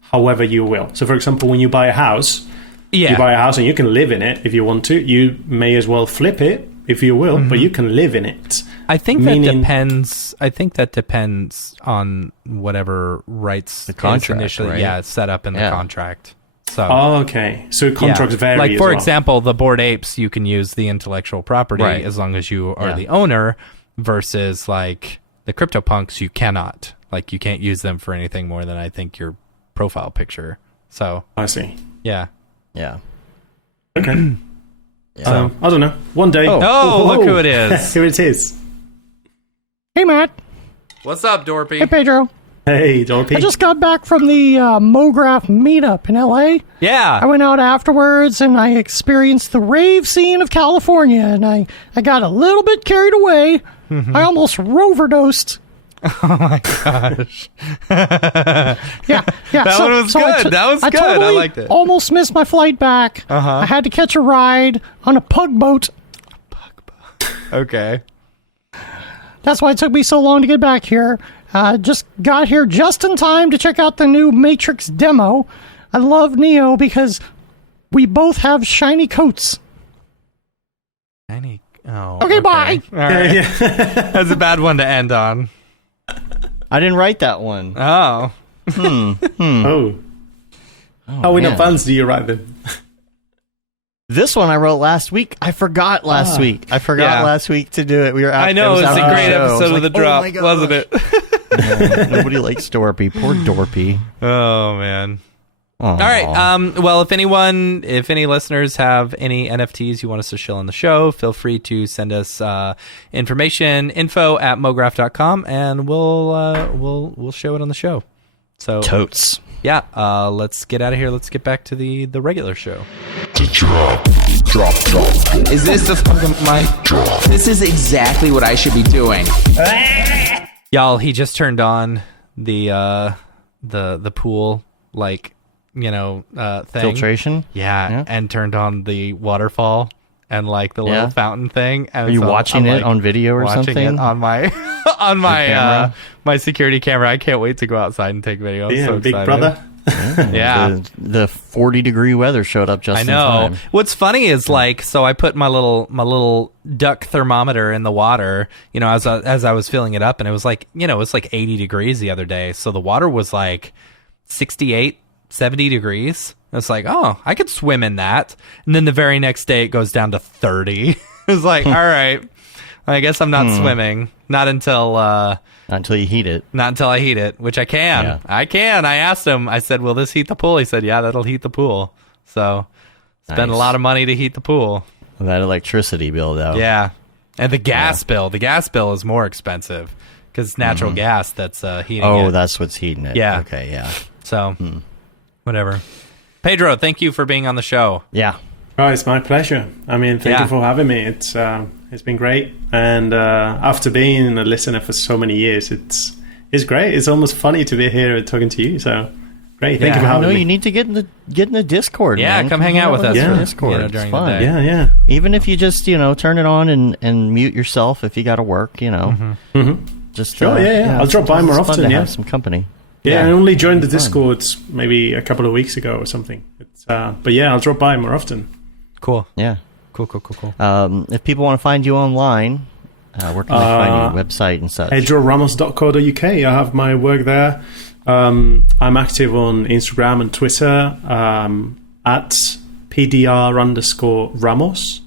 however you will. So, for example, when you buy a house, you buy a house and you can live in it if you want to. You may as well flip it if you will, but you can live in it. I think that depends. I think that depends on whatever rights The contract, is initially, right? set up in the contract. So, Okay, so contracts vary. Like as for well. example, the Bored Apes, you can use the intellectual property Right. as long as you are Yeah. the owner. Versus like the CryptoPunks, you cannot. Like you can't use them for anything more than I think your profile picture. So I see. yeah. Yeah. Okay. Yeah. I don't know. One day. Oh, look who it is! Here it is. Hey, Matt. What's up, Dorpy? Hey, Pedro. Hey, Dorpy. I just got back from the Mograph meetup in LA. I Yeah. went out afterwards and I experienced the rave scene of California, and I got a little bit carried away. I almost overdosed. Oh my gosh. Yeah. That one was good. That was good. I Totally liked it. almost missed my flight back. I had to catch a ride on a pug boat. Okay. That's why it took me so long to get back here. Just got here just in time to check out the new Matrix demo. I love Neo because we both have shiny coats. Okay, bye. All right. That's a bad one to end on. I didn't write that one. Oh. Oh. How in man. advance do you write them? This one I wrote last week. I forgot last week. I forgot Yeah. last week to do it. We were out. I know, was it was out a on the great show. I was episode of like, The oh Drop, my gosh. wasn't it? Yeah, nobody likes Dorpy. Poor Dorpy. Oh, man. All All right. Well, if any listeners have any NFTs you want us to show on the show, feel free to send us info@mograph.com, and we'll show it on the show. So Totes. yeah, let's get out of here. Let's get back to the regular show. Is this the fucking mic drop? This is exactly what I should be doing. Y'all, he just turned on the pool, like, thing. Filtration. Yeah, and turned on the waterfall and like the little Yeah. fountain thing. And Are you so watching I'm, it on video or watching something? it on my on my camera? my security camera. I can't wait to go outside and take video. I'm Yeah, so Big excited. Brother. Yeah. The 40-degree weather showed up just I in know. time. What's funny is so I put my little duck thermometer in the water, as I was filling it up, and it was like, it's like 80 degrees the other day. So the water was like 68, 70 degrees. It's like, oh, I could swim in that. And then the very next day it goes down to 30. It's like, all right, I guess I'm not swimming. Not until Not until you heat it. not until I heat it, which I can. Yeah. I can. I asked him. I said, "Will this heat the pool?" He said, "Yeah, that'll heat the pool." So, spend a Nice. lot of money to heat the pool. That electricity bill, though. Yeah, and the gas bill. The gas bill is more expensive because it's natural gas that's heating Oh, it. that's what's heating it. Yeah. Okay, yeah. So, whatever. Pedro, thank you for being on the show. Yeah. Oh, it's my pleasure. I mean, thank Yeah. you for having me. It's been great, and after being a listener for so many years, it's great. It's almost funny to be here talking to you. So great, thank you for I know having me. you need to get in the Discord. Yeah, man. come hang out with us Yeah. in for- Discord. It's during the fun. day. Yeah. Even if you just turn it on and mute yourself if you got to work. Just Sure, yeah. I'll drop by sometimes more it's fun often, to yeah. have some company. Yeah, I only joined the Fun. Discord maybe a couple of weeks ago or something. But yeah, I'll drop by more often. Cool. Yeah. Cool. If people want to find you online, where can they find you? Website and such. pedroramos.co.uk. I have my work there. I'm active on Instagram and Twitter at PDR_Ramos.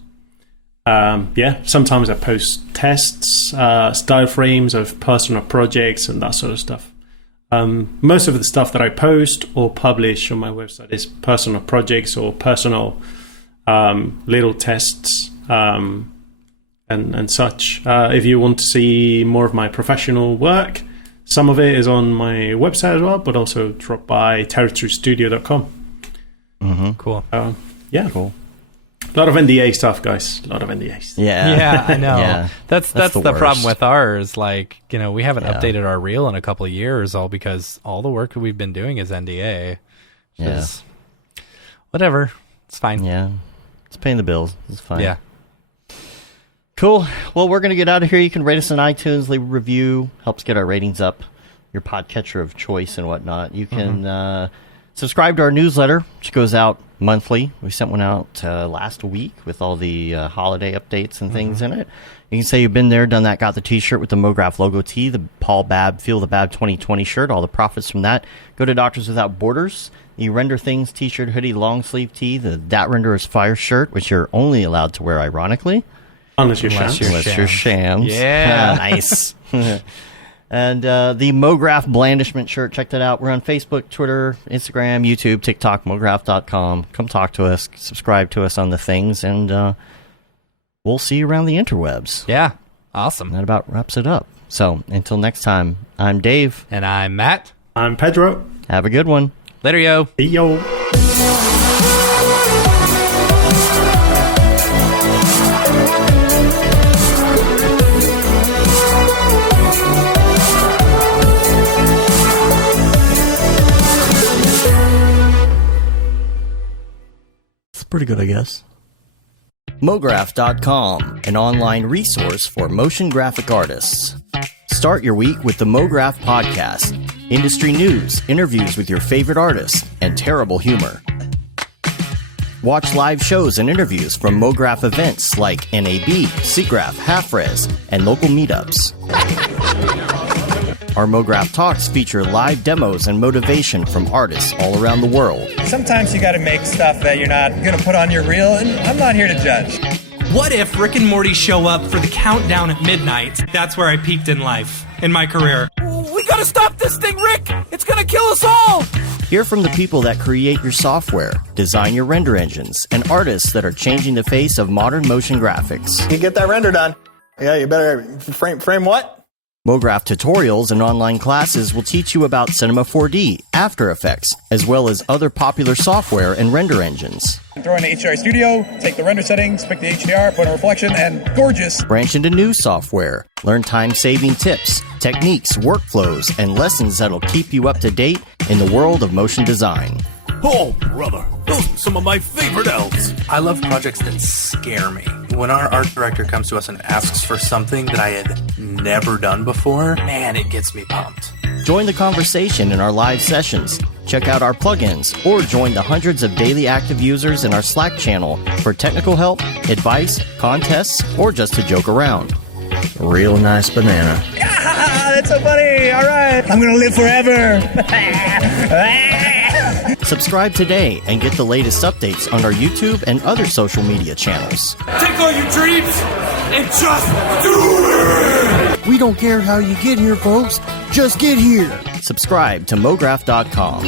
sometimes I post tests, style frames of personal projects and that sort of stuff. Most of the stuff that I post or publish on my website is personal projects or personal little tests and such. If you want to see more of my professional work, some of it is on my website as well, but also drop by territorystudio.com. Mm-hmm. Cool. Cool. A lot of NDA stuff, guys. A lot of NDAs. Yeah, I know. Yeah. That's the worst. problem with ours. Like, we haven't updated our reel in a couple of years, all because all the work we've been doing is NDA. Whatever. It's fine. Yeah. It's paying the bills. It's fine. Yeah. Cool. Well, we're going to get out of here. You can rate us on iTunes, leave a review. Helps get our ratings up. Your podcatcher of choice and whatnot. You can subscribe to our newsletter, which goes out monthly. We sent one out last week with all the holiday updates and things in it. You can say you've been there, done that, got the t-shirt with the Mograph logo tee, the Paul Babb Feel the Babb 2020 shirt, all the profits from that go to Doctors Without Borders. You Render Things t-shirt, hoodie, long sleeve tee, the That Render is Fire shirt, which you're only allowed to wear ironically. Unless you're shams. Yeah. Nice. And the Mograph blandishment shirt, check that out. We're on Facebook, Twitter, Instagram, YouTube, TikTok, mograph.com. Come talk to us, subscribe to us on the things, and we'll see you around the interwebs. Yeah. Awesome. That about wraps it up. So until next time, I'm Dave. And I'm Matt. I'm Pedro. Have a good one. Later, yo. Hey, yo. Pretty good, I guess. Mograph.com, an online resource for motion graphic artists. Start your week with the Mograph podcast. Industry news, interviews with your favorite artists, and terrible humor. Watch live shows and interviews from Mograph events like NAB, SIGGRAPH, Half-Res, and local meetups. Our Mograph Talks feature live demos and motivation from artists all around the world. Sometimes you gotta make stuff that you're not gonna put on your reel, and I'm not here to judge. What if Rick and Morty show up for the countdown at midnight? That's where I peaked in life, in my career. We gotta stop this thing, Rick! It's gonna kill us all! Hear from the people that create your software, design your render engines, and artists that are changing the face of modern motion graphics. You get that render done. Yeah, you better frame what? Mograph tutorials and online classes will teach you about Cinema 4D, After Effects, as well as other popular software and render engines. Throw in the HDR Studio, take the render settings, pick the HDR, put a reflection, and gorgeous. Branch into new software. Learn time-saving tips, techniques, workflows, and lessons that'll keep you up to date in the world of motion design. Oh, brother, those are some of my favorite elves. I love projects that scare me. When our art director comes to us and asks for something that I had never done before, man, it gets me pumped. Join the conversation in our live sessions. Check out our plugins, or join the hundreds of daily active users in our Slack channel for technical help, advice, contests, or just to joke around. Real nice banana. Ah, that's so funny. All right. I'm going to live forever. Subscribe today and get the latest updates on our YouTube and other social media channels. Take all your dreams and just do it! We don't care how you get here, folks. Just get here. Subscribe to Mograph.com.